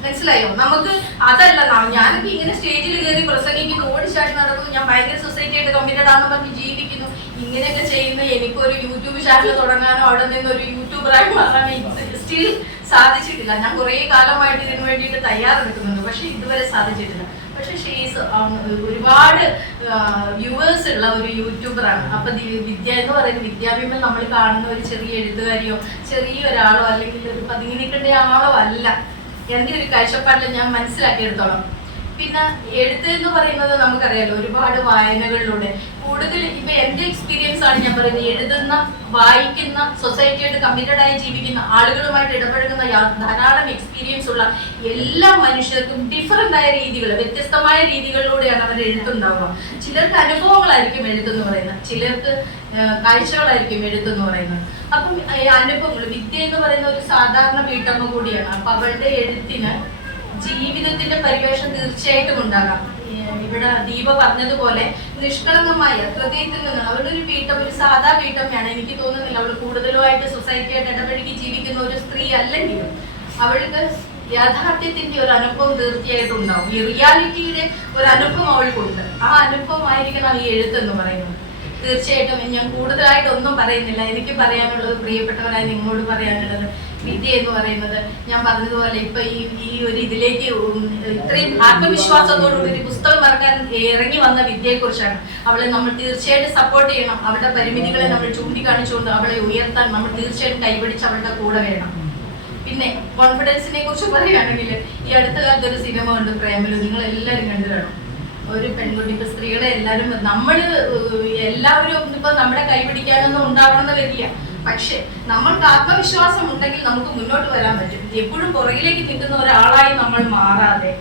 മനസ്സിലായോ? നമുക്ക് അതല്ല, ഞാനൊക്കെ ഇങ്ങനെ സ്റ്റേജിൽ കയറി പ്രസംഗിക്കുന്നു, ഓടിച്ചാടി നടക്കുന്നു, ഞാൻ ഭയങ്കര സൊസൈറ്റിയായിട്ട് കമ്മിറ്റഡ് ആണെന്ന് പറഞ്ഞ് ജീവിക്കുന്നു. ഇങ്ങനെയൊക്കെ ചെയ്യുന്ന എനിക്കൊരു യൂട്യൂബ് ചാനൽ തുടങ്ങാനോ അവിടെ നിന്ന് ഒരു യൂട്യൂബറായി മാറാനോ സ്റ്റിൽ സാധിച്ചിട്ടില്ല. ഞാൻ കുറേ കാലമായിട്ട് ഇതിനു വേണ്ടിയിട്ട് തയ്യാറെടുക്കുന്നുണ്ട്, പക്ഷെ ഇതുവരെ സാധിച്ചിട്ടില്ല. പക്ഷെ ഷീസ് ഒരുപാട് വ്യൂവേഴ്സ് ഉള്ള ഒരു യൂട്യൂബറാണ്. അപ്പൊ വിദ്യ എന്ന് പറയുന്നത്, വിദ്യാഭ്യാസം നമ്മൾ കാണുന്ന ഒരു ചെറിയ എഴുത്തുകാരിയോ ചെറിയൊരാളോ അല്ലെങ്കിൽ ഒരു പതുങ്ങി നിൽക്കേണ്ട ആളോ അല്ല. എൻ്റെ ഒരു കാഴ്ചപ്പാടിൽ ഞാൻ മനസ്സിലാക്കിയെടുത്തോളം. പിന്നെ എഴുത്ത് എന്ന് പറയുന്നത് നമുക്കറിയാലോ, ഒരുപാട് വായനകളിലൂടെ കൂടുതൽ ഇപ്പൊ എൻ്റെ എക്സ്പീരിയൻസ് ആണ് ഞാൻ പറയുന്നത്. എഴുതുന്ന, വായിക്കുന്ന, സൊസൈറ്റിയായിട്ട് കമ്മിറ്റഡ് ആയി ജീവിക്കുന്ന, ആളുകളുമായിട്ട് ഇടപഴകുന്ന ധാരാളം എക്സ്പീരിയൻസ് ഉള്ള എല്ലാ മനുഷ്യർക്കും ഡിഫറൻ്റ് ആയ രീതികൾ, വ്യത്യസ്തമായ രീതികളിലൂടെയാണ് അവർ എഴുത്തുണ്ടാവുക. ചിലർക്ക് അനുഭവങ്ങളായിരിക്കും എഴുത്തെന്ന് പറയുന്നത്, ചിലർക്ക് കാഴ്ചകളായിരിക്കും എഴുത്തെന്ന് പറയുന്നത്. അപ്പം അനുഭവങ്ങൾ, വിദ്യ എന്ന് പറയുന്ന ഒരു സാധാരണ വീട്ടമ്മ കൂടിയാണ്. അപ്പൊ അവളുടെ എഴുത്തിന് ജീവിതത്തിന്റെ പരിവേഷം തീർച്ചയായിട്ടും ഉണ്ടാകാം. ഇവിടെ ദീപ പറഞ്ഞതുപോലെ നിഷ്കളങ്കമായ ഹൃദയത്തിൽ നിന്ന് അവളുടെ ഒരു വീട്ടം, ഒരു സാധാ വീട്ടമ്മയാണ്. എനിക്ക് തോന്നുന്നില്ല അവൾ കൂടുതലുമായിട്ട് സൊസൈറ്റിയായിട്ട് ഇടപഴകി ജീവിക്കുന്ന ഒരു സ്ത്രീ അല്ലെങ്കിലും അവൾക്ക് യാഥാർത്ഥ്യത്തിന്റെ ഒരു അനുഭവം തീർച്ചയായിട്ടും ഉണ്ടാവും. ഈ റിയാലിറ്റിയുടെ ഒരു അനുഭവം അവൾക്കുണ്ട്. ആ അനുഭവമായിരിക്കണം ഈ എഴുത്തെന്ന് പറയുന്നത്. തീർച്ചയായിട്ടും ഞാൻ കൂടുതലായിട്ടൊന്നും പറയുന്നില്ല. എനിക്ക് പറയാനുള്ളത്, പ്രിയപ്പെട്ടവരായി നിങ്ങളോട് പറയാനുള്ളത്, വിദ്യ എന്ന് പറയുന്നത് ഞാൻ പറഞ്ഞതുപോലെ ഇപ്പൊ ഈ ഒരു ഇതിലേക്ക് ഇത്രയും ആത്മവിശ്വാസത്തോടുകൂടി ഒരു പുസ്തകം ഇറക്കാൻ ഇറങ്ങി വന്ന വിദ്യയെ കുറിച്ചാണ്. അവളെ നമ്മൾ തീർച്ചയായിട്ടും സപ്പോർട്ട് ചെയ്യണം. അവളുടെ പരിമിതികളെ നമ്മൾ ചൂണ്ടിക്കാണിച്ചുകൊണ്ട് അവളെ ഉയർത്താൻ നമ്മൾ തീർച്ചയായിട്ടും കൈപിടിച്ച് അവളുടെ കൂടെ വേണം. പിന്നെ കോൺഫിഡൻസിനെ കുറിച്ച് പറയുകയാണെങ്കിൽ, ഈ അടുത്ത കാലത്ത് ഒരു സിനിമ ഉണ്ട്, പ്രേമലു. നിങ്ങൾ എല്ലാവരും കണ്ടു കാണും. ഒരു പെൺകുട്ടി, ഇപ്പൊ സ്ത്രീകളെ എല്ലാവരും എല്ലാവരും ഇപ്പൊ നമ്മുടെ കൈ പിടിക്കാനൊന്നും ഉണ്ടാവണമെന്ന് വരില്ല. പക്ഷെ നമ്മൾക്ക് ആത്മവിശ്വാസം ഉണ്ടെങ്കിൽ നമുക്ക് മുന്നോട്ട് വരാൻ പറ്റും. എപ്പോഴും പുറകിലേക്ക് നിൽക്കുന്ന ഒരാളായി നമ്മൾ മാറാതെ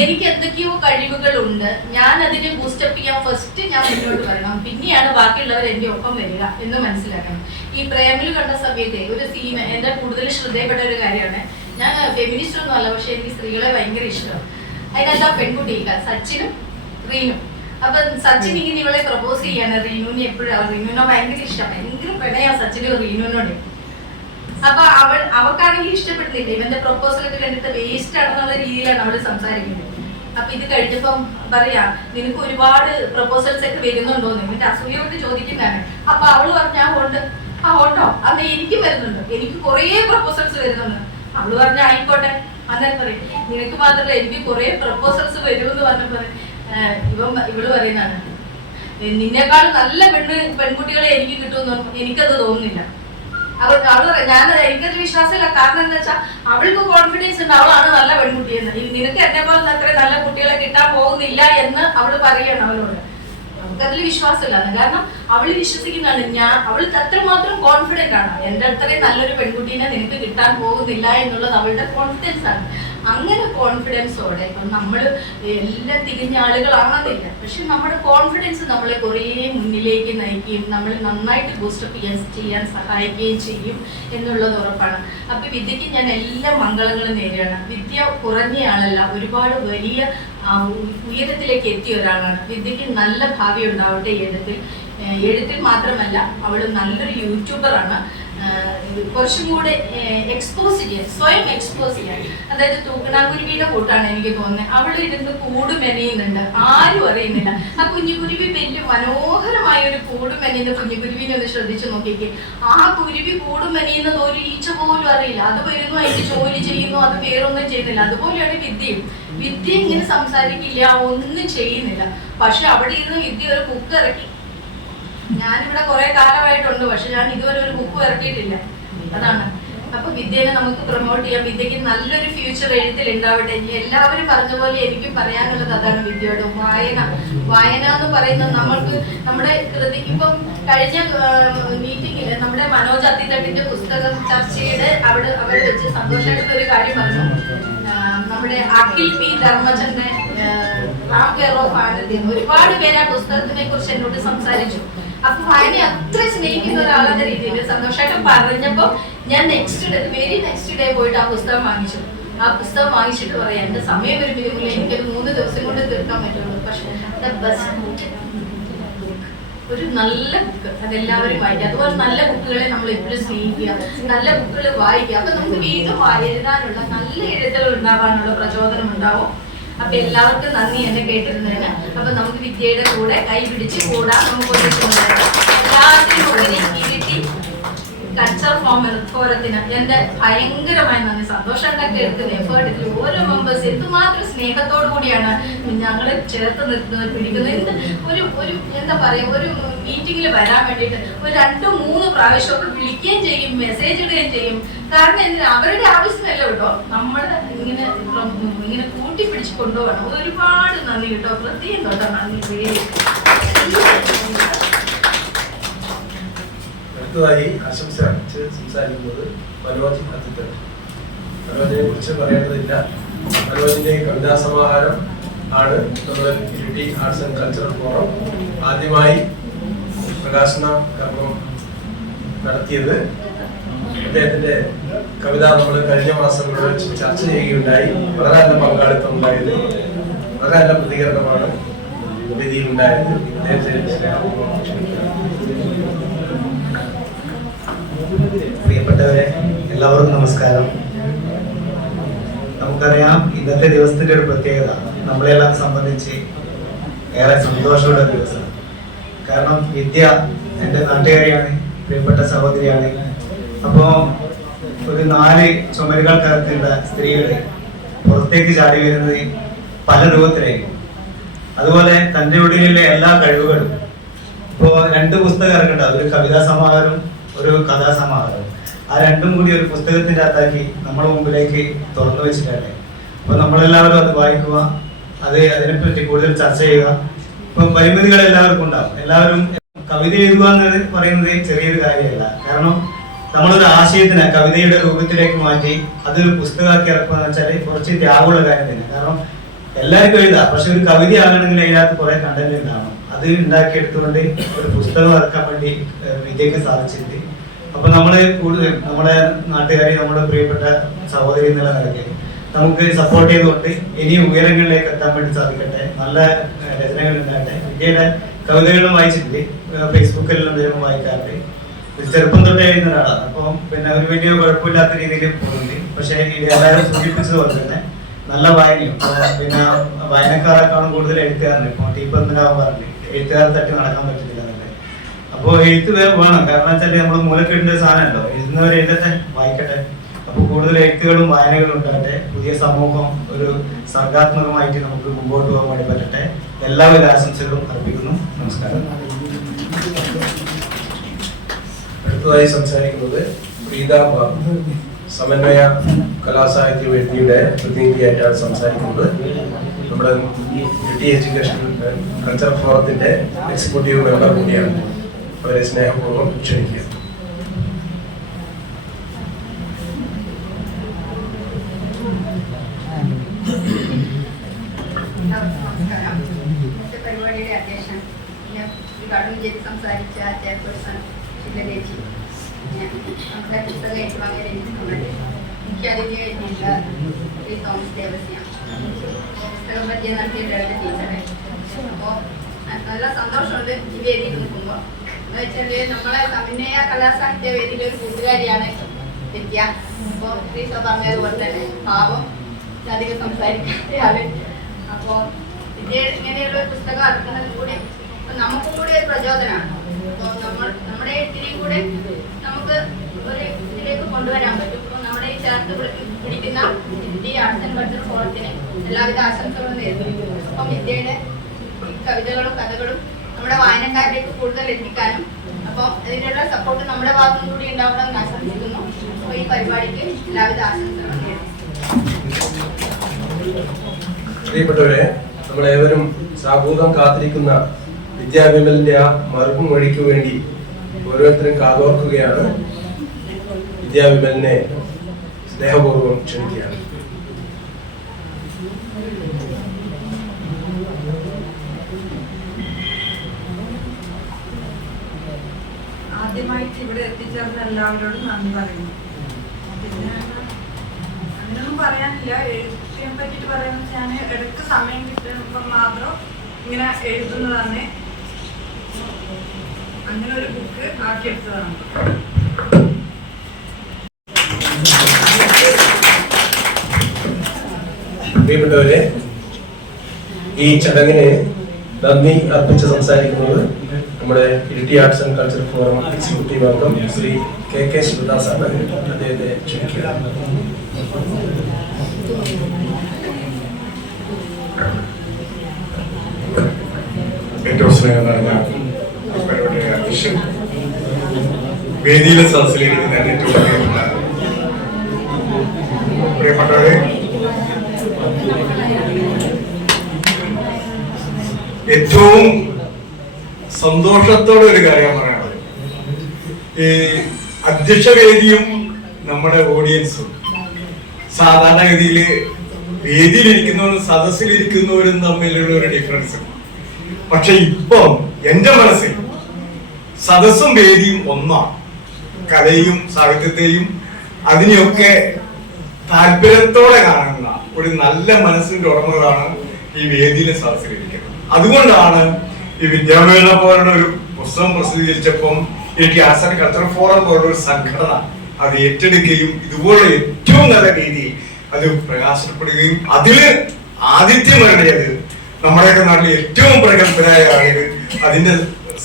എനിക്ക് എന്തൊക്കെയോ കഴിവുകളുണ്ട്, ഞാൻ അതിനെ ബൂസ്റ്റപ്പ് ചെയ്യാൻ ഫസ്റ്റ് ഞാൻ മുന്നോട്ട് വരണം, പിന്നെയാണ് ബാക്കിയുള്ളവർ എൻ്റെ ഒപ്പം വരിക എന്ന് മനസ്സിലാക്കണം. ഈ പ്രേമിൽ കണ്ട സമയത്ത് ഒരു സീൻ എൻ്റെ കൂടുതൽ ശ്രദ്ധയപ്പെട്ട ഒരു കാര്യമാണ്. ഞാൻ ഫെമിനിസ്റ്റ് ഒന്നും അല്ല, പക്ഷെ എനിക്ക് സ്ത്രീകളെ ഭയങ്കര ഇഷ്ടമാണ്. അതിനെല്ലാം പെൺകുട്ടിയില്ല, സച്ചിനും റീനും. അപ്പൊ സച്ചിൻ ഇങ്ങനെ ഇവളെ പ്രപ്പോസ് ചെയ്യാണ് റീനുവിനെ. എപ്പോഴും റീനുവിനെ ഭയങ്കര ഇഷ്ടം, ഭയങ്കര പ്രണയാ സച്ചിന് റീനുവിനോട്. അപ്പൊ അവൾക്കാണെങ്കിൽ ഇഷ്ടപ്പെടുന്നില്ല, ഇവന്റെ പ്രപ്പോസലൊക്കെ കണ്ടിട്ട് വേസ്റ്റ് ആണെന്നുള്ള രീതിയിലാണ് അവള് സംസാരിക്കുന്നത്. അപ്പൊ ഇത് കഴിഞ്ഞപ്പം പറയാ, നിനക്ക് ഒരുപാട് പ്രപ്പോസൽസ് ഒക്കെ വരുന്നുണ്ടോന്ന് എന്നിട്ട് അസൂയോട് ചോദിക്കുന്നതാണ്. അപ്പൊ അവള് പറഞ്ഞാ ഉണ്ട്. ആ ഉണ്ടോ, അന്ന് എനിക്കും വരുന്നുണ്ട്, എനിക്ക് കുറേ പ്രപ്പോസൽസ് വരുന്നുണ്ട്. അവള് പറഞ്ഞ ആയിക്കോട്ടെ. അന്നേരം പറയും, നിനക്ക് മാത്രമല്ല എനിക്ക് കുറേ പ്രപ്പോസൽസ് വരുമെന്ന് പറഞ്ഞപ്പോ ഇവള് പറയുന്നതാണ്, നിന്നെക്കാൾ നല്ല പെൺകുട്ടികളെ എനിക്ക് കിട്ടുമെന്ന് എനിക്കത് തോന്നുന്നില്ല. എനിക്കത് വിശ്വാസമില്ല. കാരണം എന്താ വെച്ചാൽ അവൾക്ക് കോൺഫിഡൻസ് ഉണ്ട്, അവളാണ് നല്ല പെൺകുട്ടിയെന്ന്. നിനക്ക് എന്നെ പോലെ അത്ര നല്ല കുട്ടികളെ കിട്ടാൻ പോകുന്നില്ല എന്ന് അവള് പറയണം അവളോട്. നമുക്കതിൽ വിശ്വാസമില്ല. കാരണം അവള് വിശ്വസിക്കുന്നതാണ്, അവൾക്ക് അത്രമാത്രം കോൺഫിഡന്റ് ആണ്, എന്റെ അത്രയും നല്ലൊരു പെൺകുട്ടീനെ നിനക്ക് കിട്ടാൻ പോകുന്നില്ല എന്നുള്ളത് അവളുടെ കോൺഫിഡൻസ് ആണ്. അങ്ങനെ കോൺഫിഡൻസോടെ ഇപ്പം നമ്മൾ എല്ലാം തികഞ്ഞ ആളുകളാണെന്നില്ല, പക്ഷെ നമ്മുടെ കോൺഫിഡൻസ് നമ്മളെ കുറേ മുന്നിലേക്ക് നയിക്കുകയും നമ്മൾ നന്നായിട്ട് ബൂസ്റ്റപ്പ് ചെയ്യാൻ സഹായിക്കുകയും ചെയ്യും എന്നുള്ളത് ഉറപ്പാണ്. അപ്പൊ വിദ്യക്ക് ഞാൻ എല്ലാ മംഗളങ്ങളും നേരെയാണ്. വിദ്യ കുറഞ്ഞ ആളല്ല, ഒരുപാട് വലിയ ഉയരത്തിലേക്ക് എത്തിയ ഒരാളാണ്. വിദ്യക്ക് നല്ല ഭാവി ഉണ്ടാവട്ടെ എഴുത്തിൽ മാത്രമല്ല, അവള് നല്ലൊരു യൂട്യൂബറാണ്. കുറച്ചും കൂടെ സ്വയം എക്സ്പോസ് ചെയ്യാൻ, അതായത് തൂക്കണാകുരുവിയുടെ കൂട്ടാണ് എനിക്ക് തോന്നുന്നത്. അവൾ ഇരുന്ന് കൂട് മെനയുന്നുണ്ട്, ആരും അറിയുന്നില്ല. ആ കുഞ്ഞുകുരുവി വലിയ മനോഹരമായ ഒരു കൂട് മെനയുന്ന കുഞ്ഞുകുരുവിനെ ഒന്ന് ശ്രദ്ധിച്ചു നോക്കിക്കേ. ആ കുരുവി കൂട് മെനയുന്നത് ഒരു ഈച്ച പോലും അറിയില്ല. അത് വരുന്നു, അതിന്റെ ജോലി ചെയ്യുന്നു, അത് വേറൊന്നും ചെയ്യുന്നില്ല. അതുപോലെയാണ് വിദ്യയും. വിദ്യ ഇങ്ങനെ സംസാരിക്കില്ല, ഒന്നും ചെയ്യുന്നില്ല. പക്ഷെ അവിടെ ഇരുന്ന് വിദ്യ ഒരു ബുക്ക് ഇറക്കി. ഞാനിവിടെ കുറെ കാലമായിട്ടുണ്ട്, പക്ഷെ ഞാൻ ഇതുവരെ ഒരു ബുക്ക് ഇറക്കിയിട്ടില്ല. അതാണ്. അപ്പൊ വിദ്യനെ നമുക്ക് പ്രൊമോട്ട് ചെയ്യാം. വിദ്യക്ക് നല്ലൊരു ഫ്യൂച്ചർ എഴുത്തിൽ ഉണ്ടാവട്ടെ. എല്ലാവരും പറഞ്ഞ പോലെ എനിക്കും പറയാനുള്ളത് അതാണ് വിദ്യയോട്. വായന എന്ന് പറയുന്നത് നമ്മൾക്ക് നമ്മുടെ ഇപ്പം കഴിഞ്ഞ മീറ്റിംഗില് നമ്മുടെ മനോജ് അത്തിത്തട്ടിന്റെ പുസ്തകം ചർച്ചയുടെ അവിടെ വെച്ച് സന്തോഷമായിട്ടുള്ള ഒരു കാര്യം പറഞ്ഞു. നമ്മുടെ Akhil P Dharmachandran, Ram care of Anandi, ഒരുപാട് പേര് ആ പുസ്തകത്തിനെ കുറിച്ച് എന്നോട് സംസാരിച്ചു. അപ്പൊ വായന അത്ര സ്നേഹിക്കുന്ന ഒരാളെന്ന രീതിയിൽ സന്തോഷമായിട്ട് പറഞ്ഞപ്പോ ഞാൻ വെരി നെക്സ്റ്റ് ഡേ പോയിട്ട് ആ പുസ്തകം വാങ്ങിച്ചു. ആ പുസ്തകം വാങ്ങിച്ചിട്ട് പറയാം, എന്റെ സമയം വരുമ്പോൾ എനിക്കൊരു 3 ദിവസം കൊണ്ട് തീർക്കാൻ പറ്റുള്ളൂ. പക്ഷെ ഒരു നല്ല ബുക്ക് അതെല്ലാവരും വായിക്കുക. അതുപോലെ നല്ല ബുക്കുകളെ നമ്മൾ എപ്പോഴും സ്നേഹിക്കുക, നല്ല ബുക്കുകൾ വായിക്കുക. അപ്പൊ നമുക്ക് വീണ്ടും എഴുതാനുള്ള നല്ല എഴുത്തുകൾ ഉണ്ടാവാനുള്ള പ്രചോദനം ഉണ്ടാവും. അപ്പൊ എല്ലാവർക്കും നന്ദി എന്നെ കേട്ടിരുന്നതിന്. അപ്പൊ നമുക്ക് വിദ്യയുടെ കൂടെ കൈ പിടിച്ച് കൂടാൻ നമുക്ക് എല്ലാത്തിനും ഉപരി കിരീട്ടി കൾച്ചർ ഫോറത്തിന് എന്റെ ഭയങ്കരമായ നന്ദി. സന്തോഷമായിട്ടൊക്കെ എടുക്കുന്ന എഫേർട്ട് എടുക്കുന്ന ഓരോ മെമ്പേഴ്സ് എന്തുമാത്രം സ്നേഹത്തോടു കൂടിയാണ് ഞങ്ങളെ ചേർത്ത് നിർത്തുന്നത്, പിടിക്കുന്നത്. ഒരു എന്താ പറയാ, ഒരു മീറ്റിങ്ങിൽ വരാൻ വേണ്ടിയിട്ട് ഒരു 2-3 പ്രാവശ്യമൊക്കെ വിളിക്കുകയും ചെയ്യും, മെസ്സേജ് ഇടുകയും ചെയ്യും. കാരണം എന്തിനാ, അവരുടെ ആവശ്യമല്ല കേട്ടോ, നമ്മളെ ഇങ്ങനെ കൂട്ടിപ്പിടിച്ച് കൊണ്ടുപോകണം. ഒരുപാട് നന്ദി കേട്ടോ, പ്രത്യേകം കേട്ടോ നന്ദി. അടുത്തതായി ആശംസ അർപ്പിച്ച് സംസാരിക്കുന്നത് മനോജ് അത്തിത്തട്ട്. മനോജിനെ കുറിച്ച് പറയേണ്ടതില്ല. മനോജിന്റെ കവിതാ സമാഹാരം ആണ് നമ്മൾ Iritty arts and cultural forum ആദ്യമായി പ്രകാശന കർമ്മം നടത്തിയത്. അദ്ദേഹത്തിന്റെ കവിത നമ്മൾ കഴിഞ്ഞ മാസം ഇവിടെ വെച്ച് ചർച്ച ചെയ്യുകയുണ്ടായി. വളരെ നല്ല പങ്കാളിത്തം ഉണ്ടായത്, വളരെ നല്ല പ്രതികരണമാണ് വേദിയിൽ ഉണ്ടായത്. പ്രിയപ്പെട്ടവരെ, എല്ലാവർക്കും നമസ്കാരം. നമുക്കറിയാം, ഇന്നത്തെ ദിവസത്തിന്റെ ഒരു പ്രത്യേകത നമ്മളെല്ലാം സംബന്ധിച്ച് ഏറെ സന്തോഷമുള്ള ഒരു ദിവസം. കാരണം വിദ്യ എൻ്റെ നാട്ടുകാരിയാണ്, പ്രിയപ്പെട്ട സഹോദരിയാണ്. അപ്പോൾ ഒരു 4 ചുമരുകൾക്കകത്തുള്ള സ്ത്രീകൾ പുറത്തേക്ക് ചാടി വരുന്നത് പല രൂപത്തിലായിരിക്കും. അതുപോലെ തൻ്റെ ഉള്ളിലുള്ള എല്ലാ കഴിവുകളും ഇപ്പോൾ 2 പുസ്തകം ഇറക്കണ്ട, ഒരു കവിതാ സമാഹാരം, ഒരു കഥാസമാഹാരം. ആ രണ്ടും കൂടി ഒരു പുസ്തകത്തിൻ്റെ അകത്താക്കി നമ്മുടെ മുമ്പിലേക്ക് തുറന്നു വെച്ചിട്ടല്ലേ. അപ്പോൾ നമ്മളെല്ലാവരും അത് വായിക്കുക, അതിനെപ്പറ്റി കൂടുതൽ ചർച്ച ചെയ്യുക. ഇപ്പം പരിമിതികൾ എല്ലാവർക്കും ഉണ്ടാവും. എല്ലാവരും കവിത എഴുതുക എന്ന് പറയുന്നത് ചെറിയൊരു കാര്യമല്ല. കാരണം നമ്മളൊരു ആശയത്തിനെ കവിതയുടെ രൂപത്തിലേക്ക് മാറ്റി അതൊരു പുസ്തകമാക്കി ഇറക്കുക എന്ന് വെച്ചാൽ കുറച്ച് ത്യാഗമുള്ള കാര്യം തന്നെ. കാരണം എല്ലാവർക്കും എഴുതാം, പക്ഷെ ഒരു കവിത ആകണമെങ്കിൽ അതിനകത്ത് കുറെ കണ്ടന്റ് ഉണ്ടാവണം. അത് ഉണ്ടാക്കിയെടുത്തുകൊണ്ട് ഒരു പുസ്തകം ഇറക്കാൻ വേണ്ടി വിദ്യക്ക് സാധിച്ചിട്ടുണ്ട്. അപ്പൊ നമ്മള് കൂടുതൽ നമ്മുടെ നാട്ടുകാരെ, നമ്മുടെ പ്രിയപ്പെട്ട സഹോദരി എന്നുള്ള നിലയ്ക്ക് നമുക്ക് സപ്പോർട്ട് ചെയ്തുകൊണ്ട് ഇനി ഉയരങ്ങളിലേക്ക് എത്താൻ വേണ്ടി സാധിക്കട്ടെ. നല്ല രചനകൾ ഉണ്ടാകട്ടെ. വിദ്യയുടെ കവിതകളും വായിച്ചിട്ടുണ്ട്, ഫേസ്ബുക്കിലെല്ലാം വരുമ്പോൾ വായിക്കാറുണ്ട്. ചെറുപ്പം തൊട്ടേ എഴുതുന്ന ഒരാളാണ്. അപ്പം പിന്നെ ഒരു വലിയ കുഴപ്പമില്ലാത്ത രീതിയിൽ പോകുന്നുണ്ട്. പക്ഷെ എല്ലാവരും സൂചിപ്പിച്ചതുപോലെ തന്നെ നല്ല വായനയും പിന്നെ വായനക്കാരെക്കാളും കൂടുതൽ എഴുത്തുകാരനെ ഇപ്പൊ ടീപ്പന്തിനാവാൻ പറഞ്ഞു എഴുത്തുകാരെ തട്ടി നടക്കാൻ പറ്റുന്നില്ല എന്നല്ലേ. അപ്പോൾ എഴുത്ത് വേണം. കാരണം വെച്ചാൽ നമ്മൾ മൂലക്കെട്ടിന്റെ സാധനമല്ലോ, എഴുതുന്നവരെ എഴുതട്ടെ, വായിക്കട്ടെ. അപ്പൊ കൂടുതൽ എഴുത്തുകളും വായനകളും ഉണ്ടാകട്ടെ. പുതിയ സമൂഹം ഒരു സർഗാത്മകമായിട്ട് നമുക്ക് മുമ്പോട്ട് പോകാൻ വേണ്ടി പറ്റട്ടെ. എല്ലാവിധ ആശംസകളും അർപ്പിക്കുന്നു. നമസ്കാരം. അടുത്തതായി സംസാരിക്കുന്നത് പ്രീത ബാബു, സമന്വയ കലാസാഹിത്യ വേദിയുടെ പ്രതിനിധിയായിട്ടാണ് സംസാരിക്കുന്നത്. നമ്മുടെ ഡിറ്റി എഡ്യൂക്കേഷൻ കൾച്ചറൽ ഫോറത്തിന്റെ എക്സിക്യൂട്ടീവ് മെമ്പർ കൂടിയാണ്. അവരെ സ്നേഹപൂർവ്വം ക്ഷണിക്കുക. നമസ്കാരം. പരിപാടിയുടെ അധ്യക്ഷൻ ഉദ്ഘാടനം ചെയ്ത് സംസാരിച്ച ചെയർപേഴ്സൺ ശിലരേച്ചി, നമ്മുടെ പുസ്തകം ഏറ്റുവാങ്ങിയ രഞ്ജിത്തുണ്ട്, മുഖ്യാതിഥിയായിട്ടുള്ള ശ്രീ തോമസ് ദേവസ്യം, പുസ്തകം പരിചയം നടത്തിയ ടീച്ചറെ. അപ്പോൾ നല്ല സന്തോഷമുണ്ട് ഈ വേദിയിൽ നിൽക്കുമ്പോൾ. എന്ന് വെച്ചാൽ നമ്മളെ സമന്വയ കലാസാഹിത്യ വേദിയിലെ ഒരു കൂട്ടുകാരിയാണ് വിദ്യ. അപ്പോൾ ശ്രീ പറഞ്ഞതുപോലെ തന്നെ പാവം അധികം സംസാരിക്കാത്തയാള്. അപ്പോൾ വിദ്യ ഇങ്ങനെയുള്ള ഒരു പുസ്തകം ഇറക്കുന്നതിൽ കൂടി നമുക്കും കൂടി ഒരു പ്രചോദനമാണ്. അപ്പോൾ നമ്മുടെ ഇതിനെയും കൂടെ നമുക്ക് ഒരു ഇതിലേക്ക് കൊണ്ടുവരാൻ പറ്റും. അപ്പോൾ നമ്മുടെ ഈ ചേർത്ത് പിടിക്കുന്ന ഡിറ്റി ആർട്സ് ആൻഡ് കൾച്ചർ ഫോറത്തിന് എല്ലാവിധ ആശംസകളും നേരുന്നു. അപ്പം വിദ്യയുടെ കവിതകളും കഥകളും നമ്മുടെ വായനക്കാരിലേക്ക് കൂടുതൽ എത്തിക്കാനും അപ്പോൾ അതിനുള്ള സപ്പോർട്ട് നമ്മുടെ ഭാഗത്തും കൂടി ഉണ്ടാവണമെന്ന് ആശംസിക്കുന്നു. അപ്പോൾ ഈ പരിപാടിക്ക് എല്ലാവിധ ആശംസകളും നേരുന്നു. പ്രിയപ്പെട്ടവരെ, നമ്മളേവരും സാഭൂതം കാത്തിരിക്കുന്ന വിദ്യാവിമലിന്റെ ആ മറുപടിക്ക് വേണ്ടി ഓരോരുത്തരും കാതോർക്കുകയാണ്. വിദ്യാവിമലിനെ സ്നേഹപൂർവ്വം ക്ഷണിക്കുകയാണ്. ആദ്യമായിട്ട് ഇവിടെ എത്തിച്ചേർന്ന എല്ലാവരോടും നന്ദി പറയുന്നു. പിന്നെ അങ്ങനെയൊന്നും പറയാനില്ല. എഴുത്തിനെ പറ്റിയിട്ട് പറയുന്നത് ഞാൻ ഇടയ്ക്ക് സമയം കിട്ടുമ്പോൾ മാത്രം ഇങ്ങനെ എഴുതുന്നതാണ്. അങ്ങനെ ഒരു ബുക്ക് ആക്കിയെടുത്തതാണ്. പ്രിയപ്പെട്ടവരെ, ഈ ചടങ്ങിന് നന്ദി അർപ്പിച്ച് സംസാരിക്കുന്നത് നമ്മുടെ Iritty arts and cultural forum executive അംഗം ശ്രീ കെ ശിവദാസ് ആണ്. അദ്ദേഹത്തെ ക്ഷണിക്കുക. ഏറ്റവും സ്നേഹം നിറഞ്ഞ പരിപാടിയുടെ അധ്യക്ഷൻ, വേദിയിലെ സദസ്സിലിരിക്കുന്ന ഏറ്റവും പ്രിയപ്പെട്ടവരെ, ഏറ്റവും സന്തോഷത്തോടെ ഒരു കാര്യം പറയാനുള്ളത്, ഈ അധ്യക്ഷ വേദിയും നമ്മുടെ ഓഡിയൻസും സാധാരണഗതിയിൽ വേദിയിലിരിക്കുന്നവരും സദസ്സിലിരിക്കുന്നവരും തമ്മിലുള്ള ഒരു ഡിഫറൻസ്. പക്ഷെ ഇപ്പം എന്റെ മനസ്സിൽ സദസ്സും വേദിയും ഒന്നാണ്. കലയും സാഹിത്യത്തെയും അതിനെയൊക്കെ താല്പര്യത്തോടെ കാണുന്ന ഒരു നല്ല മനസ്സിന്റെ ഉടമകളാണ് ഈ വേദിയിലെ സദസ്സിലിരിക്കുന്നത്. അതുകൊണ്ടാണ് ഈ വിദ്യാഭ്യാസ പോലുള്ള ഒരു പുസ്തകം പ്രസിദ്ധീകരിച്ചപ്പം എനിക്ക് ആർട്സ് ആൻഡ് കൾച്ചറൽ ഫോറം പോലുള്ള ഒരു സംഘടന അത് ഏറ്റെടുക്കുകയും ഇതുപോലെ ഏറ്റവും നല്ല രീതിയിൽ അത് പ്രകാശപ്പെടുകയും അതില് ആതിഥ്യം വരേണ്ടത് നമ്മുടെയൊക്കെ നാട്ടിൽ ഏറ്റവും പ്രഗത്ഭരായ ആളുകൾ അതിന്റെ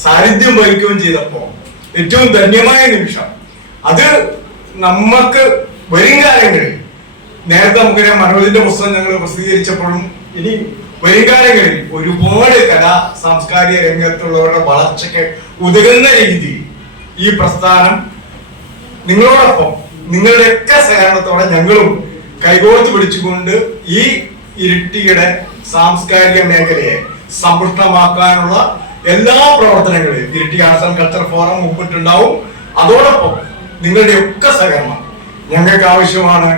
സാന്നിധ്യം വഹിക്കുകയും ചെയ്തപ്പോ ഏറ്റവും ധന്യമായ നിമിഷം. അത് നമുക്ക് വരും കാലങ്ങളിൽ, നേരത്തെ നമുക്കറിയാം മനോജിന്റെ പുസ്തകം ഞങ്ങൾ പ്രസിദ്ധീകരിച്ചപ്പോഴും ഇനി വരും കാലങ്ങളിൽ ഒരുപാട് കലാ സാംസ്കാരിക രംഗത്തുള്ളവരുടെ വളർച്ചയ്ക്ക് ഉതകുന്ന രീതിയിൽ ഈ പ്രസ്ഥാനം നിങ്ങളോടൊപ്പം നിങ്ങളുടെയൊക്കെ സഹകരണത്തോടെ ഞങ്ങളും കൈകോർത്ത് പിടിച്ചുകൊണ്ട് ഈ ഇരിട്ടിയുടെ സാംസ്കാരിക മേഖലയെ സമ്പുഷ്ടമാക്കാനുള്ള എല്ലാ പ്രവർത്തനങ്ങളും Iritty arts and culture forum മുമ്പിട്ടുണ്ടാവും. അതോടൊപ്പം നിങ്ങളുടെയൊക്കെ സഹകരണം ഞങ്ങൾക്ക് ആവശ്യമാണ്.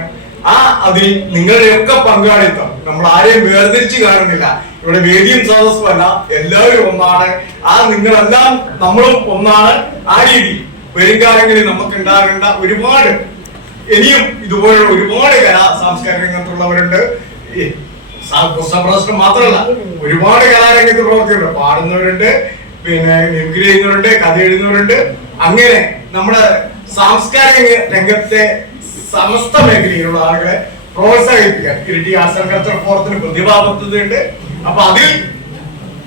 അതിൽ നിങ്ങളുടെയൊക്കെ പങ്കാളിത്തം, നമ്മൾ ആരെയും വേർതിരിച്ച് കാണുന്നില്ല. ഇവിടെ വേദിയും സദസ്സുമല്ല, എല്ലാവരും ഒന്നാണ്. നിങ്ങളെല്ലാം നമ്മളും ഒന്നാണ്. ആ രീതി വരുംകാലങ്ങളിൽ നമുക്ക് ഉണ്ടാകേണ്ട ഒരുപാട്, ഇനിയും ഇതുപോലുള്ള ഒരുപാട് സാംസ്കാരിക രംഗത്തുള്ളവരുണ്ട്. പുസ്തക പ്രദർശനം മാത്രമല്ല, ഒരുപാട് കലാരംഗത്ത് പ്രവർത്തിക്കുന്നുണ്ട്. പാടുന്നവരുണ്ട്, പിന്നെ മിമിക്രി ചെയ്യുന്നവരുണ്ട്, കഥ എഴുതുന്നവരുണ്ട്. അങ്ങനെ നമ്മുടെ സാംസ്കാരിക രംഗത്തെ സമസ്ത മേഖലയിലുള്ള ആളുകളെ പ്രോത്സാഹിപ്പിക്കാൻ ഇരിട്ടി ആർട്സ് ആൻഡ് കൾച്ചർ ഫോറത്തിന് പ്രതിഭാബദ്ധതയുണ്ട്. അപ്പൊ അതിൽ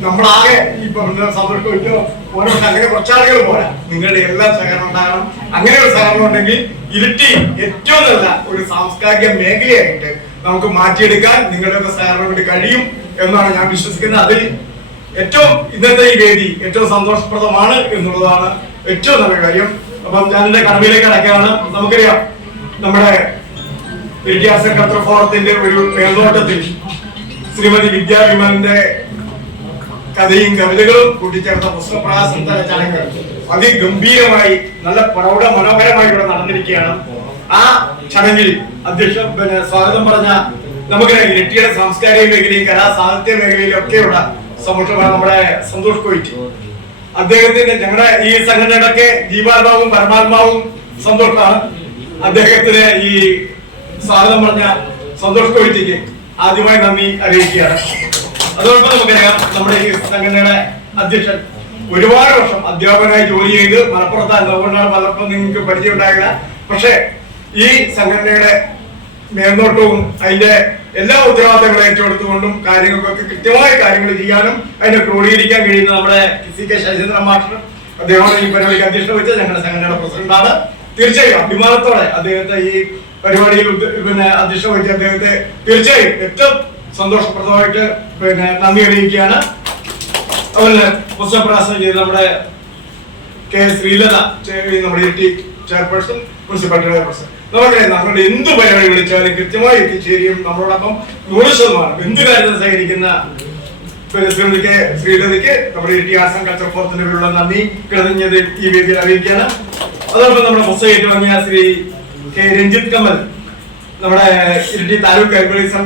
നമ്മളാകെ ഇപ്പൊ സന്തോഷം ഓരോ അങ്ങനെ കുറച്ചാളുകൾ പോരാ, നിങ്ങളുടെ എല്ലാ സഹകരണം ഉണ്ടാകണം. അങ്ങനെ ഒരു സഹകരണം ഉണ്ടെങ്കിൽ ഇരിട്ടി ഏറ്റവും നല്ല ഒരു സാംസ്കാരിക മേഖലയായിട്ട് നമുക്ക് മാറ്റിയെടുക്കാൻ നിങ്ങളുടെയൊക്കെ സഹകരണം കൊണ്ട് കഴിയും എന്നാണ് ഞാൻ വിശ്വസിക്കുന്നത്. അതിൽ ഏറ്റവും ഇന്നത്തെ ഈ വേദി ഏറ്റവും സന്തോഷപ്രദമാണ് എന്നുള്ളതാണ് ഏറ്റവും നല്ല കാര്യം. അപ്പം ഞാൻ എന്റെ കടമയിലേക്ക് അടയ്ക്കാണ്. നമുക്കറിയാം, നമ്മുടെ ഇരിട്ടി ആർട്സ് ആൻഡ് കൾച്ചർ ഫോറത്തിന്റെ ഒരു മേൽനോട്ടത്തിൽ ശ്രീമതി വിദ്യാ വിമലിന്റെ കഥയും കവിതകളും കൂട്ടിച്ചേർത്ത പുസ്തക പ്രകാശന ചടങ്ങ് അതിഗംഭീരമായി നല്ല പ്രൗഢ മനോഹരമായി ഇവിടെ നടന്നിരിക്കുകയാണ്. ആ ചടങ്ങിൽ സ്വാഗതം പറഞ്ഞ നമുക്കറിയാം, ഇരിട്ടിയുടെ സാംസ്കാരിക മേഖലയും കലാ സാഹിത്യ മേഖലയിലും ഒക്കെയുള്ള സമുദ്രമാണ് നമ്മുടെ സന്തോഷ് കോയിറ്റ്. അദ്ദേഹത്തിന്റെ ഞങ്ങളുടെ ഈ സംഘടനയുടെ ഒക്കെ ജീവാത്മാവും പരമാത്മാവും സന്തോഷമാണ്. അദ്ദേഹത്തിന് ഈ സ്വാഗതം പറഞ്ഞ സന്തോഷ് കോയിറ്റിക്ക് ആദ്യമായി നന്ദി അറിയിക്കുകയാണ്. അതോടൊപ്പം നമുക്കറിയാം, നമ്മുടെ ഈ സംഘടനയുടെ അധ്യക്ഷൻ ഒരുപാട് വർഷം അധ്യാപകനായി ജോലി ചെയ്ത് മലപ്പുറത്താണ്. അതുകൊണ്ടാണ് പലർക്കും നിങ്ങൾക്ക് പരിചയം ഉണ്ടാകില്ല. പക്ഷെ ഈ സംഘടനയുടെ മേൽനോട്ടവും അതിന്റെ എല്ലാ ഉത്തരവാദിത്തങ്ങളും ഏറ്റെടുത്തുകൊണ്ടും കാര്യങ്ങൾക്കൊക്കെ കൃത്യമായ കാര്യങ്ങൾ ചെയ്യാനും അതിനെ ക്രോഡീകരിക്കാൻ കഴിയുന്ന നമ്മുടെ CK ശശീന്ദ്രൻ മാസ്റ്റർ, അദ്ദേഹമാണ് ഈ പരിപാടിക്ക് അധ്യക്ഷത വെച്ച് ഞങ്ങളുടെ സംഘടനയുടെ പ്രസിഡന്റാണ്. തീർച്ചയായും അഭിമാനത്തോടെ അദ്ദേഹത്തെ ഈ പരിപാടിയിൽ അധ്യക്ഷത വെച്ച് അദ്ദേഹത്തെ തീർച്ചയായും ഏറ്റവും സന്തോഷപ്രദമായിട്ട് നന്ദി അറിയിക്കുകയാണ്. അതുപോലെ പുസ്തക പ്രകാശനം ചെയ്ത് നമ്മുടെ K. ശ്രീലത, നമ്മുടെ ഇരിട്ടി ചെയർപേഴ്സൺ, മുനിസിപ്പാലിറ്റി ചെയർപേഴ്സൺ. നമുക്കറിയാം, നമ്മൾ എന്ത് പരിപാടി വിളിച്ചാലും കൃത്യമായി എത്തിച്ചേരും. നമ്മളോടൊപ്പം 100% എന്ത് കാര്യത്തിൽ സഹകരിക്കുന്ന ശ്രീലതയ്ക്ക് നമ്മുടെ ഇരിട്ടി ആർട്സ് ആൻഡ് കൾച്ചർ ഫോറത്തിന്റെ പേരുള്ള നന്ദി കൃതജ്ഞത ഈ വേദിയിൽ അറിയിക്കുകയാണ്. അതോടൊപ്പം നമ്മുടെ പുസ്തകം ഏറ്റുവാങ്ങിയ ശ്രീ K. രഞ്ജിത്ത് കമൽ, നമ്മുടെ ഇരിട്ടി താലൂക്ക് എംപ്ലോയീസ്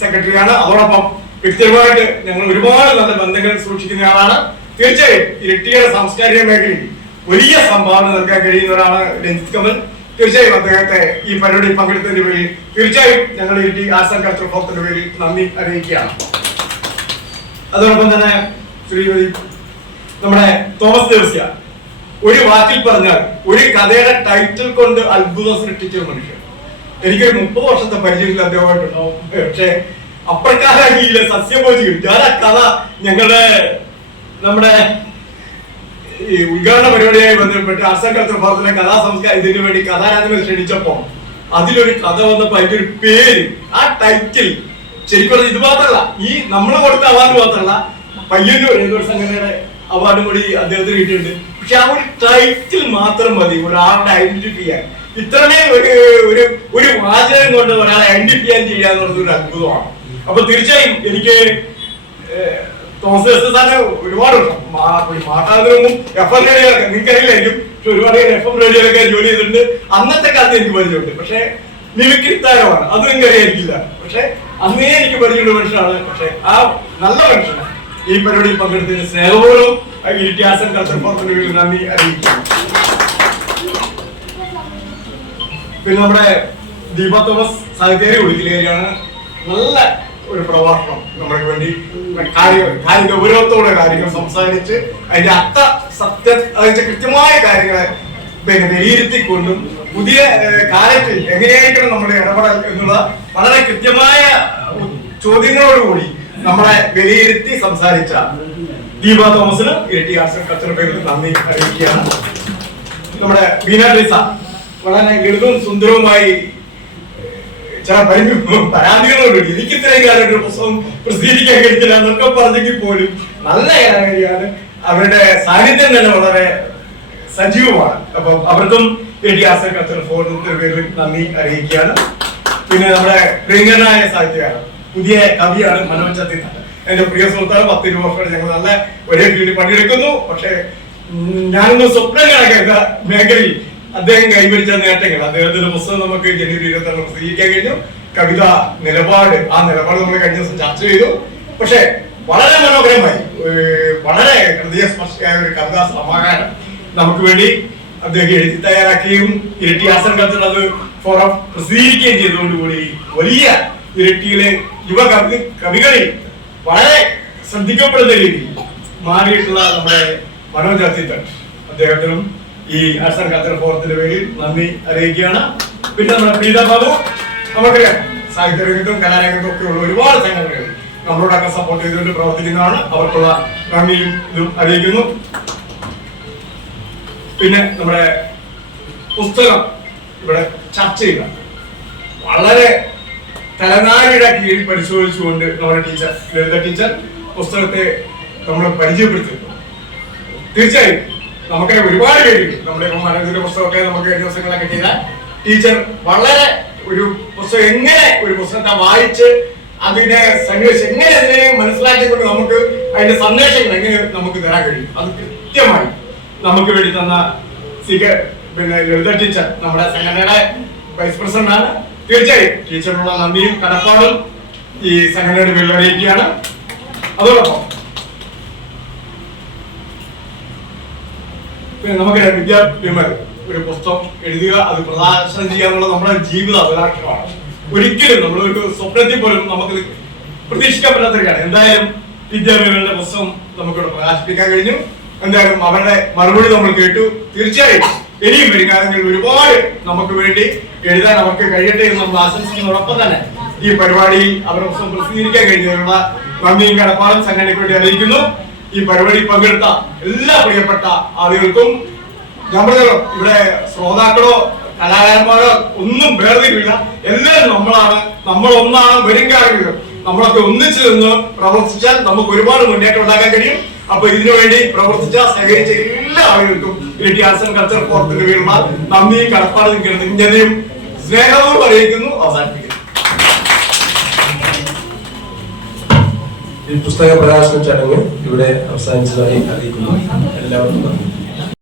സെക്രട്ടറിയാണ്. അതോടൊപ്പം വ്യക്തിപരമായിട്ട് ഞങ്ങൾ ഒരുപാട് നല്ല ബന്ധങ്ങൾ സൂക്ഷിക്കുന്ന ആളാണ്. തീർച്ചയായും ഇരിട്ടിയുടെ സാംസ്കാരിക മേഖലയിൽ വലിയ സംഭാവന നൽകാൻ കഴിയുന്നവരാണ് രഞ്ജിത്ത് കമൽ. തീർച്ചയായും അദ്ദേഹത്തെ ഈ പരിപാടി പങ്കെടുത്തതിന്റെ പേരിൽ തീർച്ചയായും ഞങ്ങൾ ഇരിട്ടി ആർട്സ് ആൻഡ് കൾച്ചർ ഫോറത്തിന്റെ പേരിൽ നന്ദി അറിയിക്കുകയാണ്. അതോടൊപ്പം തന്നെ ശ്രീമതി നമ്മുടെ തോമസ് ദേവസ്യ, ഒരു വാക്കിൽ പറഞ്ഞാൽ ഒരു കഥയുടെ ടൈറ്റിൽ കൊണ്ട് അത്ഭുതം സൃഷ്ടിച്ച ഒരു മനുഷ്യൻ. എനിക്കൊരു 30 വർഷത്തെ പരിചയമില്ല അദ്ദേഹമായിട്ടുണ്ടാവും. പക്ഷെ അപ്രകാരയിലെ സസ്യഭോജികൾ, ഞാൻ ആ കഥ ഞങ്ങളുടെ നമ്മുടെ ഈ ഉദ്ഘാടന പരിപാടിയായി ബന്ധപ്പെട്ട് ആർട്സ് ആൻഡ് കൾച്ചർ ഫോറത്തിലെ കഥാ സംസ്കാരം ഇതിനു വേണ്ടി കഥാരാധന ക്ഷണിച്ചപ്പോ അതിലൊരു കഥ വന്നപ്പോ അതിന്റെ ഒരു പേര്, ആ ടൈറ്റിൽ ശരിക്കും ഇത് മാത്രമല്ല, ഈ നമ്മൾ കൊടുത്ത അവാർഡ് മാത്രമല്ല, പയ്യന്നൂർ ഏതൊരു സംഘടനയുടെ അവാർഡും കൂടി അദ്ദേഹത്തിന് കിട്ടിയിട്ടുണ്ട്. പക്ഷെ ആ ഒരു ടൈറ്റിൽ മാത്രം മതി ഒരാളുടെ ഐഡന്റിഫൈ ചെയ്യാൻ. ഇത്രമേ ഒരു വാചകം കൊണ്ട് ഒരാളെ ഐഡന്റിഫൈ ചെയ്യാന്ന് പറഞ്ഞ ഒരു അത്ഭുതമാണ്. അപ്പൊ തീർച്ചയായും എനിക്ക് തോമസ് സാറിന് ഒരുപാട് മാട്ടാതിനും FM റേഡിയോയിലൊക്കെ നിങ്ങൾക്കറിയില്ലായിരിക്കും, പക്ഷെ ഒരുപാട് FM റേഡിയോയിലൊക്കെ ജോലി ചെയ്തിട്ടുണ്ട്. അന്നത്തെ കാലത്ത് എനിക്ക് പരിചയമുണ്ട്. പക്ഷെ മിമിക്രി താരമാണ്, അത് നിങ്ങൾക്ക് അറിയായിരിക്കില്ല. പക്ഷെ അന്നേ എനിക്ക് പരിചയമുള്ള മനുഷ്യനാണ്. പക്ഷെ ആ നല്ല മനുഷ്യനാണ് ഈ പരിപാടിയിൽ പങ്കെടുത്തതിന് സ്നേഹപൂർവ്വം ഇരിട്ടി ആർട്സ് ആൻഡ് കൾച്ചർ ഫോറത്തിന്റെ പേരിൽ നന്ദി അറിയിക്കുന്നു. പിന്നെ നമ്മുടെ ദീപ തോമസ് സാഹിത്യ ഒടുക്കിലേക്കാണ് നല്ല ഒരു പ്രഭാഷണം നമ്മൾക്ക് വേണ്ടി ഗൗരവത്തോടെ കാര്യങ്ങൾ സംസാരിച്ച് അതിന്റെ അതിന്റെ കൃത്യമായ കാര്യങ്ങളെ വിലയിരുത്തിക്കൊണ്ടും പുതിയ കാലത്തിൽ എങ്ങനെയായിരിക്കണം നമ്മുടെ ഇടപെടൽ എന്നുള്ള വളരെ കൃത്യമായ ചോദ്യങ്ങളോടുകൂടി നമ്മളെ വിലയിരുത്തി സംസാരിച്ച ദീപ തോമസിന് ഇരിട്ടി ആർട്സ് ആൻഡ് കൾച്ചർ പേരിൽ നന്ദി അറിയിക്കുകയാണ്. നമ്മുടെ ബീന ട്രീസ വളരെ ലളിതവും സുന്ദരവുമായി ചില പരാതികളുണ്ട്. എനിക്ക് ഇത്രയും കാലം ഒരു പുസ്തകം പ്രസിദ്ധീകരിക്കാൻ കഴിയില്ല എന്നൊക്കെ പറഞ്ഞെങ്കിൽ പോലും നല്ല കാര്യമാണ്. അവരുടെ സാന്നിധ്യം തന്നെ വളരെ സജീവമാണ്. അപ്പം അവർക്കും ഇരിട്ടി ആർട്സ് ആൻഡ് കൾച്ചർ ഫോറത്തിന്റെ പേരിൽ നന്ദി അറിയിക്കുകയാണ്. പിന്നെ നമ്മുടെ പ്രിയങ്കരനായ സാഹിത്യകാരൻ, പുതിയ കവിയാണ് മനോജ് ചത്തിത്ത. എന്റെ പ്രിയ സുഹൃത്താണ്. 10-20 വർഷമായിട്ട് ഞങ്ങൾ നല്ല ഒരേ ഫീൽഡിൽ പണിയെടുക്കുന്നു. പക്ഷേ ഞാനൊന്ന് സ്വപ്നം കണക്കാത്ത മേഖലയിൽ അദ്ദേഹം കൈവരിച്ച നേട്ടങ്ങൾ, അദ്ദേഹത്തിന്റെ പുസ്തകം നമുക്ക് ജനുവരി 26 പ്രസിദ്ധീകരിക്കാൻ കഴിഞ്ഞു. കവിത നിലപാട്, ആ നിലപാട് നമ്മൾ കഴിഞ്ഞ ദിവസം ചർച്ച ചെയ്തു. പക്ഷെ വളരെ മനോഹരമായി, വളരെ ഹൃദയസ്പർശിയായ ഒരു കവിതാ സമാഹാരം നമുക്ക് വേണ്ടി അദ്ദേഹം എഴുതി തയ്യാറാക്കുകയും ഇരട്ടി ആർട്സ് ആൻഡ് കൾച്ചർ അത് ഫോറം പ്രസിദ്ധീകരിക്കുകയും ചെയ്തതോടുകൂടി വലിയ ഇരട്ടിയിലെ യുവ കവികളിൽ വളരെ ശ്രദ്ധിക്കപ്പെടുന്ന രീതിയിൽ മാറിയിട്ടുള്ള നമ്മുടെ മനോജ് അത്തിത്തട്ട്, അദ്ദേഹത്തിനും ഈ ആർട്സ് ആൻഡ് കൾച്ചർ ഫോറത്തിന്റെ പേരിൽ നന്ദി അറിയിക്കുകയാണ്. പിന്നെ നമ്മുടെ പ്രീത ബാബു, നമുക്കറിയാം സാഹിത്യരംഗത്തും കലാരംഗത്തും ഒക്കെ ഉള്ള ഒരുപാട് സംഘടനകൾ നമ്മളോടൊക്കെ സപ്പോർട്ട് ചെയ്തുകൊണ്ട് പ്രവർത്തിക്കുന്നതാണ്. അവർക്കുള്ള നന്ദിയും ഇതും അറിയിക്കുന്നു. പിന്നെ നമ്മുടെ പുസ്തകം ഇവിടെ ചർച്ച ചെയ്ത വളരെ തലനാരിയുടെ കീഴിൽ പരിശോധിച്ചുകൊണ്ട് നമ്മുടെ ടീച്ചർ ലളിത ടീച്ചർ പുസ്തകത്തെ നമ്മൾ പരിചയപ്പെടുത്തുന്നു. തീർച്ചയായും നമുക്കറിയാം ഒരുപാട് പേര് നമ്മുടെ മനോജിന്റെ പുസ്തകമൊക്കെ നമുക്ക് കഴിഞ്ഞ ദിവസങ്ങളൊക്കെ ചെയ്താൽ ടീച്ചർ വളരെ ഒരു പുസ്തകം എങ്ങനെ ഒരു പുസ്തകത്തെ വായിച്ച് അതിനെ സന്വേഷിച്ച് എങ്ങനെ അതിനെ മനസ്സിലാക്കിക്കൊണ്ട് നമുക്ക് അതിന്റെ സന്ദേശങ്ങൾ എങ്ങനെ നമുക്ക് തരാൻ കഴിയും, അത് കൃത്യമായി നമുക്ക് വേണ്ടി തന്ന പിന്നെ ലളിത ടീച്ചർ നമ്മുടെ സംഘടനയുടെ വൈസ് പ്രസിഡന്റ് ആണ്. തീർച്ചയായും ടീച്ചറിനുള്ള നന്ദിയും കടപ്പാടും ഈ സംഘടനയുടെ പേരിൽ അറിയിക്കുകയാണ്. അതോടൊപ്പം പിന്നെ നമുക്ക് വിദ്യാഭ്യാസം ഒരു പുസ്തകം എഴുതുക, അത് പ്രകാശനം ചെയ്യുക എന്നുള്ളത് നമ്മുടെ ജീവിത അഭിലാഷമാണ്. ഒരിക്കലും നമ്മളൊരു സ്വപ്നത്തിൽ പോലും നമുക്ക് പ്രതീക്ഷിക്കാൻ പറ്റാത്തൊക്കെയാണ്. എന്തായാലും വിദ്യാഭ്യാസങ്ങളുടെ പുസ്തകം നമുക്കിവിടെ പ്രകാശിപ്പിക്കാൻ കഴിഞ്ഞു. എന്തായാലും അവരുടെ മറുപടി നമ്മൾ കേട്ടു. തീർച്ചയായും ഇനിയും വരും കാലങ്ങളിൽ ഒരുപാട് നമുക്ക് വേണ്ടി എഴുതാൻ അവർക്ക് കഴിയട്ടെ എന്ന് നമ്മൾ ആശംസിക്കുന്നതോടൊപ്പം തന്നെ ഈ പരിപാടിയിൽ അവരുടെ പുസ്തകം പ്രസിദ്ധീകരിക്കാൻ കഴിഞ്ഞതിനുള്ള നന്ദിയും കടപ്പാടും സംഘടനയ്ക്ക് വേണ്ടി അറിയിക്കുന്നു. ഈ പരിപാടിയിൽ പങ്കെടുത്ത എല്ലാ പ്രിയപ്പെട്ട ആളുകൾക്കും ഞാൻ പറഞ്ഞല്ലോ, ഇവിടെ ശ്രോതാക്കളോ കലാകാരന്മാരോ ഒന്നും വേർതിരിവില്ല. എല്ലാവരും നമ്മളൊന്നാണ്. വരും കാലങ്ങളിലും നമ്മളൊക്കെ ഒന്നിച്ചു നിന്ന് പ്രവർത്തിച്ചാൽ നമുക്ക് ഒരുപാട് മുന്നേറ്റം ഉണ്ടാക്കാൻ കഴിയും. അപ്പൊ ഇതിനുവേണ്ടി പ്രവർത്തിച്ച സഹകരിച്ച എല്ലാ ആളുകൾക്കും ഇരട്ടി ആർട്സ് ആൻഡ് കൾച്ചർ ഫോറത്തിന്റെ പേരുള്ള നന്ദിയും കടപ്പാടും കൃതജ്ഞതയും സ്നേഹവും അറിയിക്കുന്നു. അവസാനിപ്പിക്കുന്നു. ഈ പുസ്തക പ്രകാശന ചടങ്ങ് ഇവിടെ അവസാനിച്ചതായി അറിയിക്കുന്നു. എല്ലാവർക്കും നന്ദി.